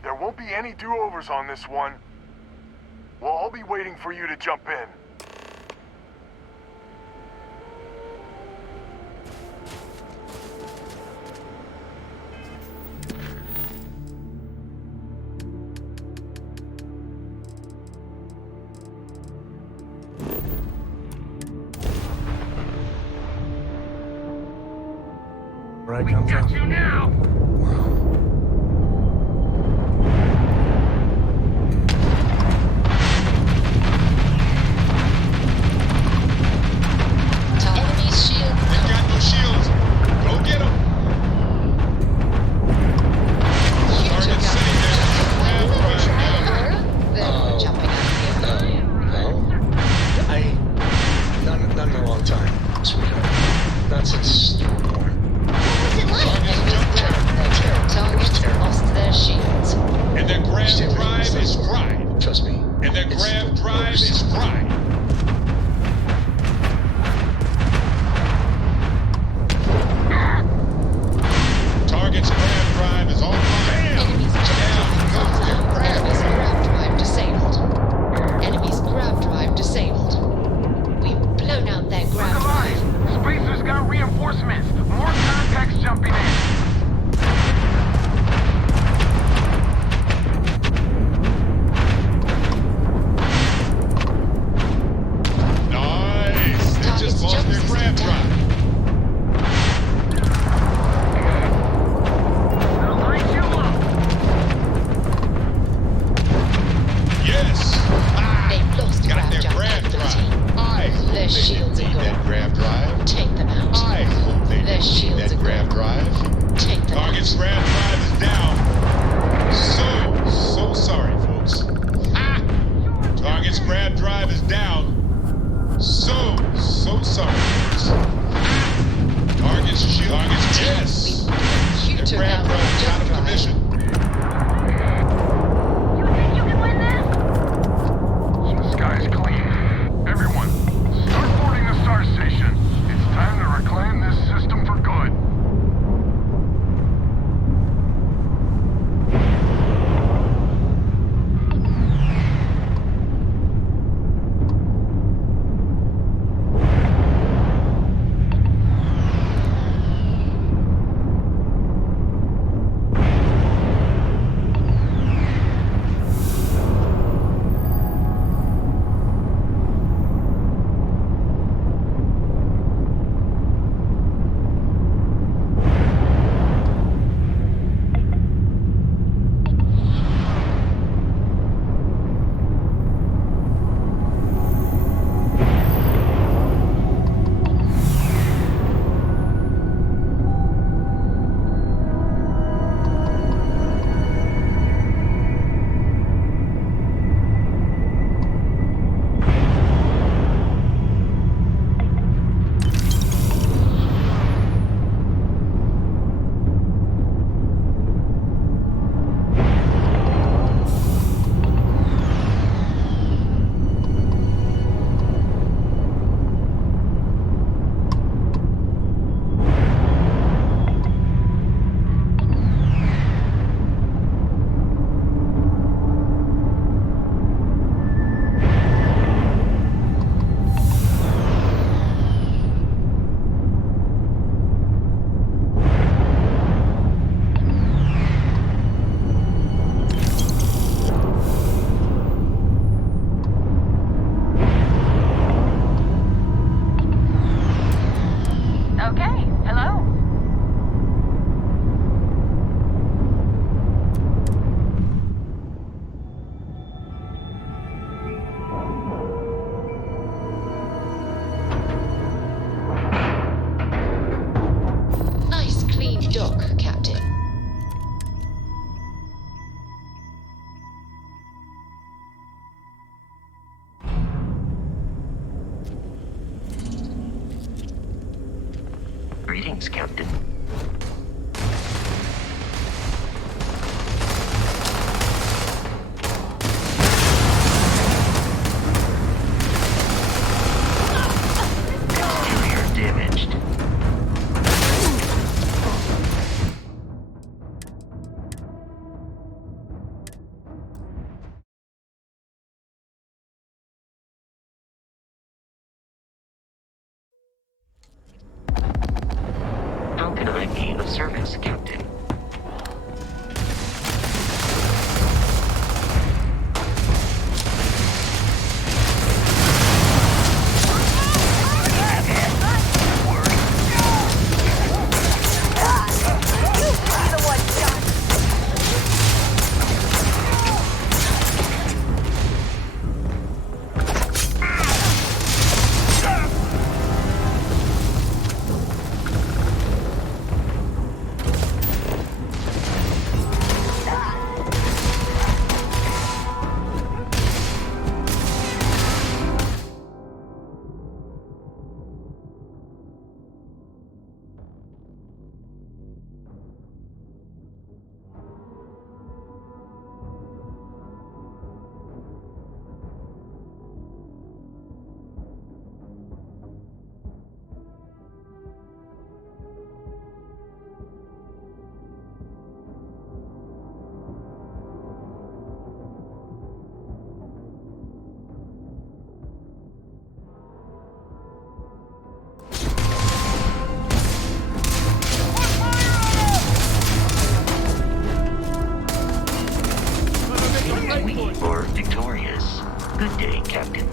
There won't be any do-overs on this one. We'll all be waiting for you to jump in. Right, comes Got out. you now! Enemy shield. They got no shields. Go get them. Target sitting there. Grab right now. Then jumping out of here. Not in a long time, sweetheart. Not since you were born. What was it like? Targets lost their shields. And their grav drive is fried. Trust me. And their grav drive is fried. Target's grav drive is online. Enemy's grav drive disabled. Enemy's grav drive disabled. We've blown out their grav Look alive! drive. Spacers got reinforcements. More contacts jumping in. Nice. They just lost their grav drive. They'll light you up. Yes. They've lost Got their grav grav drive. drive. I hope Their they shields didn't are need that gone. grav drive. Take them out. I hope they Their didn't need shields that are grav gone. drive. Take them Target's out. grav drive is down. So sorry, folks. Target's grav drive is down. So sorry, folks. Target's yes. You Their took grav out drive is their out of drive. commission. You think you can win this? Sky's clean. Everyone, start boarding the star station. It's time to reclaim this system for good. dock, Captain. Greetings, Captain. Exterior damaged. How can I be of service, Captain? We are victorious. Good day, Captain.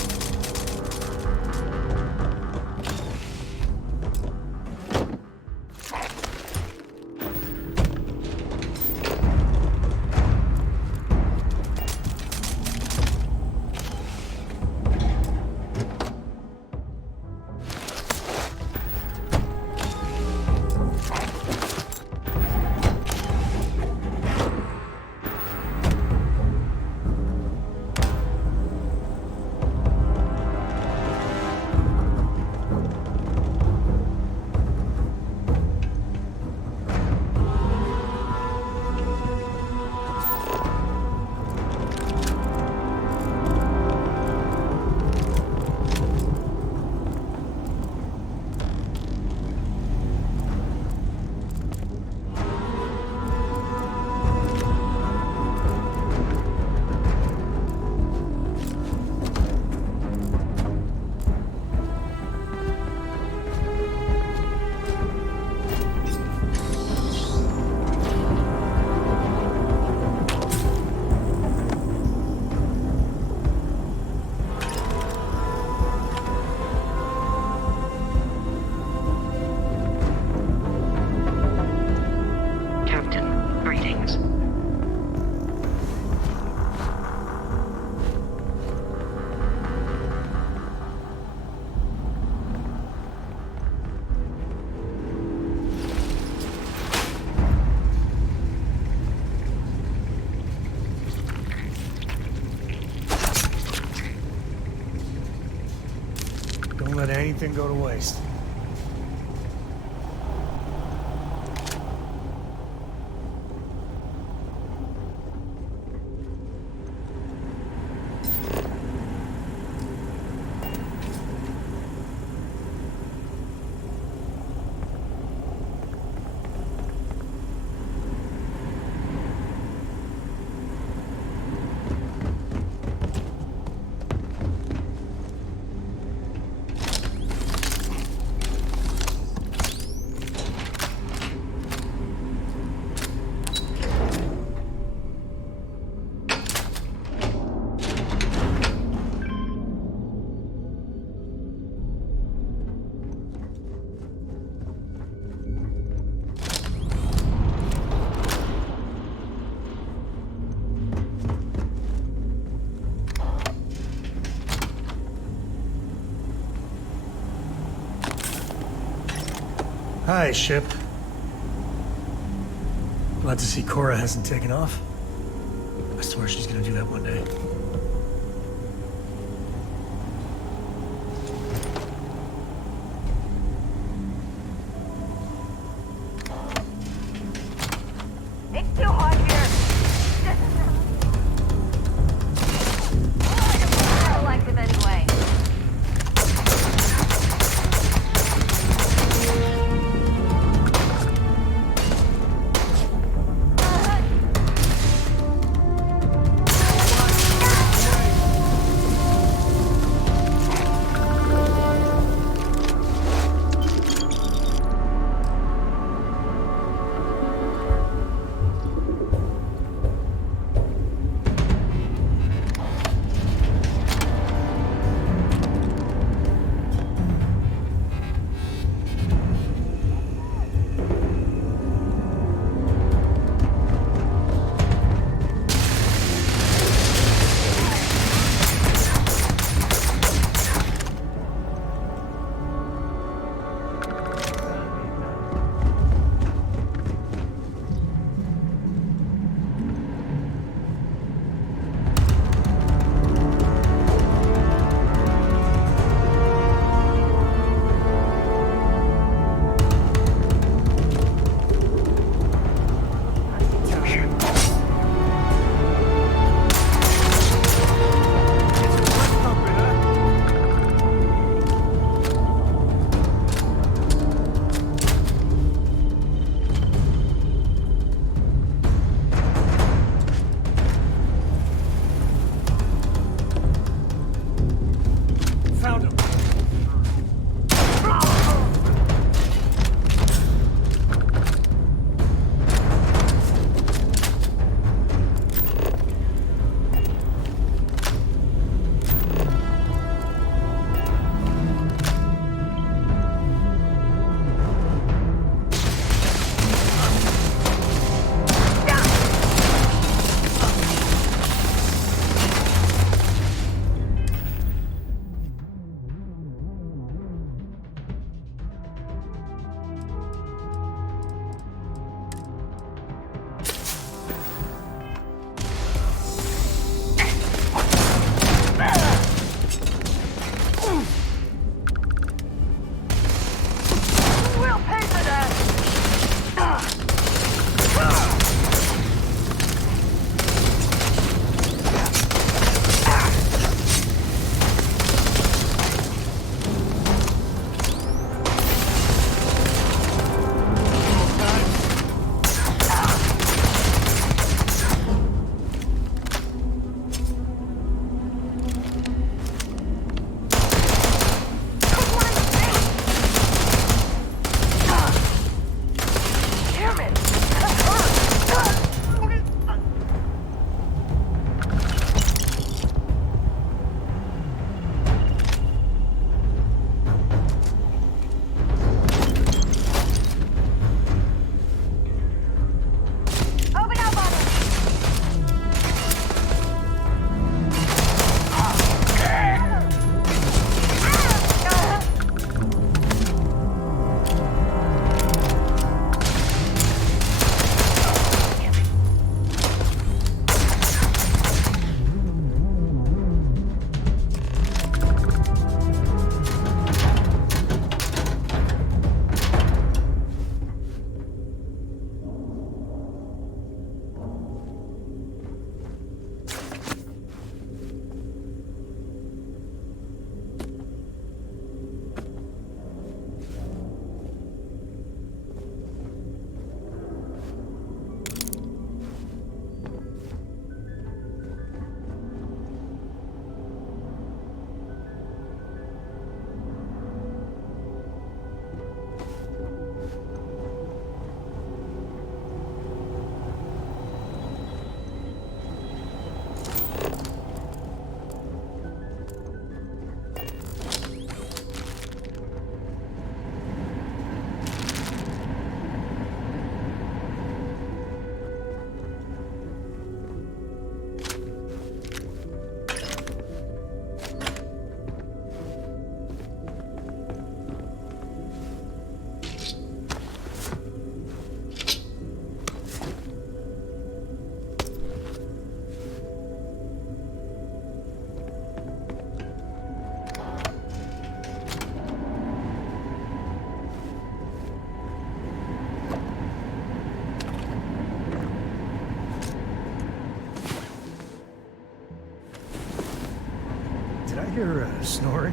Don't let anything go to waste. Hi, ship. Glad to see Cora hasn't taken off. I swear she's gonna do that one day. It's too hot here. I don't like them anyway. hear snoring?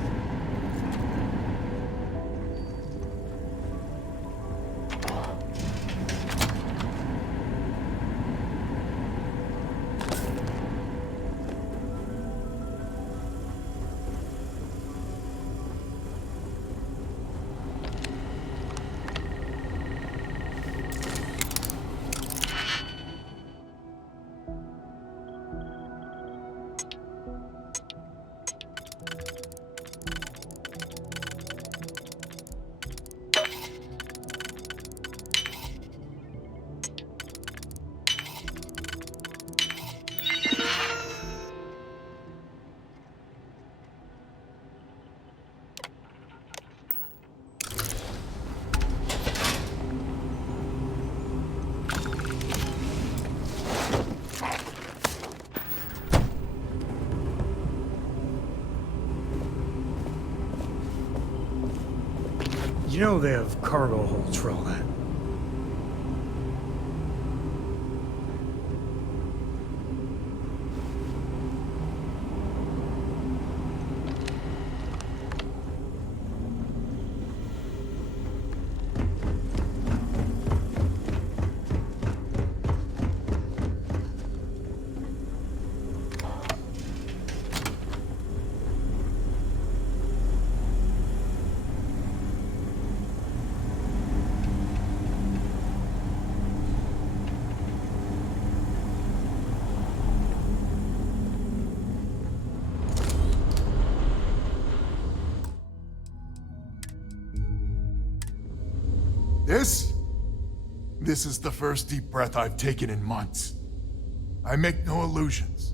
You know they have cargo holds for all that. This is the first deep breath I've taken in months. I make no illusions.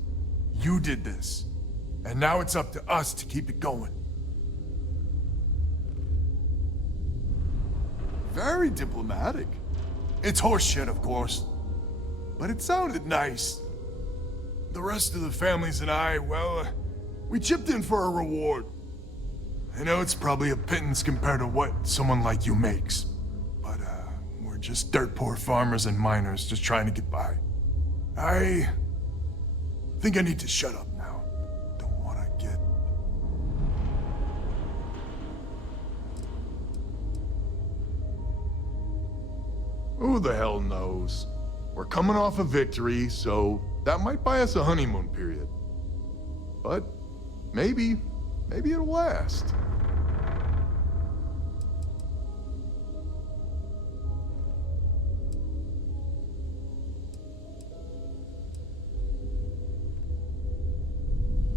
You did this. And now it's up to us to keep it going. Very diplomatic. It's horseshit, of course. But it sounded nice. The rest of the families and I, well, we chipped in for a reward. I know it's probably a pittance compared to what someone like you makes. But, we're just dirt poor farmers and miners just trying to get by. I think I need to shut up now. Don't want to get... Who the hell knows? We're coming off a victory, so that might buy us a honeymoon period. But maybe it'll last.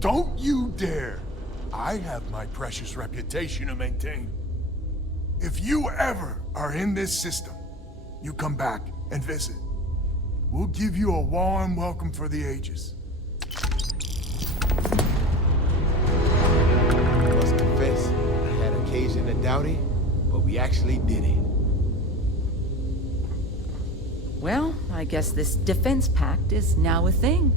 Don't you dare! I have my precious reputation to maintain. If you ever are in this system, you come back and visit. We'll give you a warm welcome for the ages. I must confess, I had occasion to doubt it, but we actually did it. Well, I guess this defense pact is now a thing.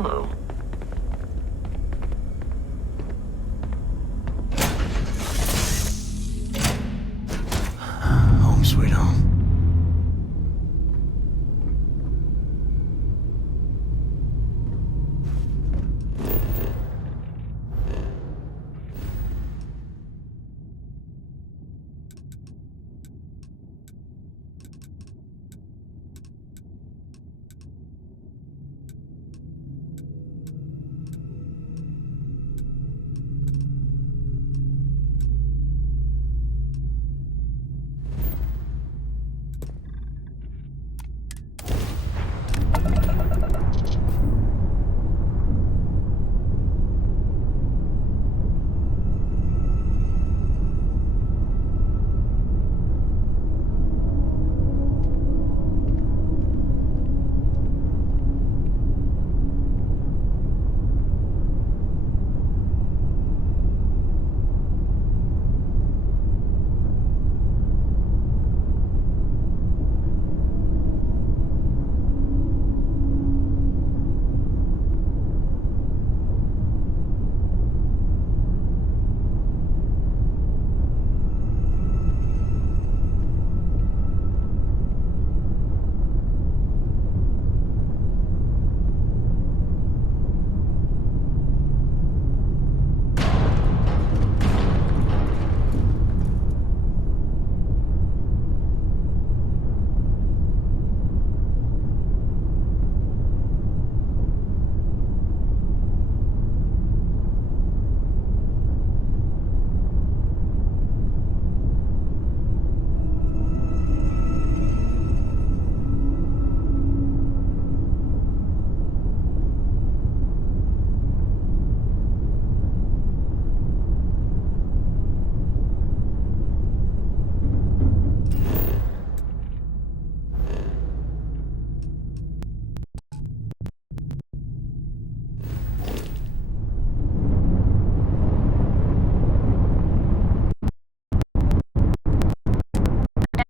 Hello. Home sweet home.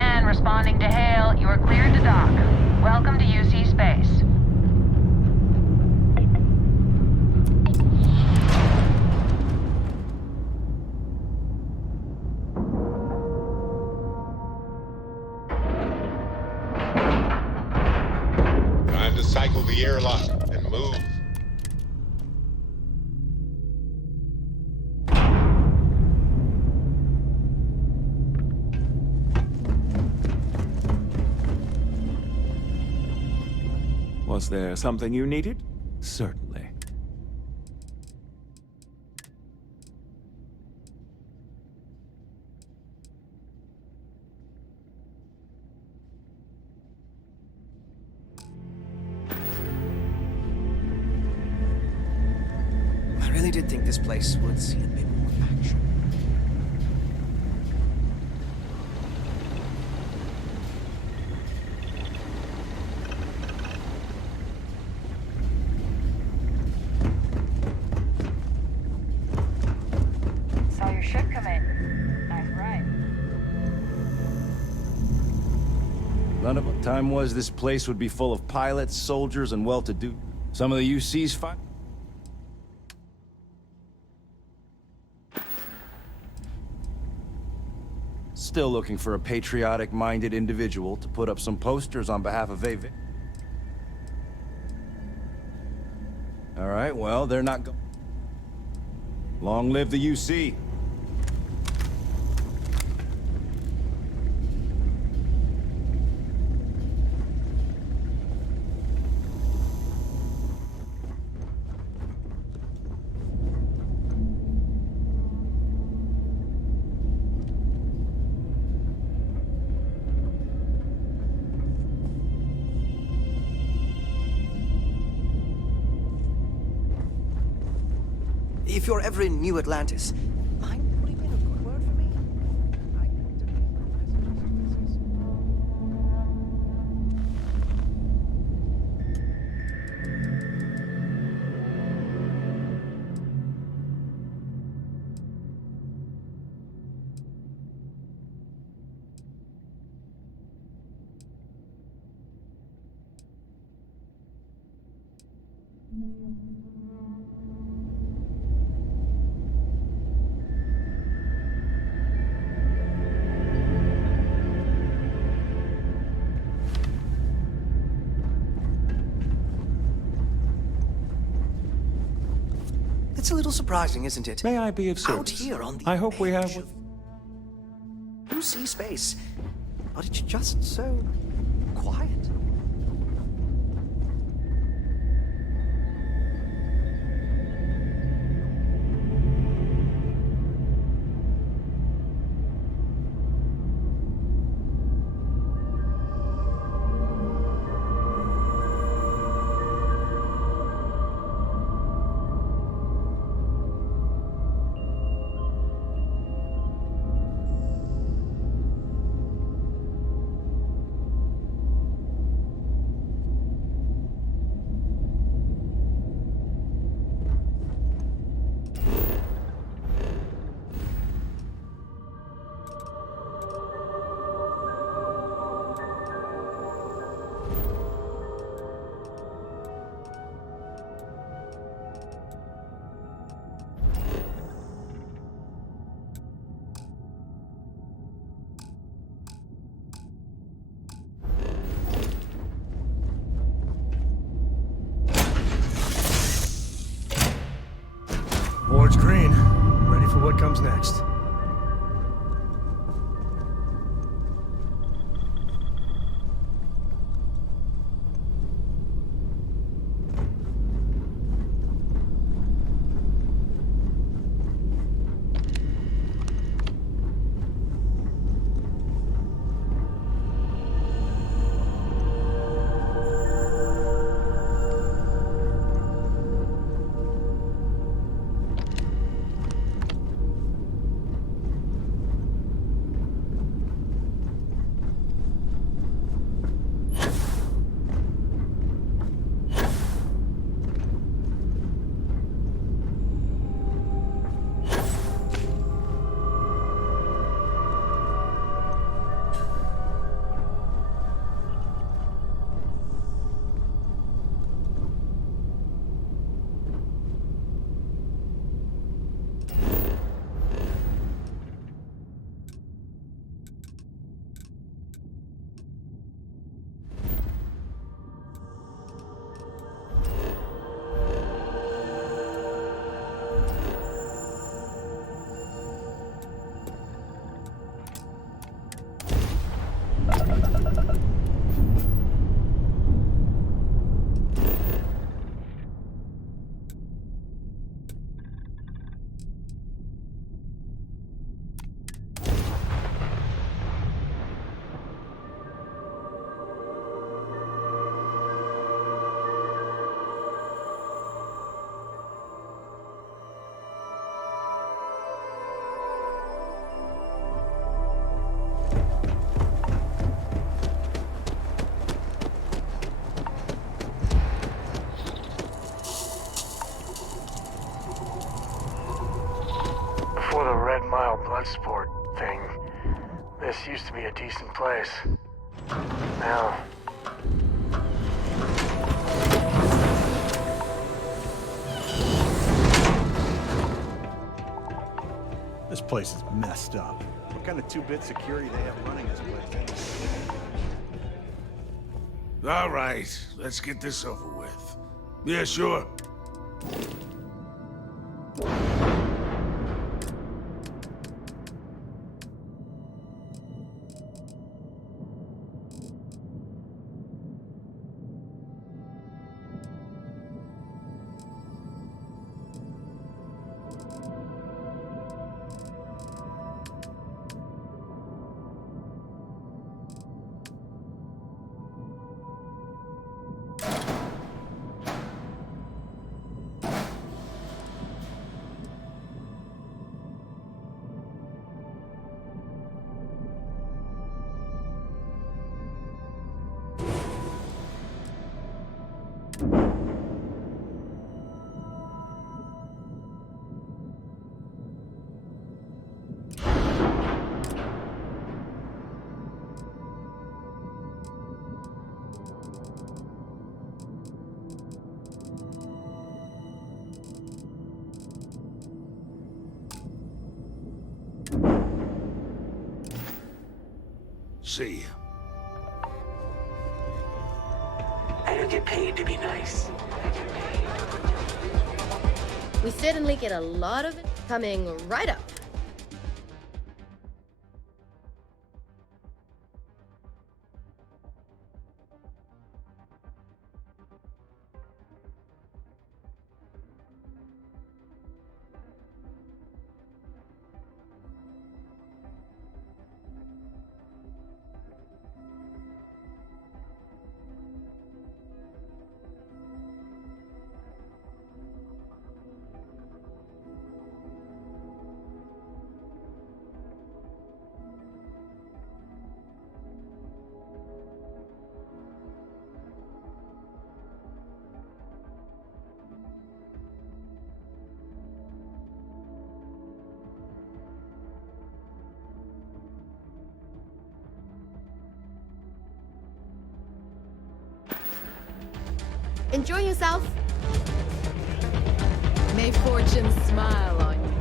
And responding to hail, you are cleared to dock. Welcome to UC space. Time to cycle the airlock and move. Was there something you needed? Certainly. I really did think this place would see a bit more action. Saw your ship come in. Nice ride. None of what time was this place would be full of pilots, soldiers, and well-to-do. Some of the UC's fine. Still looking for a patriotic-minded individual to put up some posters on behalf of AV. All right, well, they're not go. Long live the UC. If you're ever in New Atlantis, mind putting in a good word for me? It's a little surprising, isn't it? May I be of Out service? here on the I hope we have... You see space, but it's just so quiet. Board's green. Ready for what comes next. Before the Red Mile Bloodsport thing, this used to be a decent place. Now... This place is messed up. What kind of two-bit security they have running this place? All right, let's get this over with. Yeah, sure. see you. I don't get paid to be nice. We certainly get a lot of it coming right up. Enjoy yourself. May fortune smile on you.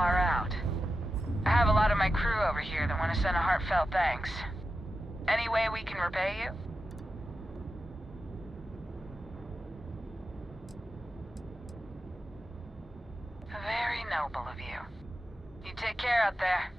far out. I have a lot of my crew over here that want to send a heartfelt thanks. Any way we can repay you? Very noble of you. You take care out there.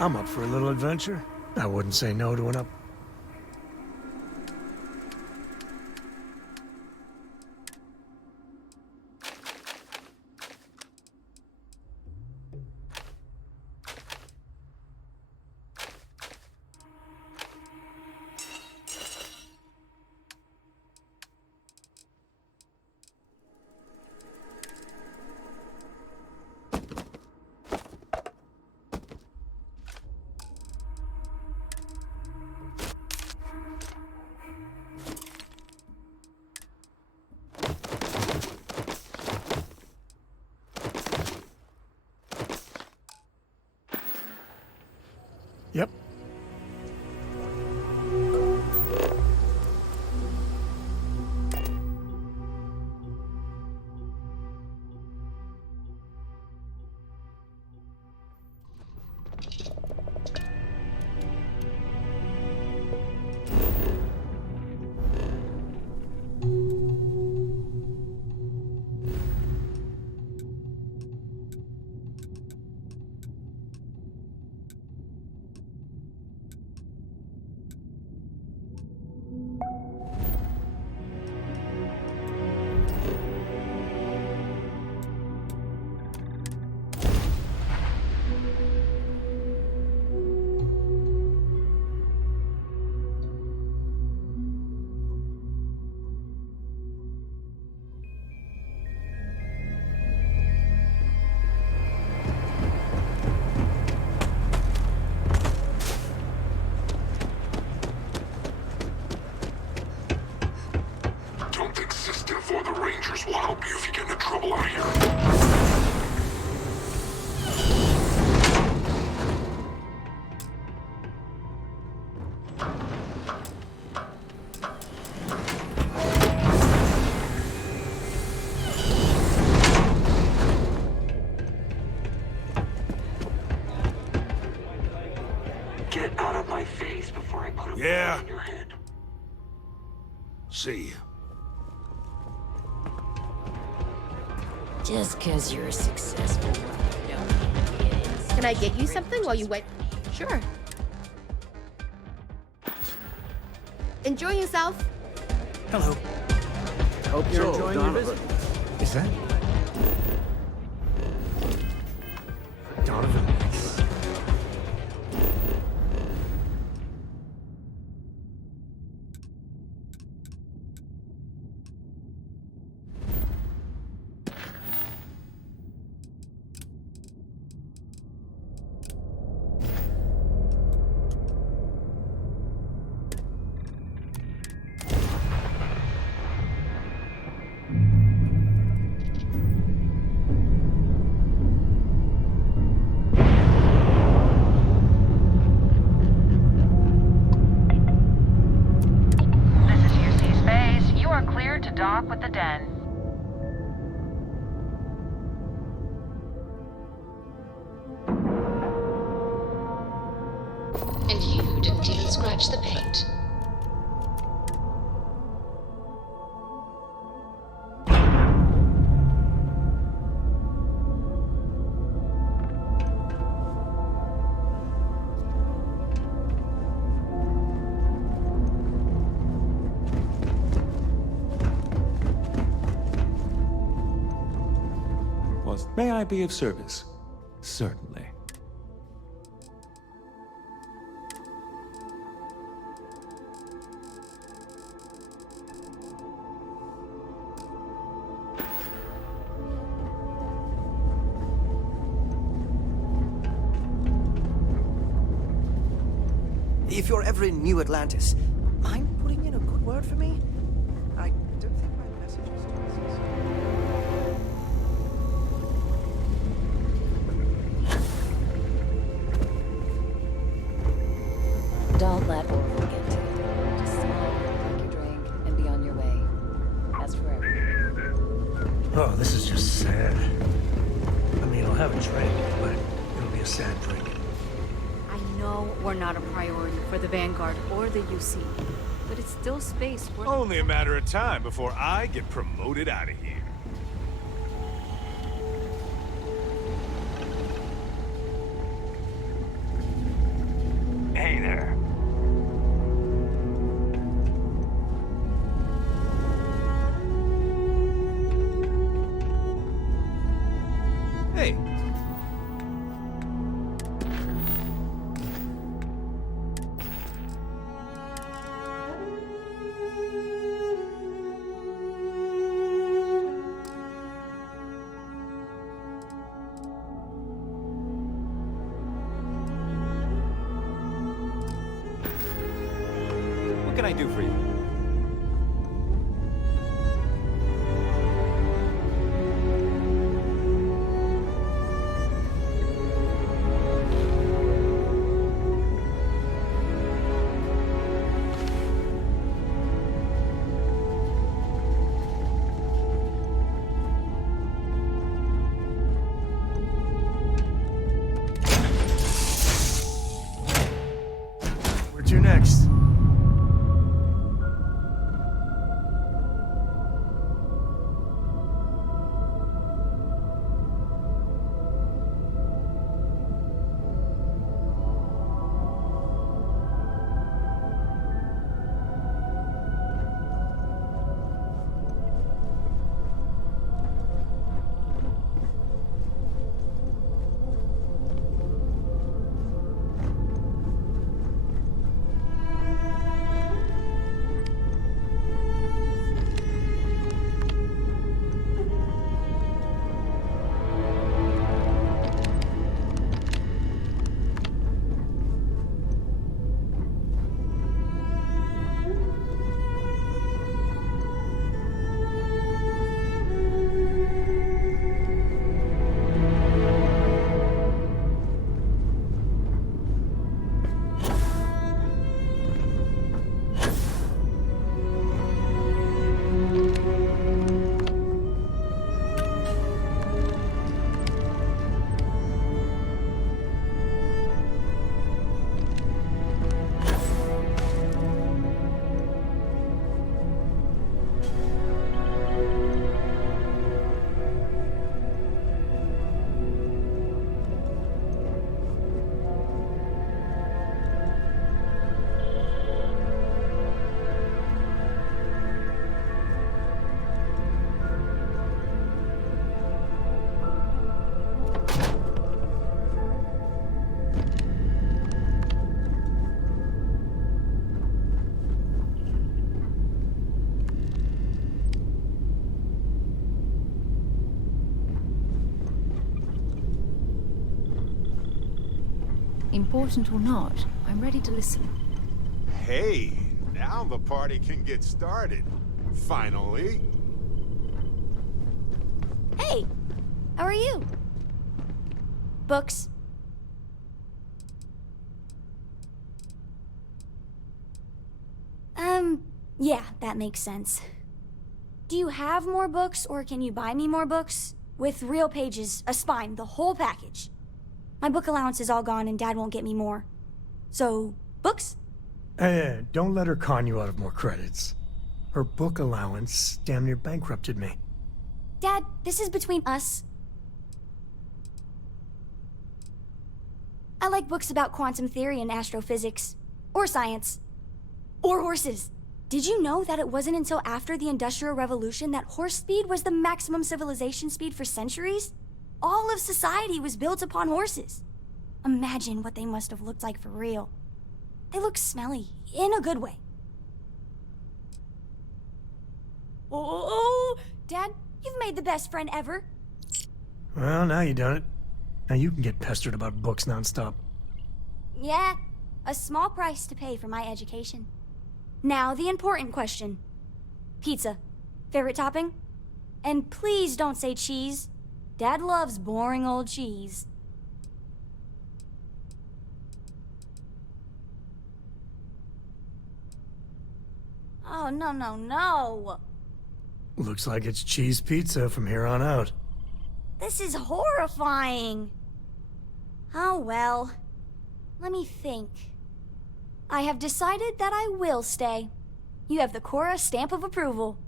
I'm up for a little adventure. I wouldn't say no to an up. Yep. will help you if you get into trouble out here. Get out of my face before I put a Yeah. bullet in your head. See you. Just because you're a successful one, don't mean it is. Can I get you something while you wait? Sure. Enjoy yourself. Hello. Hope you're enjoying your visit. Is that Donovan? To dock with the den. And you didn't even scratch the paint. May I be of service? Certainly. If you're ever in New Atlantis, mind putting in a good word for me? I don't think my message is Don't let Orville get to you. Just smile, take your drink, and be on your way. As for everything. Oh, this is just sad. I mean, I'll have a drink, but it'll be a sad drink. I know we're not a priority for the Vanguard or the UC, but it's still space worth... Only a matter of time before I get promoted out of here. there. Hey. What can I do for you? Where to next? Important or not, I'm ready to listen. Hey, now the party can get started. Finally. Hey! How are you? Books. Yeah, that makes sense. Do you have more books, or can you buy me more books? With real pages, a spine, the whole package. My book allowance is all gone and Dad won't get me more. So, books? Hey, don't let her con you out of more credits. Her book allowance damn near bankrupted me. Dad, this is between us. I like books about quantum theory and astrophysics. Or science. Or horses. Did you know that it wasn't until after the Industrial Revolution that horse speed was the maximum civilization speed for centuries? All of society was built upon horses. Imagine what they must have looked like for real. They look smelly, in a good way. Oh, Dad, you've made the best friend ever. Well, now you done it. Now you can get pestered about books nonstop. Yeah, a small price to pay for my education. Now, the important question. Pizza. Favorite topping? And please don't say cheese. Dad loves boring old cheese. Oh, no, no, no. Looks like it's cheese pizza from here on out. This is horrifying. Oh, well. Let me think. I have decided that I will stay. You have the Cora stamp of approval.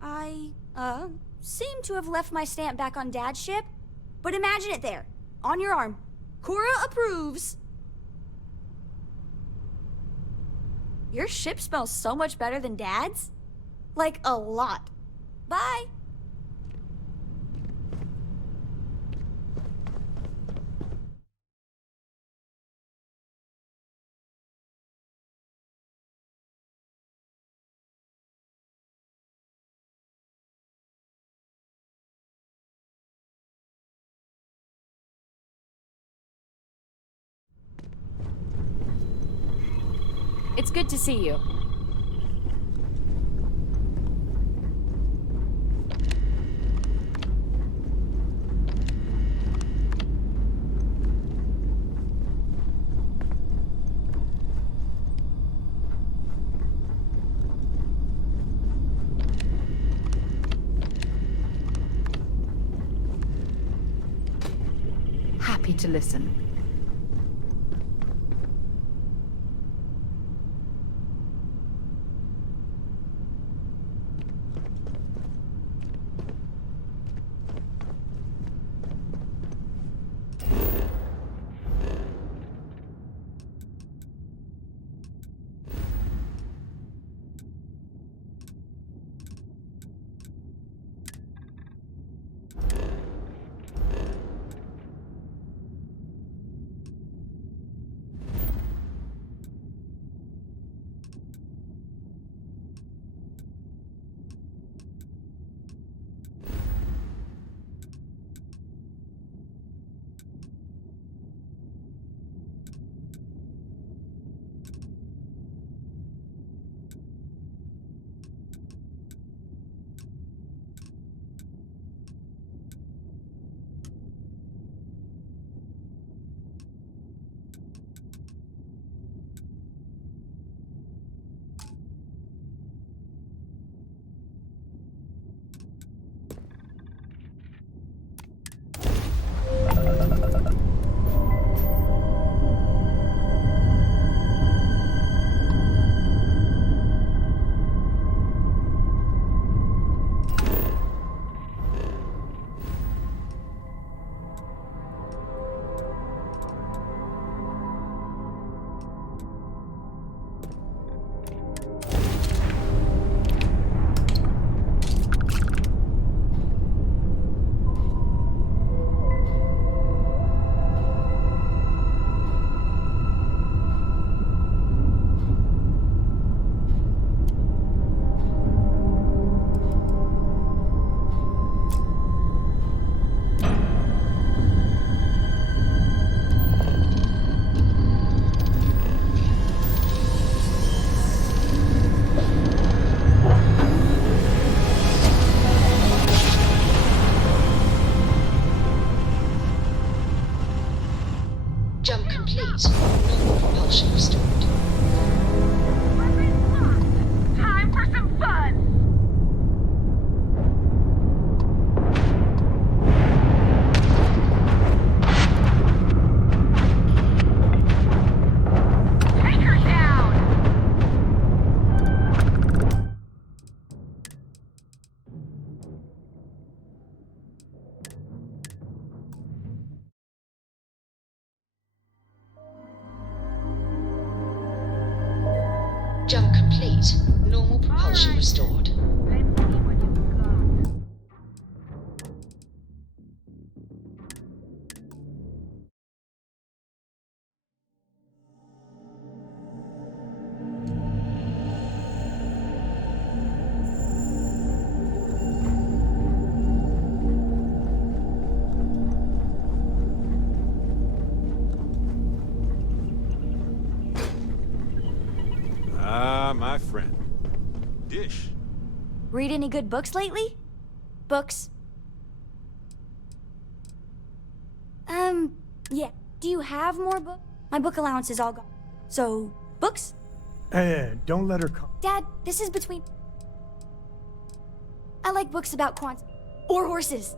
I, seem to have left my stamp back on Dad's ship, but imagine it there, on your arm. Cora approves. Your ship smells so much better than Dad's. Like, a lot. Bye. It's good to see you. Happy to listen. Jump complete. Normal propulsion restored. Time for some fun! Take her down! Jump complete. Normal propulsion restored. Ah, my friend. Dish. Read any good books lately? Books. Yeah. Do you have more books? My book allowance is all gone. So, books? Hey, don't let her come. Dad, this is between... I like books about quantum... Or horses.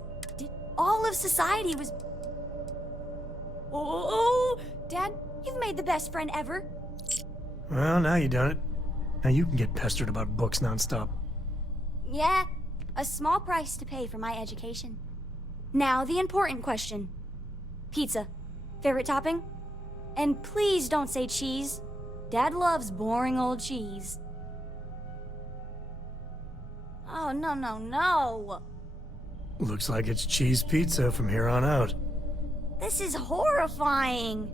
All of society was... Oh, Dad, you've made the best friend ever. Well, now you done it. Now you can get pestered about books nonstop. Yeah, a small price to pay for my education. Now the important question. Pizza. Favorite topping? And please don't say cheese. Dad loves boring old cheese. Oh, no, no, no! Looks like it's cheese pizza from here on out. This is horrifying!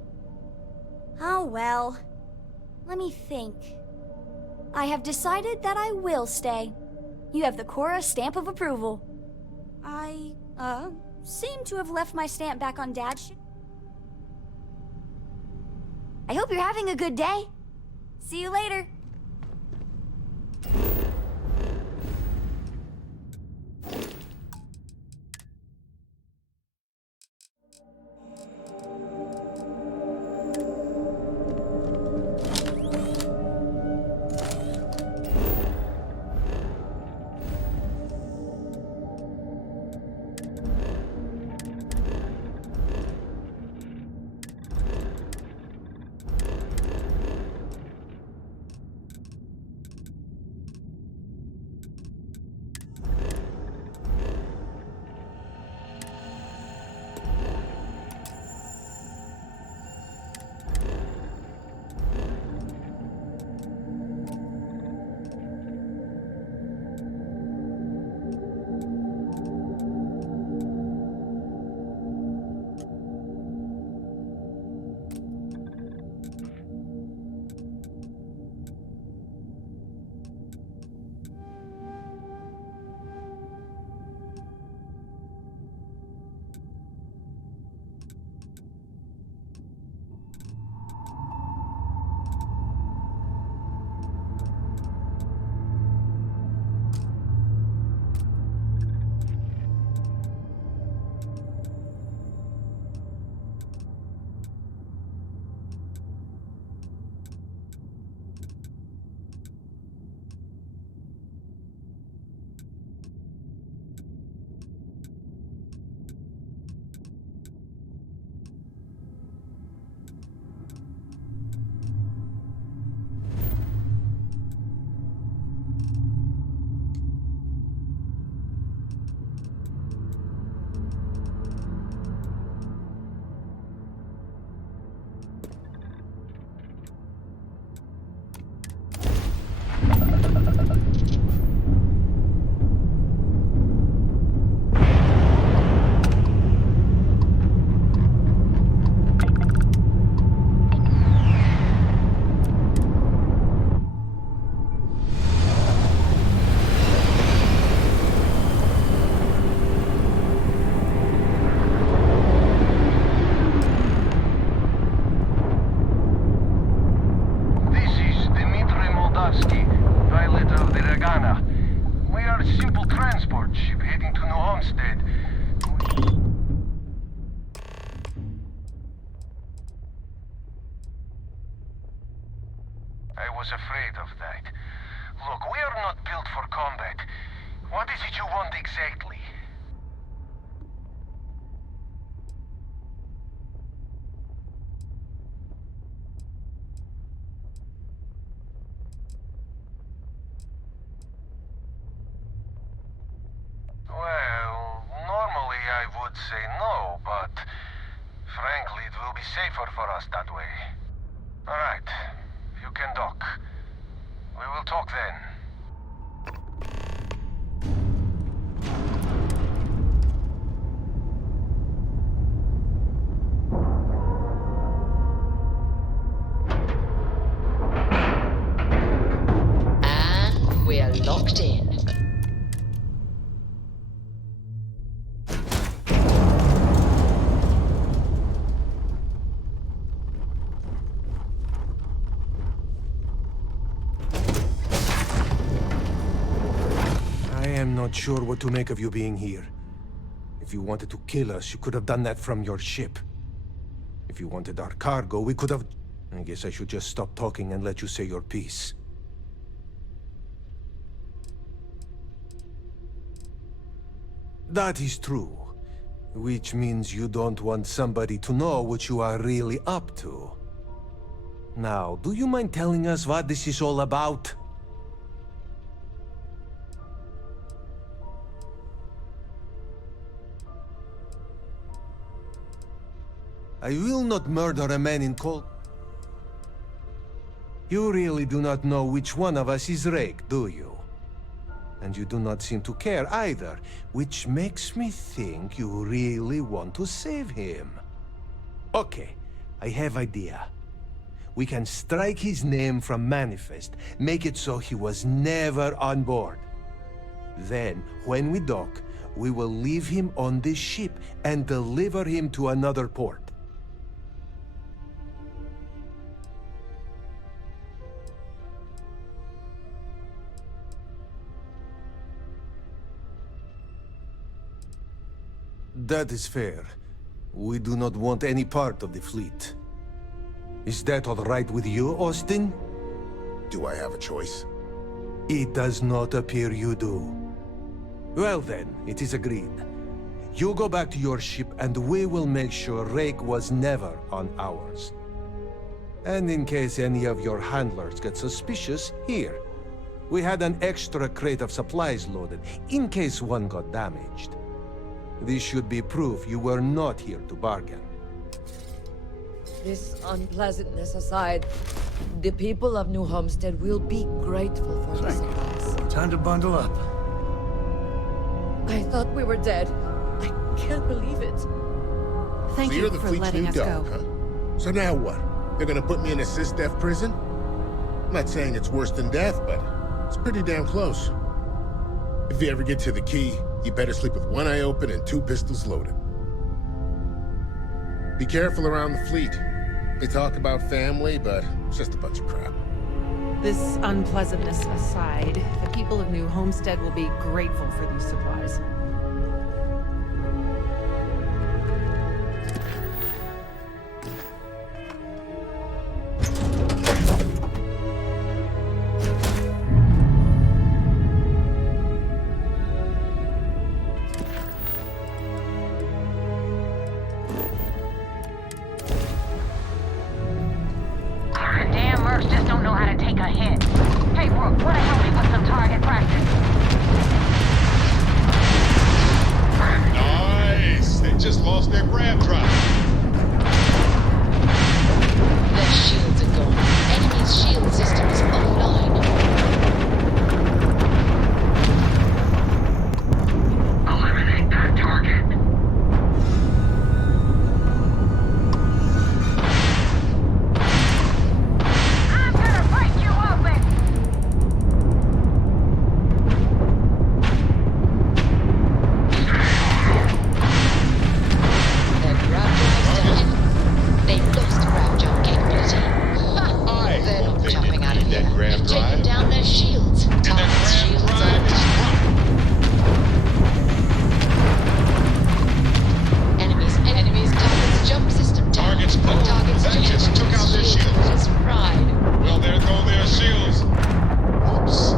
Oh well. Let me think. I have decided that I will stay. You have the Cora stamp of approval. I, seem to have left my stamp back on Dad's ship. I hope you're having a good day. See you later. Well, normally I would say no, but frankly, it will be safer for us that way. All right, you can dock. We will talk then. And we're locked in. I'm not sure what to make of you being here. If you wanted to kill us, you could have done that from your ship. If you wanted our cargo, we could have... I guess I should just stop talking and let you say your piece. That is true. Which means you don't want somebody to know what you are really up to. Now, do you mind telling us what this is all about? I will not murder a man in cold... You really do not know which one of us is Rake, do you? And you do not seem to care either, which makes me think you really want to save him. Okay, I have idea. We can strike his name from Manifest, make it so he was never on board. Then, when we dock, we will leave him on this ship and deliver him to another port. That is fair. We do not want any part of the fleet. Is that all right with you, Austin? Do I have a choice? It does not appear you do. Well then, it is agreed. You go back to your ship and we will make sure Rake was never on ours. And in case any of your handlers get suspicious, here. We had an extra crate of supplies loaded, in case one got damaged. This should be proof you were not here to bargain. This unpleasantness aside, the people of New Homestead will be grateful for the supplies. Time to bundle up. I thought we were dead. I can't believe it. Thank So you you're the for fleet's letting new us dog, go. huh? So now what? They're gonna put me in a sys-def prison? I'm not saying it's worse than death, but it's pretty damn close. If you ever get to the key, you better sleep with one eye open and 2 pistols loaded. Be careful around the fleet. They talk about family, but it's just a bunch of crap. This unpleasantness aside, the people of New Homestead will be grateful for these supplies. Damn mercs just don't know how to take a hit. Hey, Brooke, wanna help me with some target practice? Nice! They just lost their grab drive. Their shields are gone. Enemy's shield system is offline. Eliminate that target. I'm gonna break you open! Their grab drives dead. They've lost grab jump capability. Ha! They're not jumping out of here. You've taken down their shields. Target's shields are down. Enemies target's jump system down. Target's blown. Target's That just took out their shields. is fried. Well, there go their shields. Oops.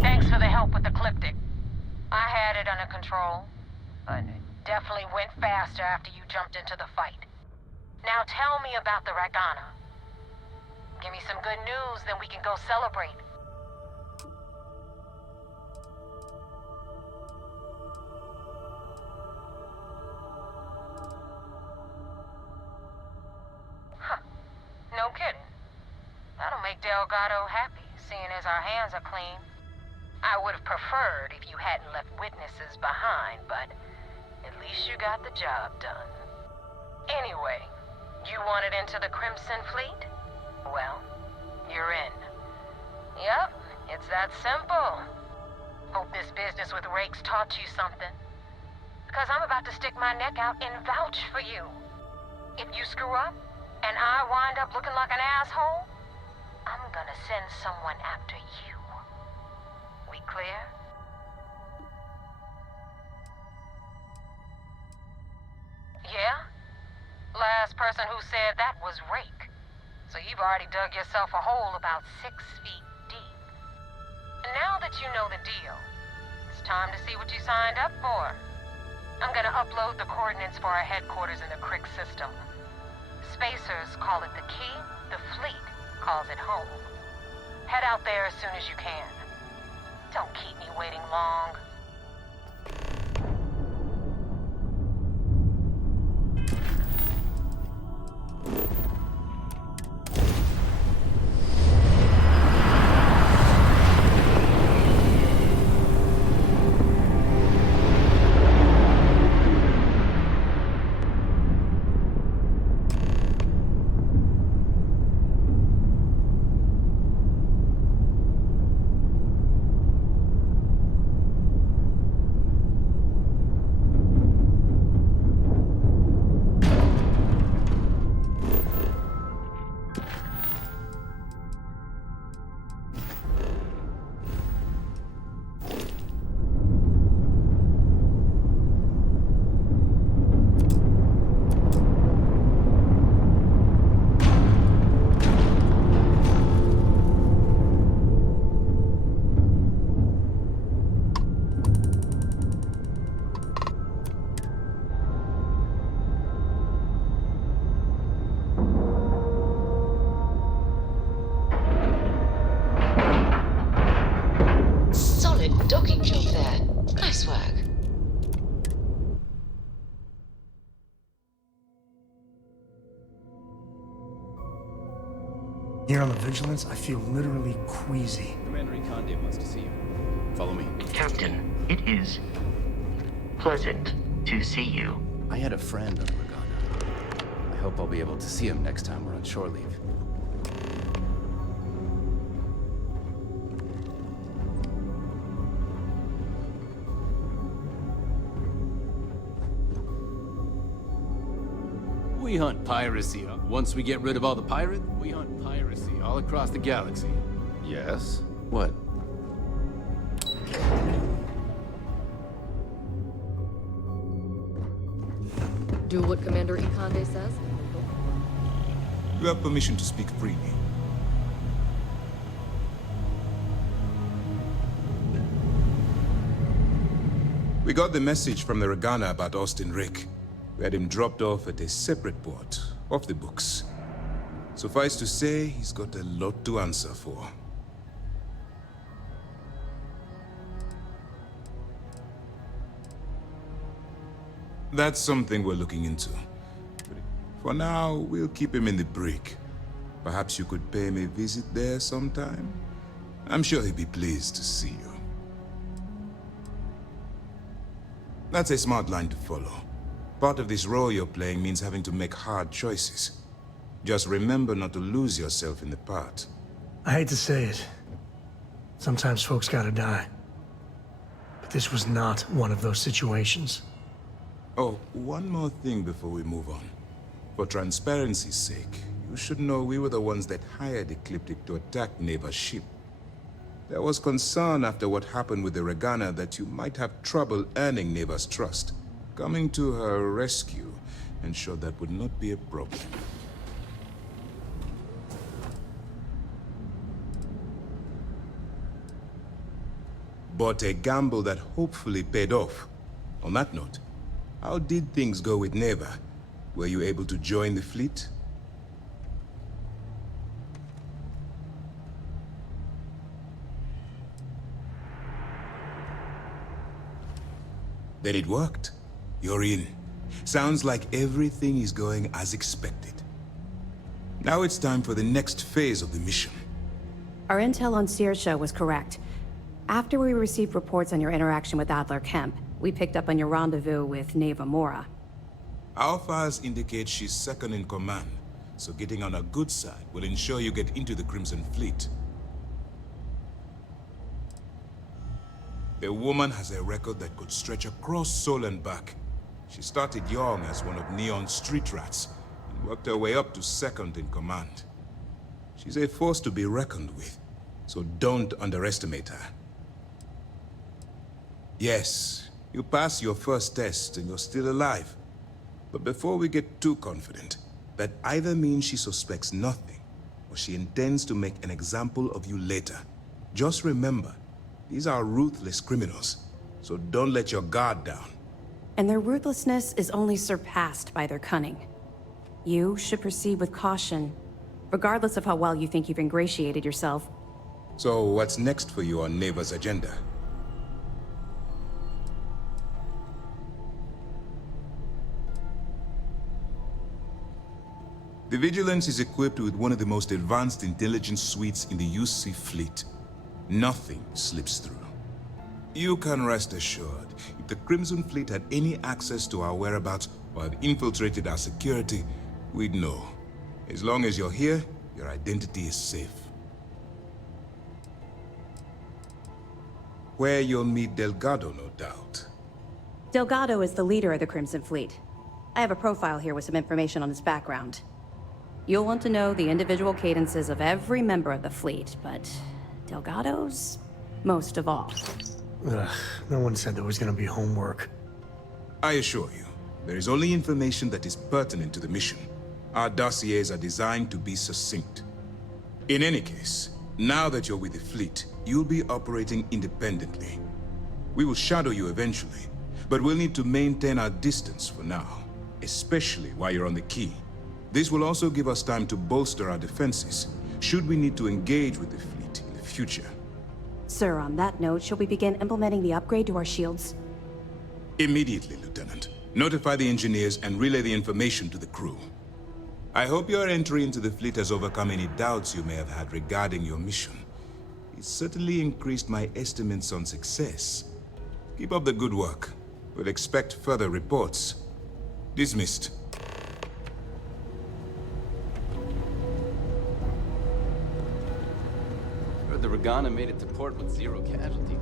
Thanks for the help with the Ecliptic. I had it under control, but it definitely went faster after you jumped into the fight. Now tell me about the Ragana. Give me some good news, then we can go celebrate. Huh. No kidding. That'll make Delgado happy, seeing as our hands are clean. I would have preferred if you hadn't left witnesses behind, but at least you got the job done. Anyway, you wanted into the Crimson Fleet? Well, you're in. Yep, it's that simple. Hope this business with Rakes taught you something. Because I'm about to stick my neck out and vouch for you. If you screw up, and I wind up looking like an asshole, I'm gonna send someone after you. We clear? Yeah? Last person who said that was Rake. So you've already dug yourself a hole about 6 feet deep. And now that you know the deal, it's time to see what you signed up for. I'm gonna upload the coordinates for our headquarters in the Crick system. Spacers call it the key, the fleet calls it home. Head out there as soon as you can. Don't keep me waiting long. Docking job there. Nice work. Here on the Vigilance, I feel literally queasy. Commander Conde wants to see you. Follow me. Captain, it is pleasant to see you. I had a friend on Regana. I hope I'll be able to see him next time we're on shore leave. We hunt piracy. Once we get rid of all the pirates, we hunt piracy all across the galaxy. Yes? What? Do what Commander Ikande says? You have permission to speak freely. We got the message from the Regana about Austin Rick. We had him dropped off at a separate port, off the books. Suffice to say, he's got a lot to answer for. That's something we're looking into. For now, we'll keep him in the brig. Perhaps you could pay him a visit there sometime? I'm sure he'd be pleased to see you. That's a smart line to follow. Part of this role you're playing means having to make hard choices. Just remember not to lose yourself in the part. I hate to say it. Sometimes folks gotta die. But this was not one of those situations. Oh, one more thing before we move on. For transparency's sake, you should know we were the ones that hired Ecliptic to attack Neva's ship. There was concern after what happened with the Regana that you might have trouble earning Neva's trust. Coming to her rescue ensured that would not be a problem. But a gamble that hopefully paid off. On that note, how did things go with Neva? Were you able to join the fleet? Then it worked. You're in. Sounds like everything is going as expected. Now it's time for the next phase of the mission. Our intel on Saoirse was correct. After we received reports on your interaction with Adler Kemp, we picked up on your rendezvous with Neva Mora. Our files indicate she's second in command, so getting on her good side will ensure you get into the Crimson Fleet. The woman has a record that could stretch across Sol and back. She started young as one of Neon's street rats, and worked her way up to second in command. She's a force to be reckoned with, so don't underestimate her. Yes, you passed your first test and you're still alive. But before we get too confident, that either means she suspects nothing, or she intends to make an example of you later. Just remember, these are ruthless criminals, so don't let your guard down. And their ruthlessness is only surpassed by their cunning. You should proceed with caution, regardless of how well you think you've ingratiated yourself. So what's next for you on Neva's agenda? The Vigilance is equipped with one of the most advanced intelligence suites in the UC fleet. Nothing slips through. You can rest assured, if the Crimson Fleet had any access to our whereabouts or had infiltrated our security, we'd know. As long as you're here, your identity is safe. Where you'll meet Delgado, no doubt. Delgado is the leader of the Crimson Fleet. I have a profile here with some information on his background. You'll want to know the individual cadences of every member of the fleet, but Delgado's most of all. Ugh, no one said there was gonna be homework. I assure you, there is only information that is pertinent to the mission. Our dossiers are designed to be succinct. In any case, now that you're with the fleet, you'll be operating independently. We will shadow you eventually, but we'll need to maintain our distance for now, especially while you're on the key. This will also give us time to bolster our defenses, should we need to engage with the fleet in the future. Sir, on that note, shall we begin implementing the upgrade to our shields? Immediately, Lieutenant. Notify the engineers and relay the information to the crew. I hope your entry into the fleet has overcome any doubts you may have had regarding your mission. It's certainly increased my estimates on success. Keep up the good work. We'll expect further reports. Dismissed. Heard the Regana made it to port with 0 casualties.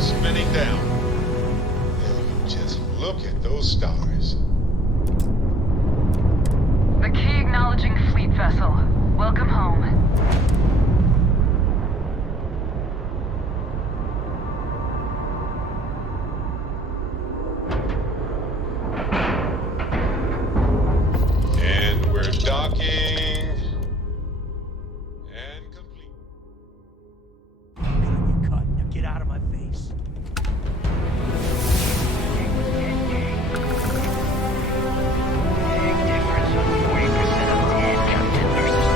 Spinning down. Just look at those stars. The key acknowledging fleet vessel. Welcome home. And we're docking. Get out of my face. Big difference with 40% of 10, Captain, versus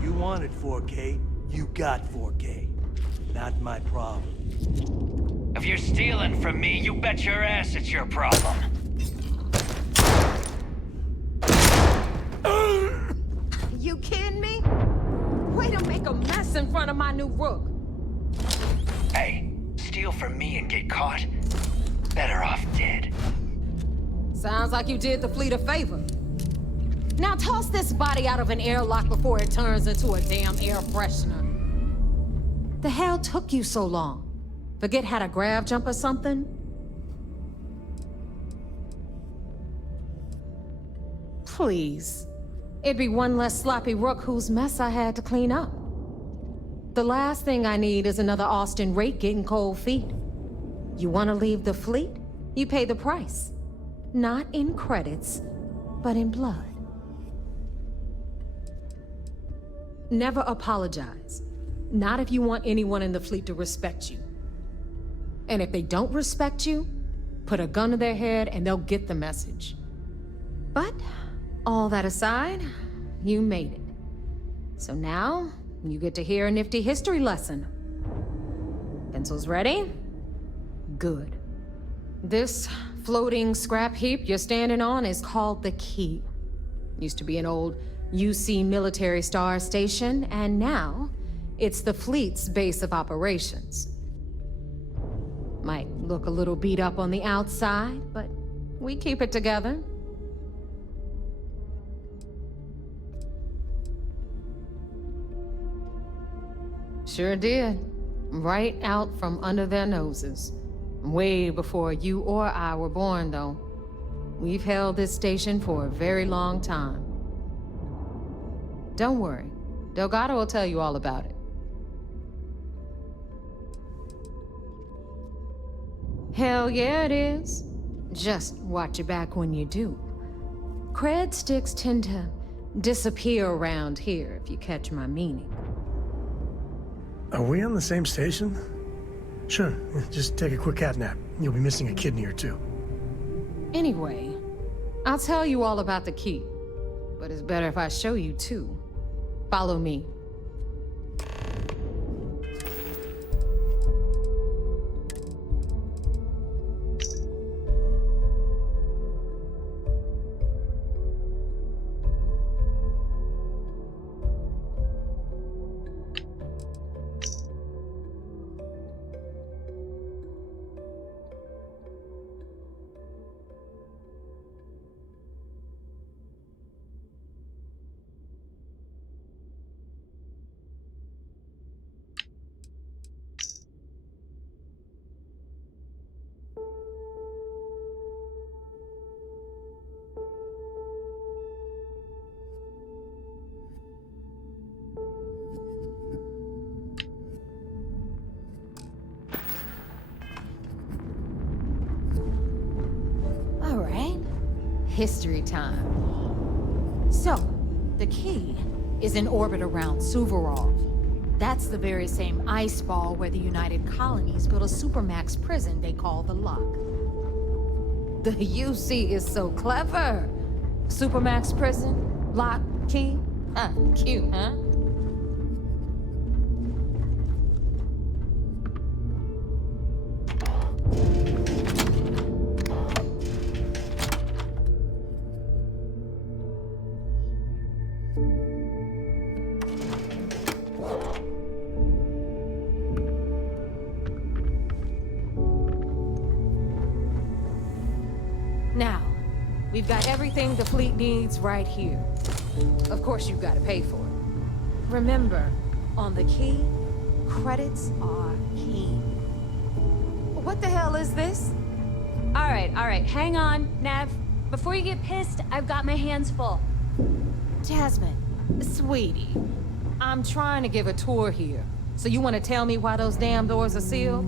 30. You wanted 4K, you got 4K. Not my problem. If you're stealing from me, you bet your ass it's your problem. You kidding me? Way to make a mess in front of my new rook. Hey, steal from me and get caught? Better off dead. Sounds like you did the fleet a favor. Now toss this body out of an airlock before it turns into a damn air freshener. The hell took you so long? Forget how to grav jump or something? please. It'd be one less sloppy rook whose mess I had to clean up. The last thing I need is another Austin rake getting cold feet. You want to leave the fleet? You pay the price. Not in credits, but in blood. Never apologize. Not if you want anyone in the fleet to respect you. And if they don't respect you, put a gun to their head and they'll get the message. But, all that aside, you made it. So now, you get to hear a nifty history lesson. Pencils ready? Good. This floating scrap heap you're standing on is called the Key. Used to be an old UC military star station, and now it's the fleet's base of operations. Might look a little beat up on the outside, but we keep it together. Sure did. Right out from under their noses. Way before you or I were born, though. We've held this station for a very long time. Don't worry. Delgado will tell you all about it. Hell yeah, it is. Just watch your back when you do. Cred sticks tend to disappear around here, if you catch my meaning. Are we on the same station? Sure, just take a quick cat nap. You'll be missing a kidney or two. Anyway, I'll tell you all about the Key. But it's better if I show you too. Follow me. History time. So, the Key is in orbit around Suvorov. That's the very same ice ball where the United Colonies built a supermax prison they call the Lock. The UC is so clever. Supermax prison, Lock, Key. Cute, huh? We've got everything the fleet needs right here. Of course, you've got to pay for it. Remember, on the Key, credits are king. What the hell is this? All right, hang on, Nev. Before you get pissed, I've got my hands full. Jasmine, sweetie, I'm trying to give a tour here. So you want to tell me why those damn doors are sealed?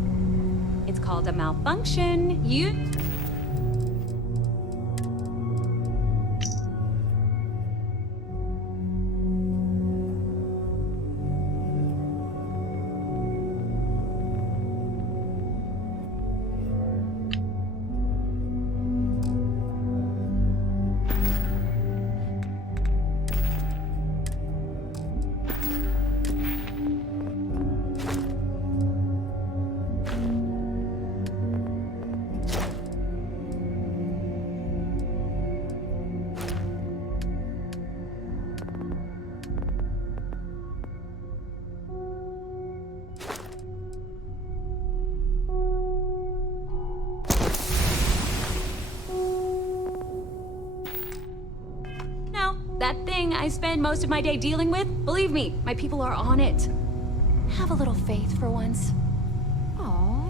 It's called a malfunction. You... That thing I spend most of my day dealing with, believe me, my people are on it. Have a little faith for once. Aww.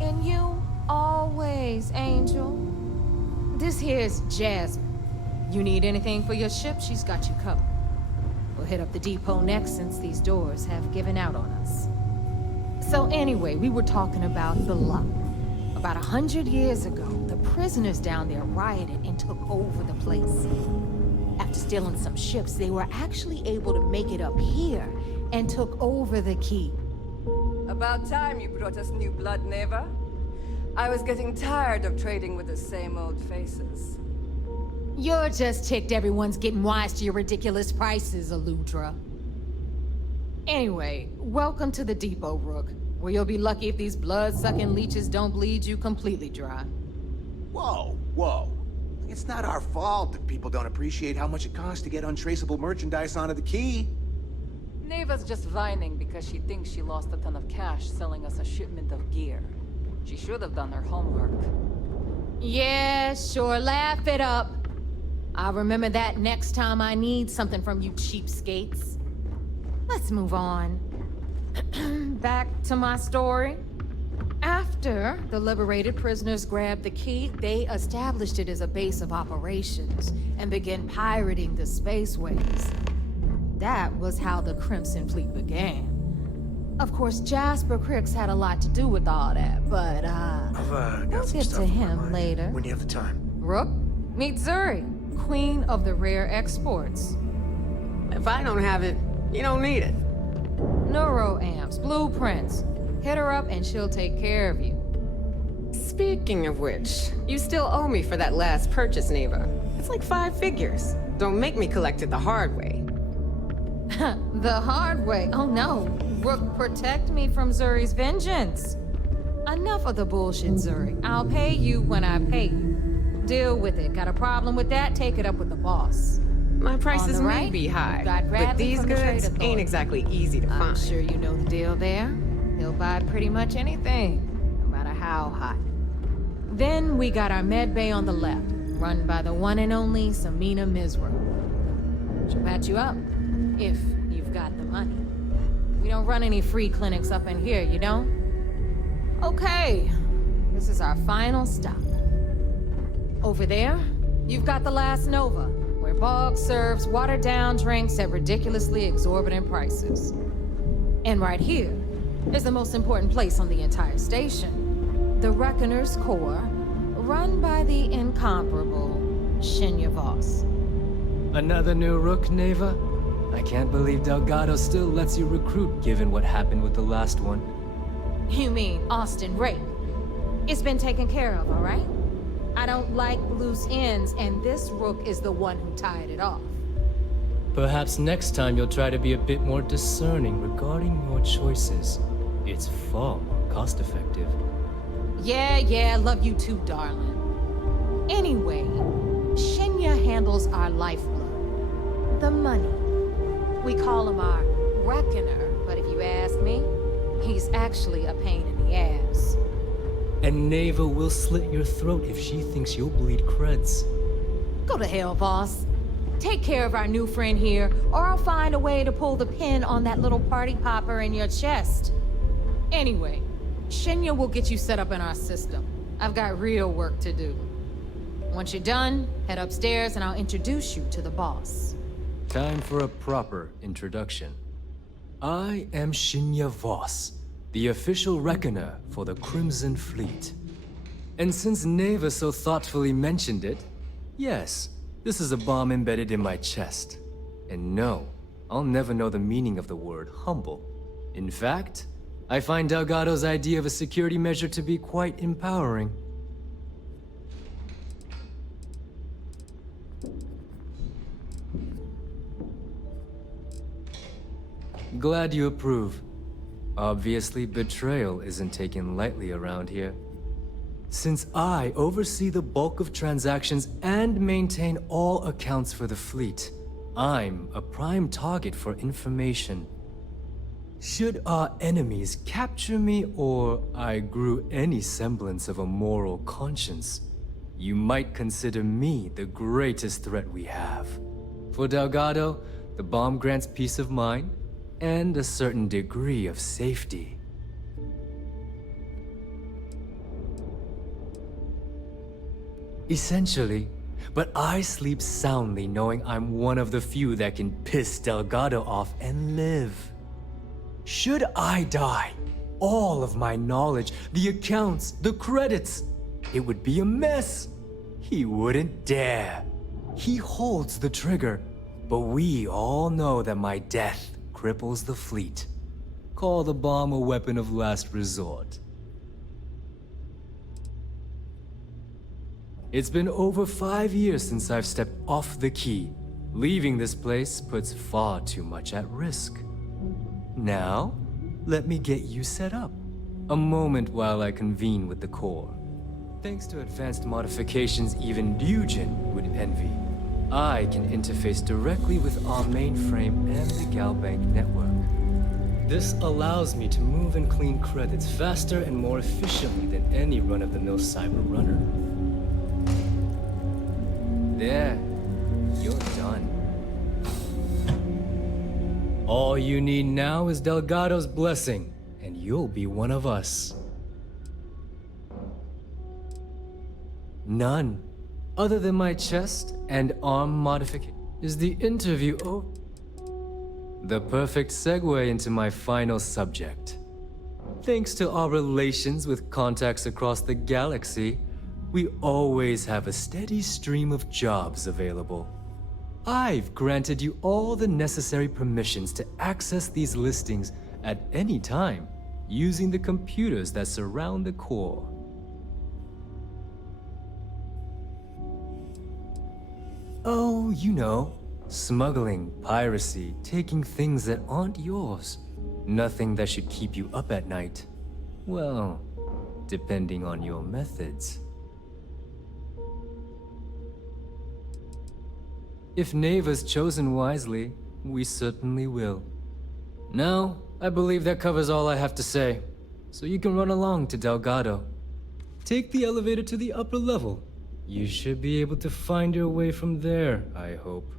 And you always, Angel. This here's Jasmine. You need anything for your ship, she's got you covered. We'll hit up the depot next since these doors have given out on us. So anyway, we were talking about the lock. About 100 years ago, the prisoners down there rioted and took over the place. After stealing some ships, they were actually able to make it up here and took over the key. About time you brought us new blood, Neva. I was getting tired of trading with the same old faces. You're just ticked everyone's getting wise to your ridiculous prices, Aludra. Anyway, welcome to the depot, Rook, where you'll be lucky if these blood-sucking leeches don't bleed you completely dry. Whoa, whoa. It's not our fault that people don't appreciate how much it costs to get untraceable merchandise onto the key. Neva's just whining because she thinks she lost a ton of cash selling us a shipment of gear. She should have done her homework. Yeah, sure, laugh it up. I'll remember that next time I need something from you cheapskates. Let's move on. Back to my story. After the liberated prisoners grabbed the key, they established it as a base of operations and began pirating the spaceways. That was how the Crimson Fleet began. Of course, Jasper Cricks had a lot to do with all that, but we'll get to him later. When you have the time. Rook, meet Zuri, Queen of the Rare Exports. If I don't have it, you don't need it. Neuroamps, blueprints. Hit her up and she'll take care of you. Speaking of which, you still owe me for that last purchase, Neva. It's like 5 figures. Don't make me collect it the hard way. The hard way? Oh no. Rook, protect me from Zuri's vengeance. Enough of the bullshit, Zuri. I'll pay you when I pay you. Deal with it. Got a problem with that? Take it up with the boss. My prices may right, be high, got but Bradley these from the Trade goods Authority. ain't exactly easy to find. I'm sure you know the deal there. He'll buy pretty much anything, no matter how hot. Then we got our med bay on the left, run by the one and only Samina Mizra. She'll patch you up, if you've got the money. We don't run any free clinics up in here, you don't? Okay, this is our final stop. Over there, you've got the Last Nova, where Bog serves watered-down drinks at ridiculously exorbitant prices. And right here is the most important place on the entire station, the Reckoner's Core, run by the incomparable Shinya Voss. Another new Rook, Neva? I can't believe Delgado still lets you recruit given what happened with the last one. You mean Austin Rape? It's been taken care of, all right? I don't like loose ends, and this Rook is the one who tied it off. Perhaps next time you'll try to be a bit more discerning regarding your choices. It's far more cost-effective. Yeah, love you too, darling. Anyway, Shinya handles our lifeblood. The money. We call him our Reckoner, but if you ask me, he's actually a pain in the ass. And Neva will slit your throat if she thinks you'll bleed creds. Go to hell, boss. Take care of our new friend here, or I'll find a way to pull the pin on that little party popper in your chest. Anyway, Shinya will get you set up in our system. I've got real work to do. Once you're done, head upstairs and I'll introduce you to the boss. Time for a proper introduction. I am Shinya Voss, the official reckoner for the Crimson Fleet. And since Neva so thoughtfully mentioned it, yes, this is a bomb embedded in my chest. And no, I'll never know the meaning of the word humble. In fact, I find Delgado's idea of a security measure to be quite empowering. Glad you approve. Obviously, betrayal isn't taken lightly around here. Since I oversee the bulk of transactions and maintain all accounts for the fleet, I'm a prime target for information. Should our enemies capture me or I grew any semblance of a moral conscience, you might consider me the greatest threat we have. For Delgado, the bomb grants peace of mind and a certain degree of safety. Essentially, But I sleep soundly knowing I'm one of the few that can piss Delgado off and live. Should I die, all of my knowledge, the accounts, the credits, it would be a mess. He wouldn't dare. He holds the trigger, but we all know that my death cripples the fleet. Call the bomb a weapon of last resort. It's been over 5 years since I've stepped off the key. Leaving this place puts far too much at risk. Now, let me get you set up. A moment while I convene with the core. Thanks to advanced modifications even Dugin would envy, I can interface directly with our mainframe and the Galbank network. This allows me to move and clean credits faster and more efficiently than any run-of-the-mill cyber runner. There, you're done. All you need now is Delgado's blessing, and you'll be one of us. None, other than my chest and arm modification. Is the interview over? The perfect segue into my final subject. Thanks to our relations with contacts across the galaxy, we always have a steady stream of jobs available. I've granted you all the necessary permissions to access these listings at any time, using the computers that surround the core. Oh, you know, smuggling, piracy, taking things that aren't yours. Nothing that should keep you up at night. Well, depending on your methods. If Neva's chosen wisely, we certainly will. Now, I believe that covers all I have to say, so you can run along to Delgado. Take the elevator to the upper level. You should be able to find your way from there, I hope.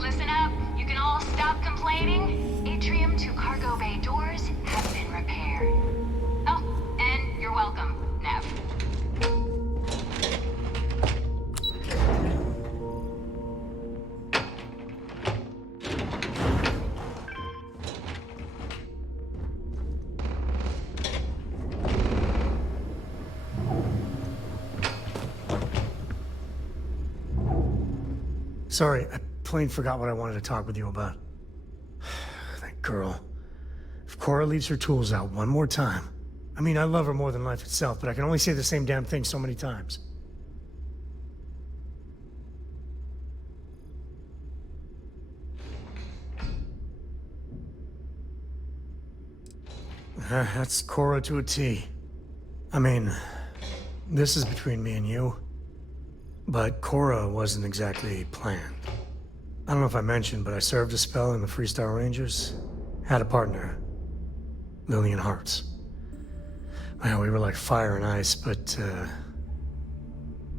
Listen up. You can all stop complaining. Atrium to cargo bay doors have been repaired. Oh, and you're welcome, Nev. Sorry, I plain forgot what I wanted to talk with you about. That girl. If Cora leaves her tools out one more time... I mean, I love her more than life itself, but I can only say the same damn thing so many times. That's Cora to a T. I mean, this is between me and you. But Cora wasn't exactly planned. I don't know if I mentioned, but I served a spell in the Freestar Rangers. Had a partner. Lillian Hartz. Well, we were like fire and ice, but,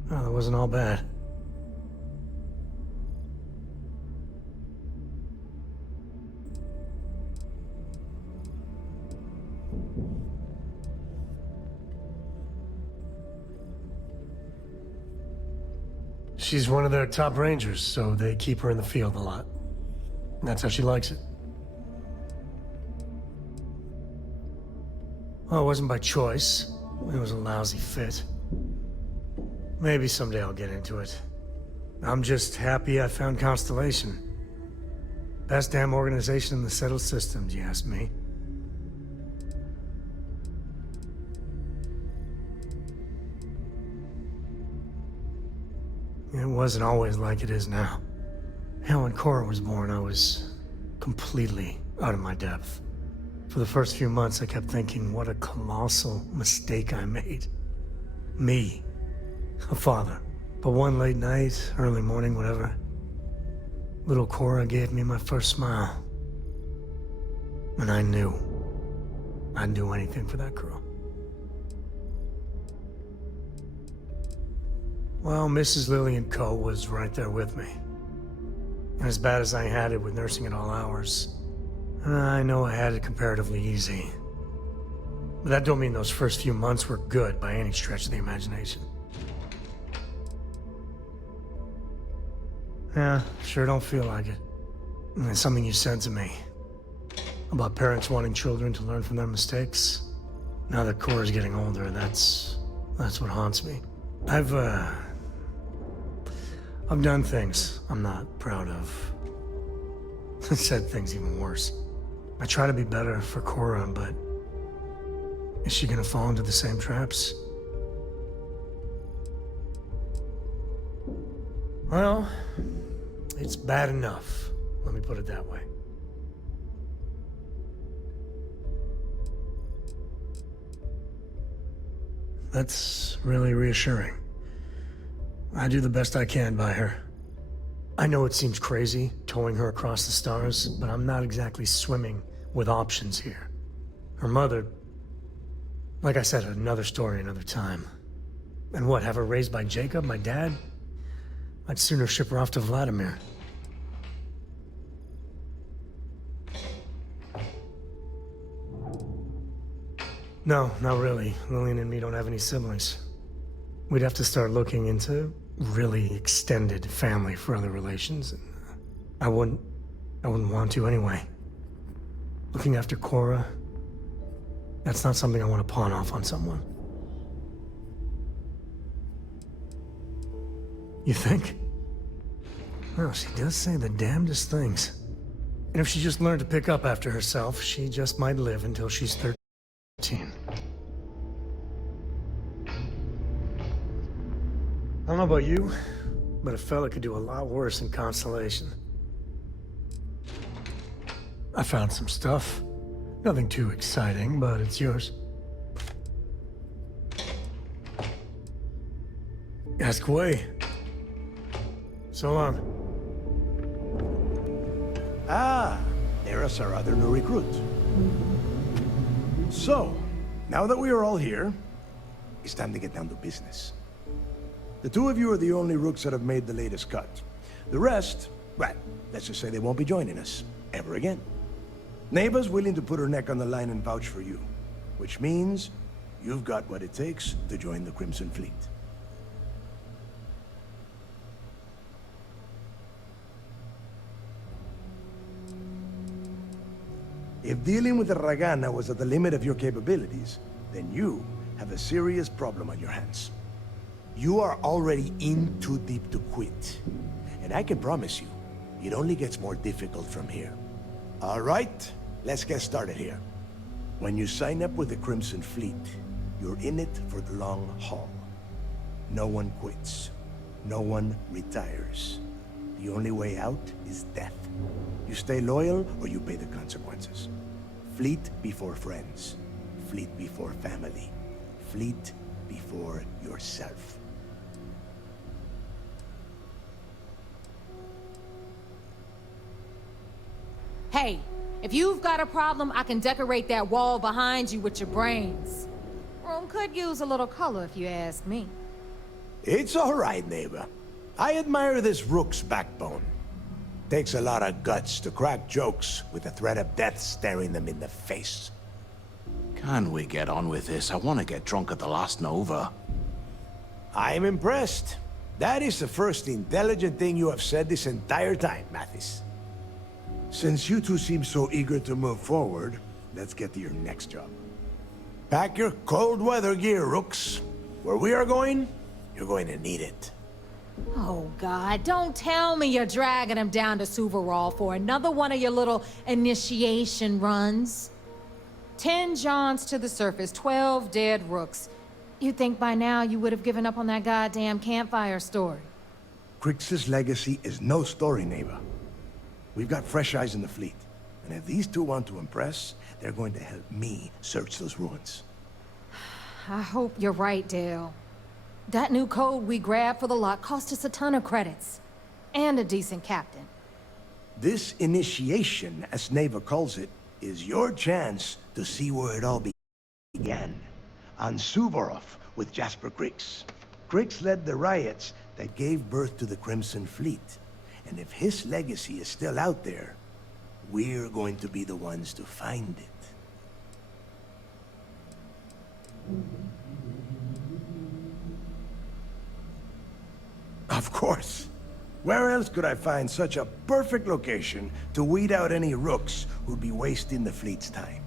well, it wasn't all bad. She's one of their top rangers, so they keep her in the field a lot. That's how she likes it. Well, it wasn't by choice. It was a lousy fit. Maybe someday I'll get into it. I'm just happy I found Constellation. Best damn organization in the settled systems, you ask me. It wasn't always like it is now. Hell, when Cora was born, I was completely out of my depth. For the first few months, I kept thinking what a colossal mistake I made. Me, a father. But one late night, early morning, whatever, little Cora gave me my first smile. And I knew I'd do anything for that girl. Well, Mrs. Lillian Coe was right there with me. And as bad as I had it with nursing at all hours, I know I had it comparatively easy. But that don't mean those first few months were good by any stretch of the imagination. Yeah, sure don't feel like it. And it's something you said to me. About parents wanting children to learn from their mistakes. Now that Cora's getting older, that's what haunts me. I've done things I'm not proud of. Said things even worse. I try to be better for Cora, but is she gonna fall into the same traps? Well, it's bad enough. Let me put it that way. That's really reassuring. I do the best I can by her. I know it seems crazy, towing her across the stars, but I'm not exactly swimming with options here. Her mother... Like I said, another story, another time. And what, have her raised by Jacob, my dad? I'd sooner ship her off to Vladimir. No, not really. Lillian and me don't have any siblings. We'd have to start looking into really extended family for other relations. I wouldn't want to anyway. Looking after Cora, that's not something I want to pawn off on someone. You think? Well, she does say the damnedest things. And if she just learned to pick up after herself, she just might live until she's 13. I don't know about you, but a fella could do a lot worse in Constellation. I found some stuff. Nothing too exciting, but it's yours. Ask away. So long. Ah, there's our other new recruit. So, now that we are all here, it's time to get down to business. The two of you are the only rooks that have made the latest cut. The rest, well, let's just say they won't be joining us ever again. Neva's willing to put her neck on the line and vouch for you, which means you've got what it takes to join the Crimson Fleet. If dealing with the Ragana was at the limit of your capabilities, then you have a serious problem on your hands. You are already in too deep to quit. And I can promise you, it only gets more difficult from here. All right, let's get started here. When you sign up with the Crimson Fleet, you're in it for the long haul. No one quits. No one retires. The only way out is death. You stay loyal or you pay the consequences. Fleet before friends. Fleet before family. Fleet before yourself. Hey, if you've got a problem, I can decorate that wall behind you with your brains. Room could use a little color if you ask me. It's all right, neighbor. I admire this rook's backbone. Takes a lot of guts to crack jokes with the threat of death staring them in the face. Can we get on with this? I want to get drunk at the last Nova. I'm impressed. That is the first intelligent thing you have said this entire time, Mathis. Since you two seem so eager to move forward, let's get to your next job. Pack your cold weather gear, rooks. Where we are going, you're going to need it. Oh, God, don't tell me you're dragging him down to Suvarall for another one of your little initiation runs. 10 Johns to the surface, 12 dead rooks. You'd think by now you would have given up on that goddamn campfire story. Crix's legacy is no story, neighbor. We've got fresh eyes in the fleet. And if these two want to impress, they're going to help me search those ruins. I hope you're right, Dale. That new code we grabbed for the lot cost us a ton of credits. And a decent captain. This initiation, as Neva calls it, is your chance to see where it all began. On Suvorov with Jasper Crix. Crix led the riots that gave birth to the Crimson Fleet. And if his legacy is still out there, we're going to be the ones to find it. Of course. Where else could I find such a perfect location to weed out any rooks who'd be wasting the fleet's time?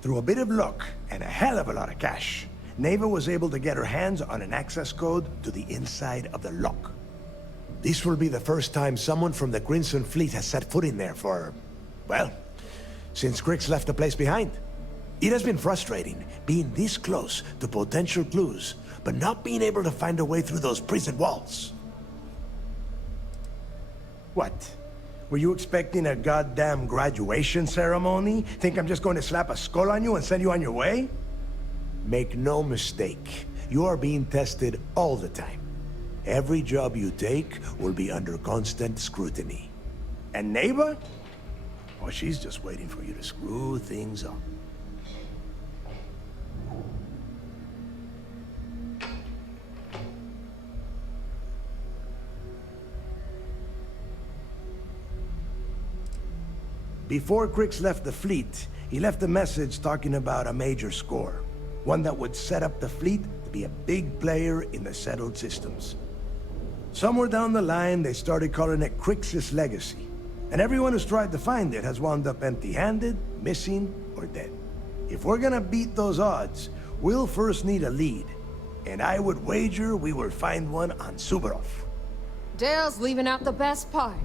Through a bit of luck and a hell of a lot of cash, Neva was able to get her hands on an access code to the inside of the lock. This will be the first time someone from the Crimson Fleet has set foot in there for, well, since Crix left the place behind. It has been frustrating being this close to potential clues, but not being able to find a way through those prison walls. What? Were you expecting a goddamn graduation ceremony? Think I'm just going to slap a skull on you and send you on your way? Make no mistake, you are being tested all the time. Every job you take will be under constant scrutiny. And Neva? Well, she's just waiting for you to screw things up. Before Crix left the fleet, he left a message talking about a major score. One that would set up the fleet to be a big player in the settled systems. Somewhere down the line, they started calling it Crix's Legacy. And everyone who's tried to find it has wound up empty-handed, missing, or dead. If we're gonna beat those odds, we'll first need a lead. And I would wager we will find one on Suvorov. Dale's leaving out the best part.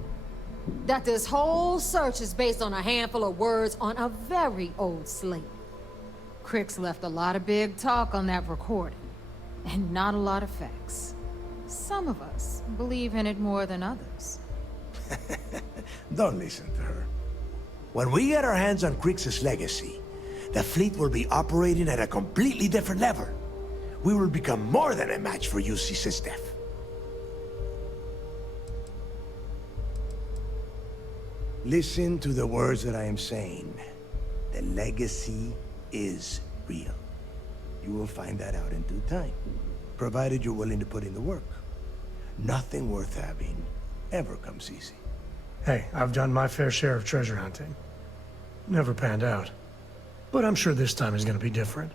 That this whole search is based on a handful of words on a very old slate. Crix left a lot of big talk on that recording, and not a lot of facts. Some of us believe in it more than others. Don't listen to her. When we get our hands on Crix's Legacy, the fleet will be operating at a completely different level. We will become more than a match for UC Systef. Listen to the words that I am saying. The legacy is real. You will find that out in due time, provided you're willing to put in the work. Nothing worth having ever comes easy. Hey, I've done my fair share of treasure hunting. Never panned out. But I'm sure this time is gonna be different.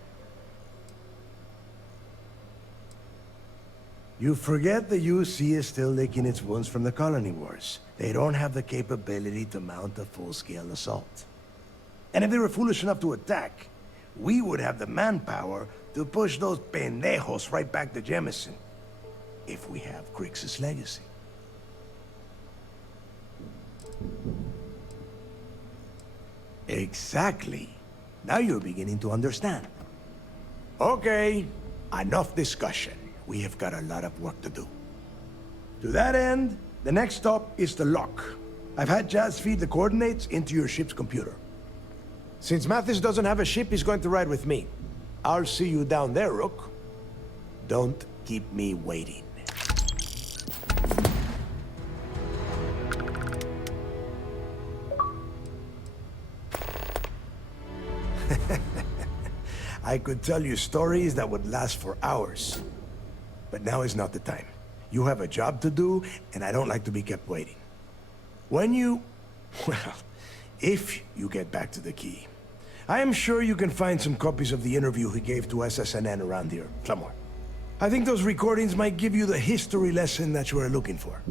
You forget the UC is still licking its wounds from the colony wars. They don't have the capability to mount a full-scale assault. And if they were foolish enough to attack, we would have the manpower to push those pendejos right back to Jemison. If we have Crix's Legacy. Exactly. Now you're beginning to understand. Okay, enough discussion. We have got a lot of work to do. To that end, the next stop is the lock. I've had Jazz feed the coordinates into your ship's computer. Since Mathis doesn't have a ship, he's going to ride with me. I'll see you down there, Rook. Don't keep me waiting. I could tell you stories that would last for hours. But now is not the time. You have a job to do, and I don't like to be kept waiting. When you... well, if you get back to the key, I am sure you can find some copies of the interview he gave to SSNN around here, somewhere. I think those recordings might give you the history lesson that you are looking for.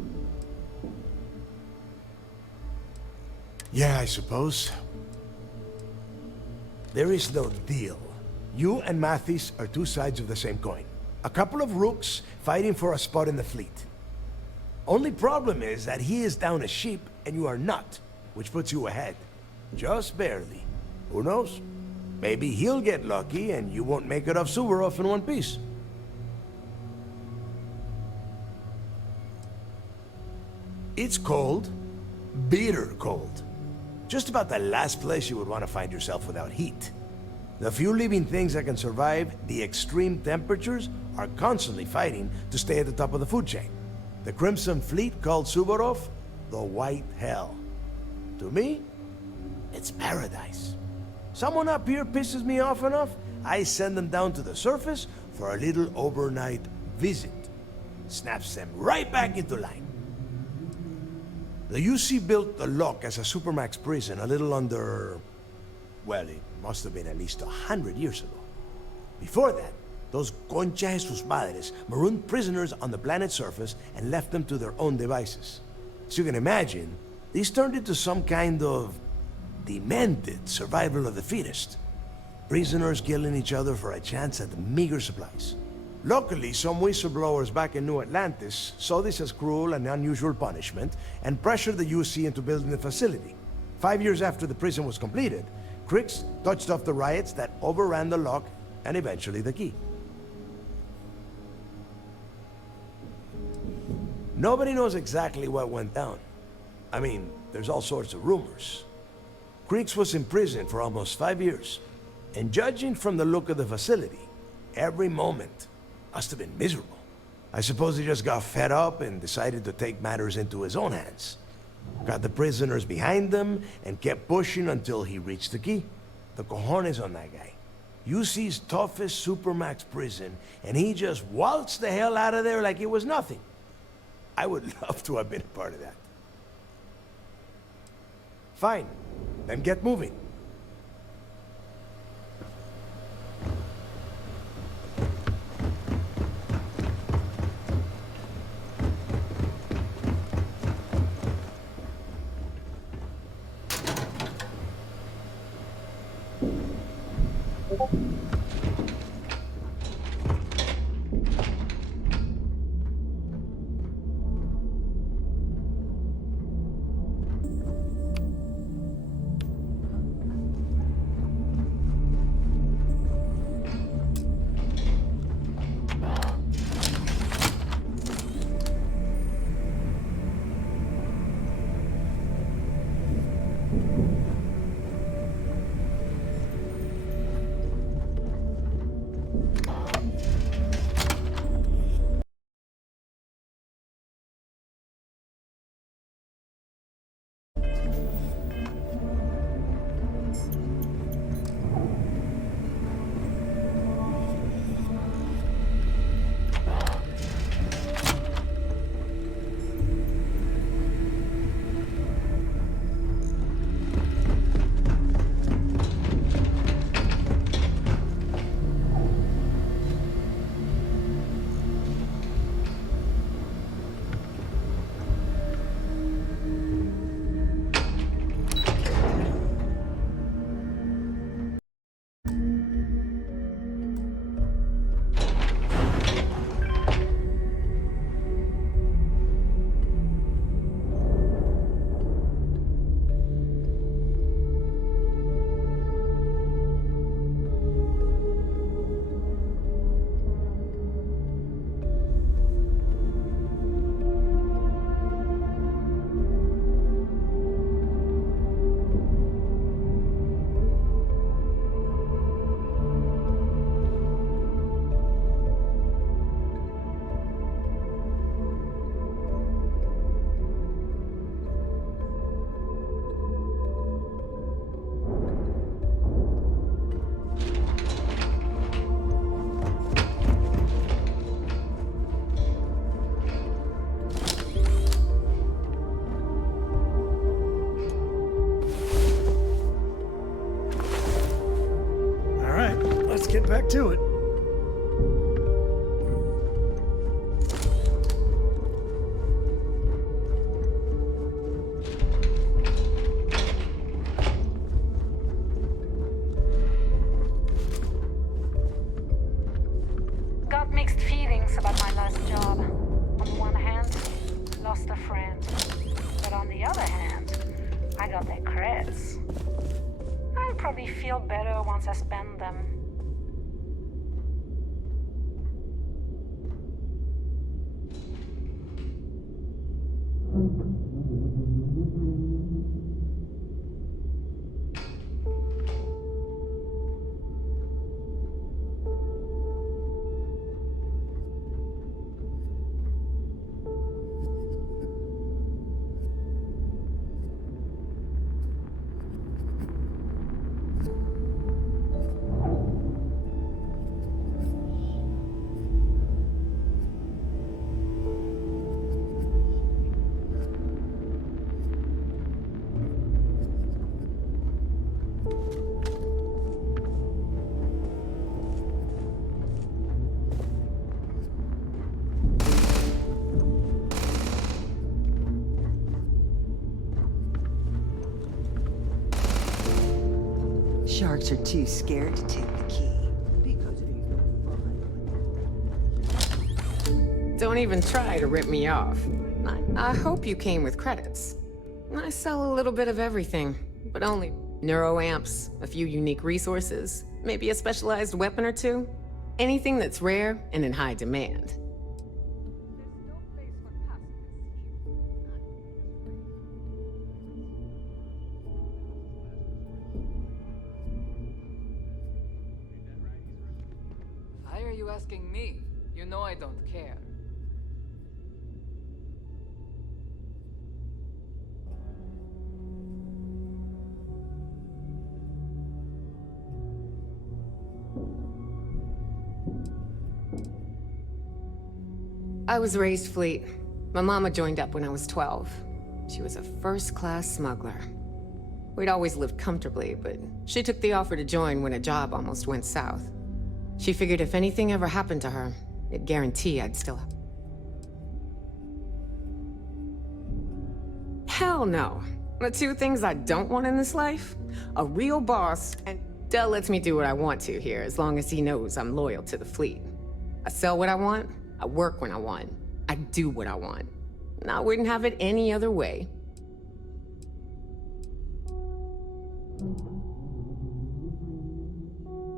Yeah, I suppose. There is no deal. You and Mathis are two sides of the same coin. A couple of rooks fighting for a spot in the fleet. Only problem is that he is down a ship and you are not, which puts you ahead. Just barely. Who knows? Maybe he'll get lucky and you won't make it off Suvorov in one piece. It's cold. Bitter cold. Just about the last place you would want to find yourself without heat. The few living things that can survive the extreme temperatures are constantly fighting to stay at the top of the food chain. The Crimson Fleet called Suvorov the White Hell. To me, it's paradise. Someone up here pisses me off enough, I send them down to the surface for a little overnight visit. Snaps them right back into line. The UC built the lock as a supermax prison a little under... well, it must have been at least 100 years ago. Before that, Those concha de sus madres marooned prisoners on the planet's surface and left them to their own devices. As you can imagine, these turned into some kind of demented survival of the fittest. Prisoners killing each other for a chance at meager supplies. Luckily, some whistleblowers back in New Atlantis saw this as cruel and unusual punishment and pressured the UC into building the facility. 5 years after the prison was completed, Crix touched off the riots that overran the lock and eventually the key. Nobody knows exactly what went down. I mean, there's all sorts of rumors. Crix was in prison for almost 5 years, and judging from the look of the facility, every moment must have been miserable. I suppose he just got fed up and decided to take matters into his own hands. Got the prisoners behind him and kept pushing until he reached the key. The cojones on that guy. UC's toughest supermax prison, and he just waltzed the hell out of there like it was nothing. I would love to have been a part of that. Fine, then get moving. Get back to it. Got mixed feelings about my last job. On the one hand, lost a friend. But on the other hand, I got their creds. I'll probably feel better once I spend them. Sharks are too scared to take the key. Don't even try to rip me off. I hope you came with credits. I sell a little bit of everything, but only neuroamps, a few unique resources, maybe a specialized weapon or two. Anything that's rare and in high demand. Why are you asking me? You know I don't care. I was raised fleet. My mama joined up when I was 12. She was a first-class smuggler. We'd always lived comfortably, but she took the offer to join when a job almost went south. She figured if anything ever happened to her, it'd guarantee I'd still have... Hell no. The two things I don't want in this life? A real boss, and Del lets me do what I want to here, as long as he knows I'm loyal to the fleet. I sell what I want, I work when I want, I do what I want. And I wouldn't have it any other way.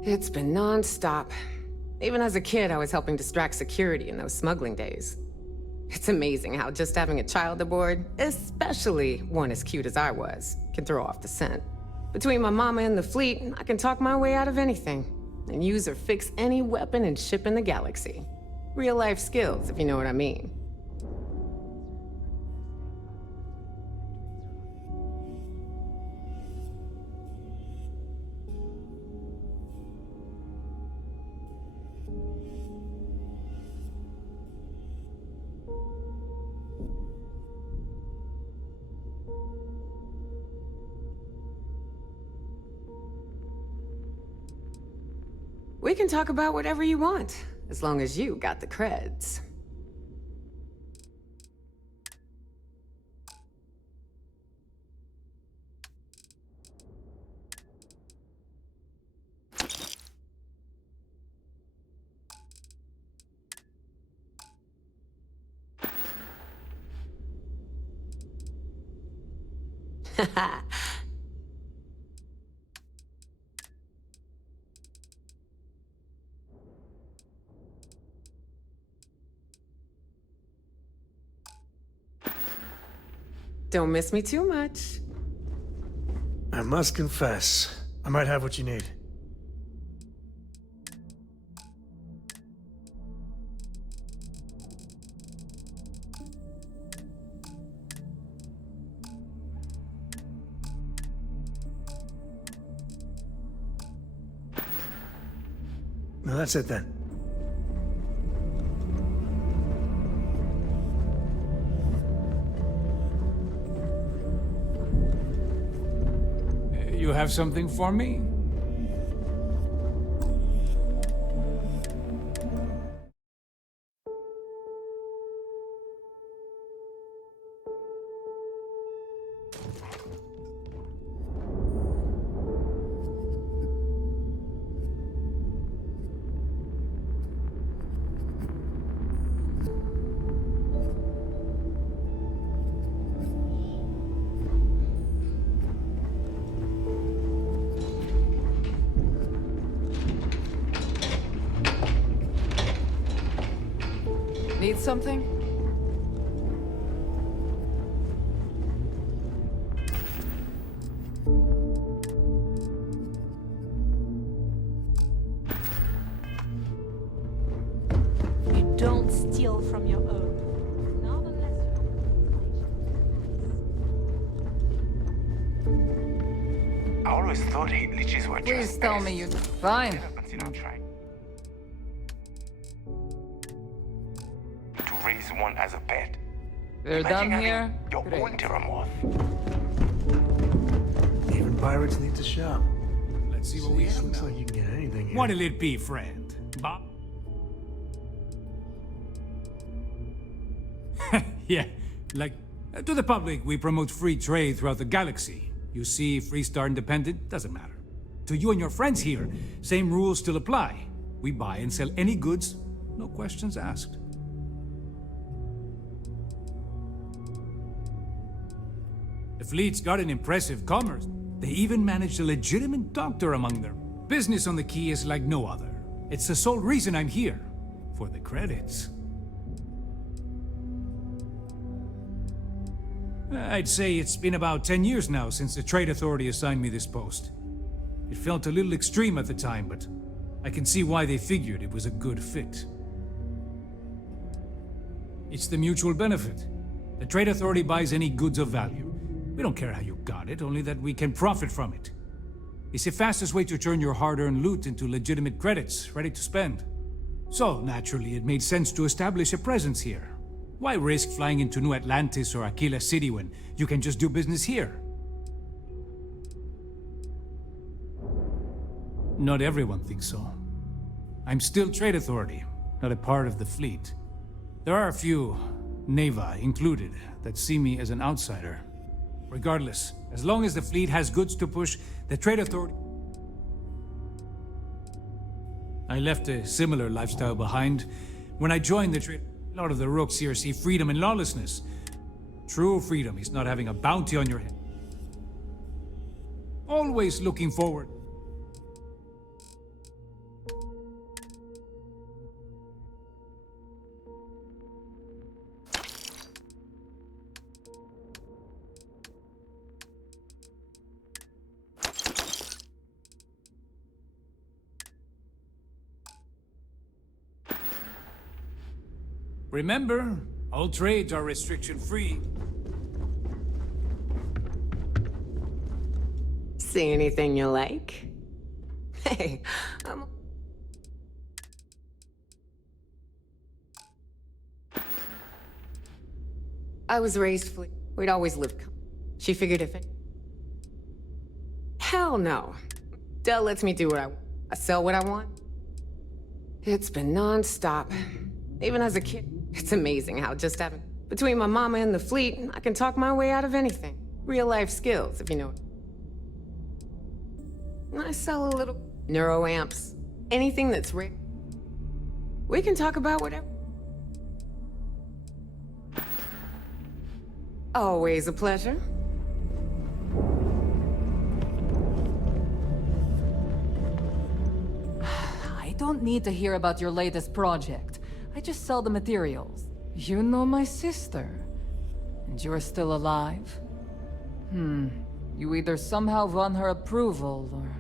It's been non-stop. Even as a kid, I was helping distract security in those smuggling days. It's amazing how just having a child aboard, especially one as cute as I was, can throw off the scent. Between my mama and the fleet, I can talk my way out of anything, and use or fix any weapon and ship in the galaxy. Real-life skills, if you know what I mean. We can talk about whatever you want, as long as you got the creds. Don't miss me too much. I must confess, I might have what you need. Now that's it then. You have something for me? Need something? You don't steal from your own. Not unless I always thought heat leeches were just Please tell me you... Fine. Never considered trying to raise one as a pet. They're Imagine done having here? your Great. own Terramorph. Even pirates need to shop. Let's see what we have Looks now. like you can get anything here. What'll it be, friend? Bob? Yeah, like, to the public, we promote free trade throughout the galaxy. You see, Freestar Independent, doesn't matter. to you and your friends here, same rules still apply. We buy and sell any goods, no questions asked. The fleet's got an impressive commerce. They even managed a legitimate doctor among them. Business on the quay is like no other. It's the sole reason I'm here. For the credits. I'd say it's been about 10 years now since the Trade Authority assigned me this post. It felt a little extreme at the time, but I can see why they figured it was a good fit. It's the mutual benefit. The Trade Authority buys any goods of value. We don't care how you got it, only that we can profit from it. It's the fastest way to turn your hard-earned loot into legitimate credits, ready to spend. So, naturally, it made sense to establish a presence here. Why risk flying into New Atlantis or Aquila City when you can just do business here? Not everyone thinks so. I'm still Trade Authority, not a part of the fleet. There are a few, Neva included, that see me as an outsider. Regardless, as long as the fleet has goods to push, the Trade Authority... I left a similar lifestyle behind. When I joined the trade, a lot of the rooks here see freedom in lawlessness. True freedom is not having a bounty on your head. Always looking forward. Remember, all trades are restriction-free. See anything you like? Hey, I was raised fleet. We'd always lived. She figured if it... Hell no. Del lets me do what I want. I sell what I want. It's been non-stop. Even as a kid. It's amazing how just having... Between my mama and the fleet, I can talk my way out of anything. Real-life skills, if you know. I sell a little... neuroamps. Anything that's rare. We can talk about whatever. Always a pleasure. I don't need to hear about your latest project. I just sell the materials. You know my sister. And you're still alive? You either somehow won her approval, or...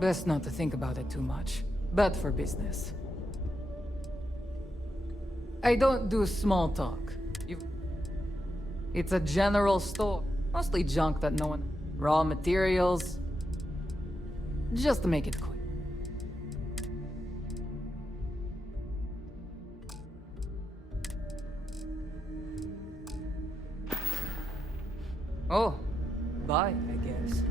Best not to think about it too much. Bad for business. I don't do small talk. It's a general store. Mostly junk that no one... Raw materials. Just to make it quick. Oh, bye, I guess.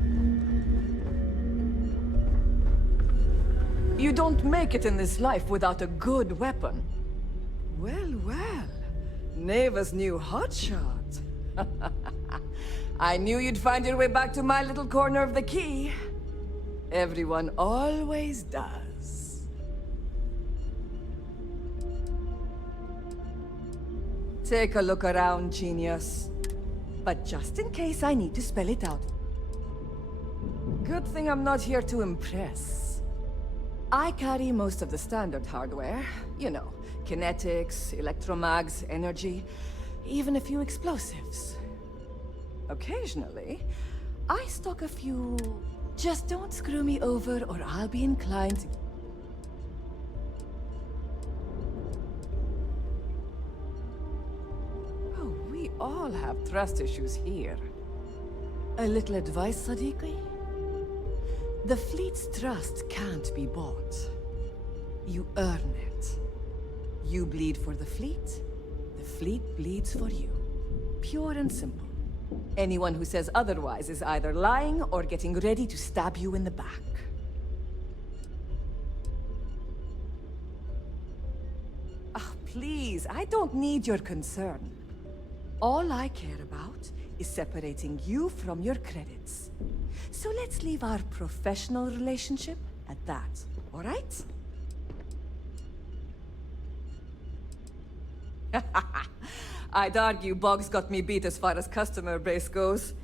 You don't make it in this life without a good weapon. Well, well. Neva's new hotshot. I knew you'd find your way back to my little corner of the quay. Everyone always does. Take a look around, genius. But just in case I need to spell it out. Good thing I'm not here to impress. I carry most of the standard hardware. You know, kinetics, electromags, energy, even a few explosives. Occasionally, I stock a few... Just don't screw me over or I'll be inclined to... We all have trust issues here. A little advice, Sadiqi? The fleet's trust can't be bought. You earn it. You bleed for the fleet bleeds for you. Pure and simple. Anyone who says otherwise is either lying or getting ready to stab you in the back. Ah, please, I don't need your concern. All I care about is separating you from your credits. So let's leave our professional relationship at that, all right? I'd argue Boggs got me beat as far as customer base goes.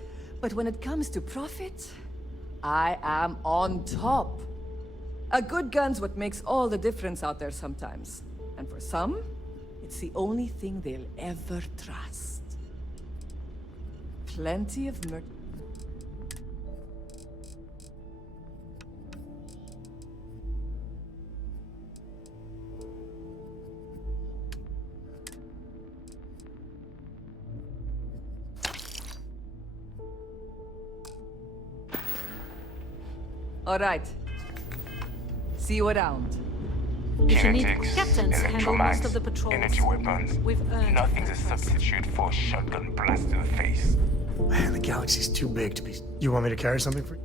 But when it comes to profit, I am on top. A good gun's what makes all the difference out there sometimes. And for some, it's the only thing they'll ever trust. Plenty of All right. See you around. Kinetics, electromags, energy weapons. Nothing's a substitute for a shotgun blast to the face. Man, the galaxy's too big to be... You want me to carry something for you?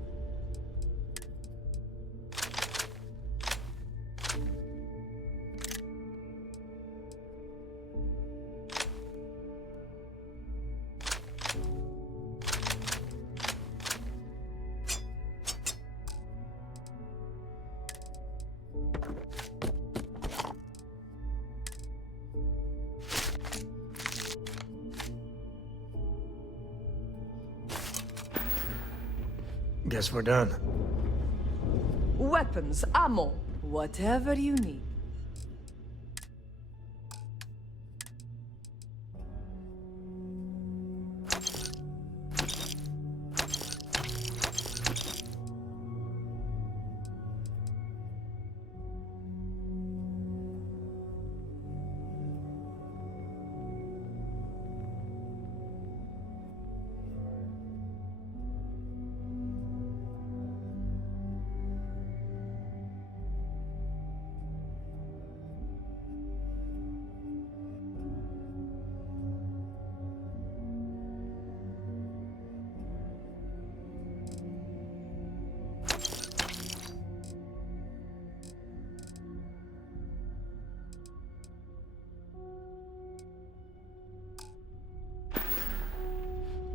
Guess we're done. Weapons, ammo, whatever you need.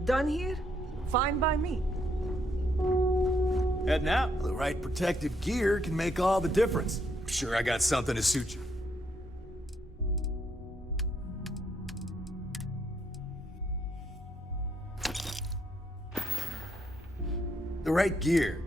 Done here? Fine by me. Heading out. The right protective gear can make all the difference. I'm sure I got something to suit you. The right gear.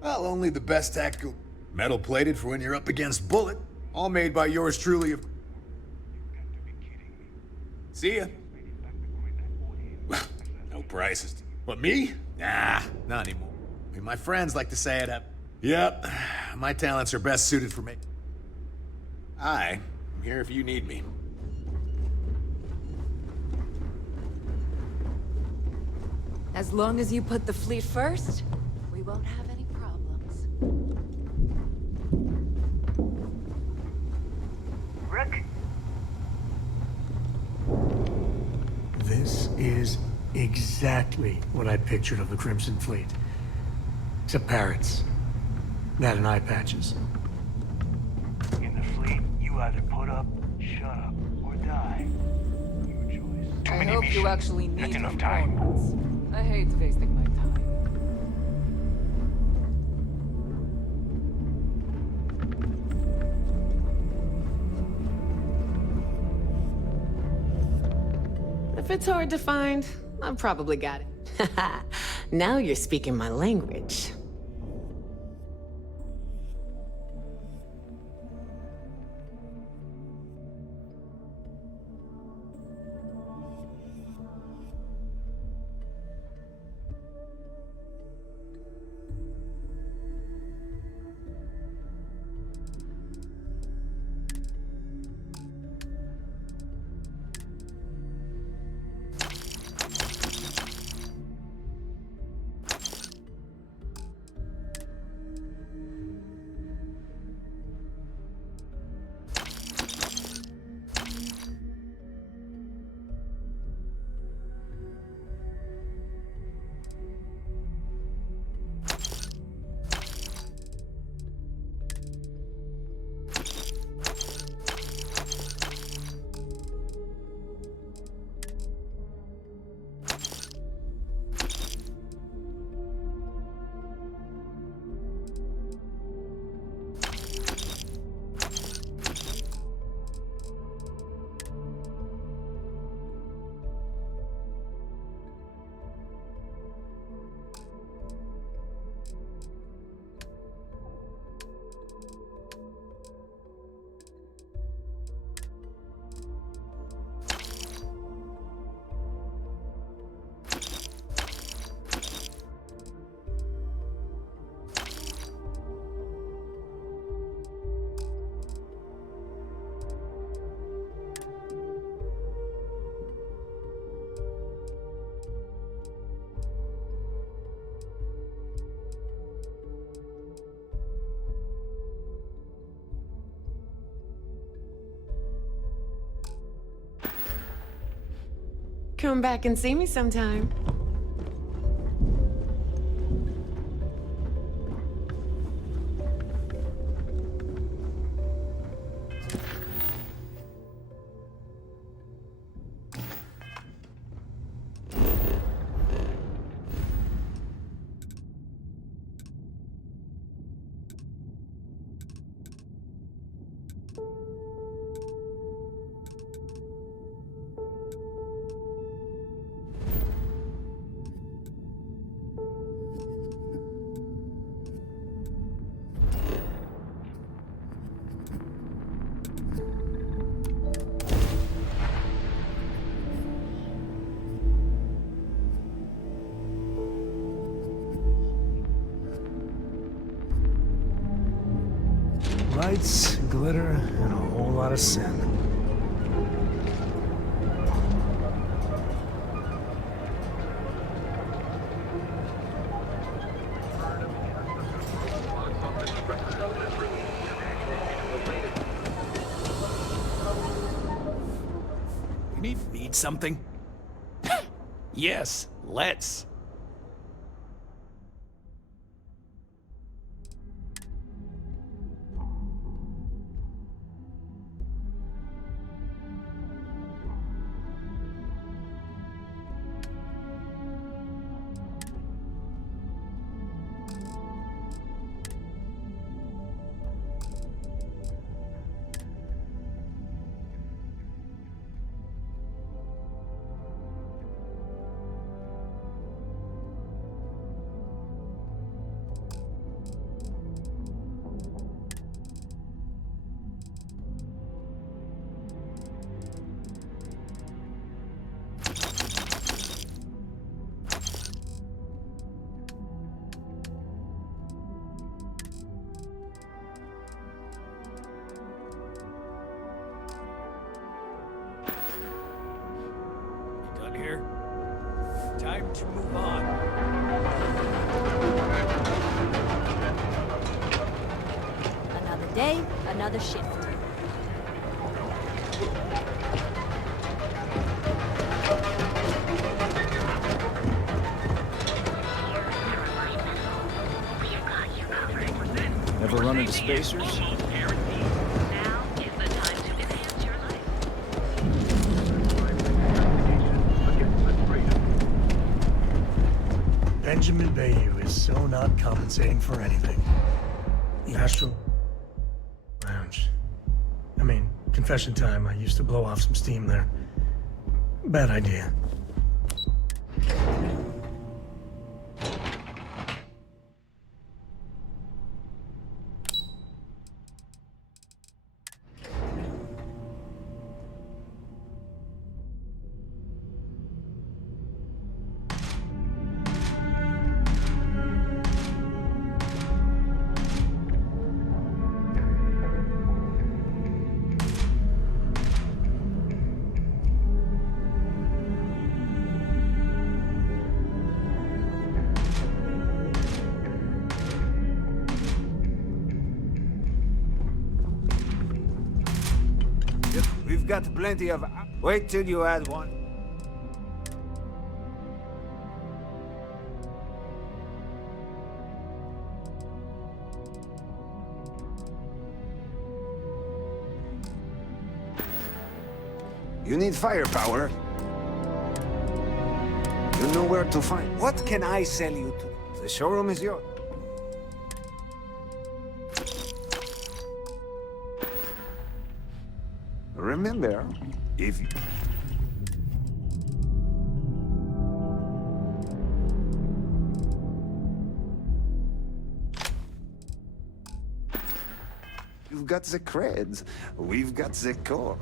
Well, only the best tactical. Metal plated for when you're up against bullet. All made by yours truly. See ya. No prices. But me? Nah, not anymore. I mean, my friends like to say it. Yep, my talents are best suited for me. I'm here if you need me. As long as you put the fleet first, we won't have any problems. Rick? This is exactly what I pictured of the Crimson Fleet. Except parrots. That and eye patches. In the fleet, you either put up, shut up, or die. Your choice. Too I many hope missions, you actually need not enough time. components. I hate wasting my time. If it's hard to find, I've probably got it. Now you're speaking my language. Come back and see me sometime. Lights, glitter, and a whole lot of sin. Need something? Yes, let's. Here. Time to move on. Another day, another shift. Ever run into spacers? Benjamin Bayou is so not compensating for anything. The Astral Lounge. I mean, confession time, I used to blow off some steam there. Bad idea. We've got plenty of... Wait till you add one. You need firepower. You know where to find. What can I sell you to? The showroom is yours. Remember, if you... You've got the creds, we've got the core.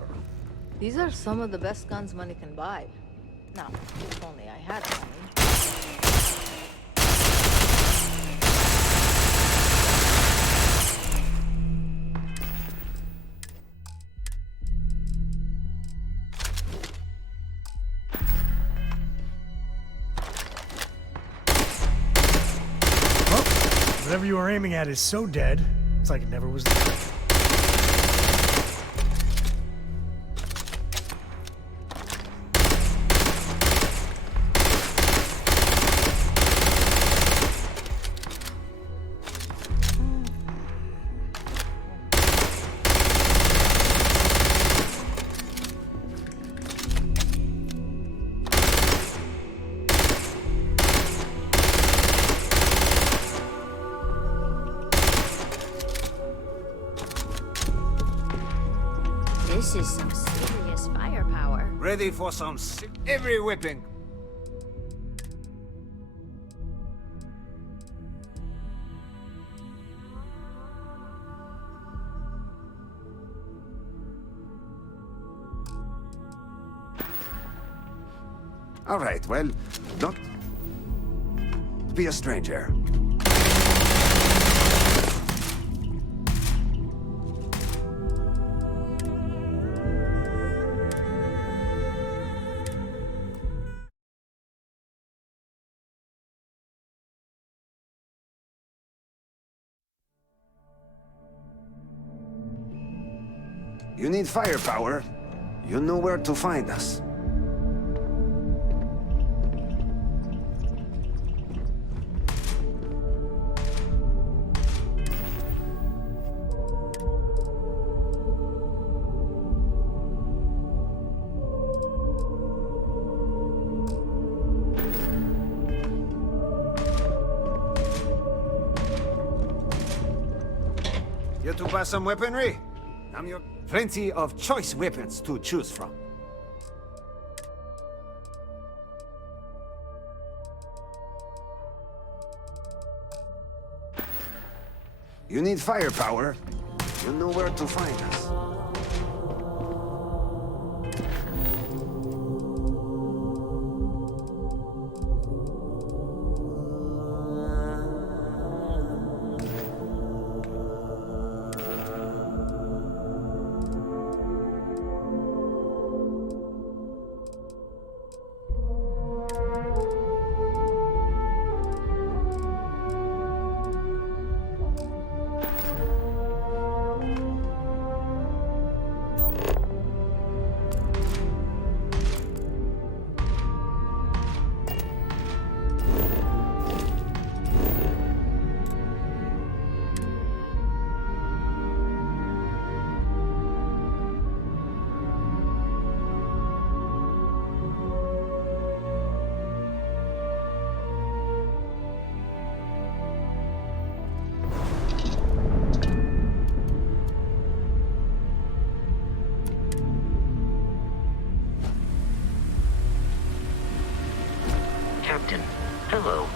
These are some of the best guns money can buy. Now, if only I had money. Whatever you were aiming at is so dead, it's like it never was there. This is some serious firepower. Ready for some every whipping. All right, well, don't be a stranger. You need firepower? You know where to find us. Here to buy some weaponry? I'm your... Plenty of choice weapons to choose from. You need firepower? You know where to find us. Captain, hello.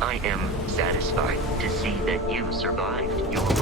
I am satisfied to see that you survived your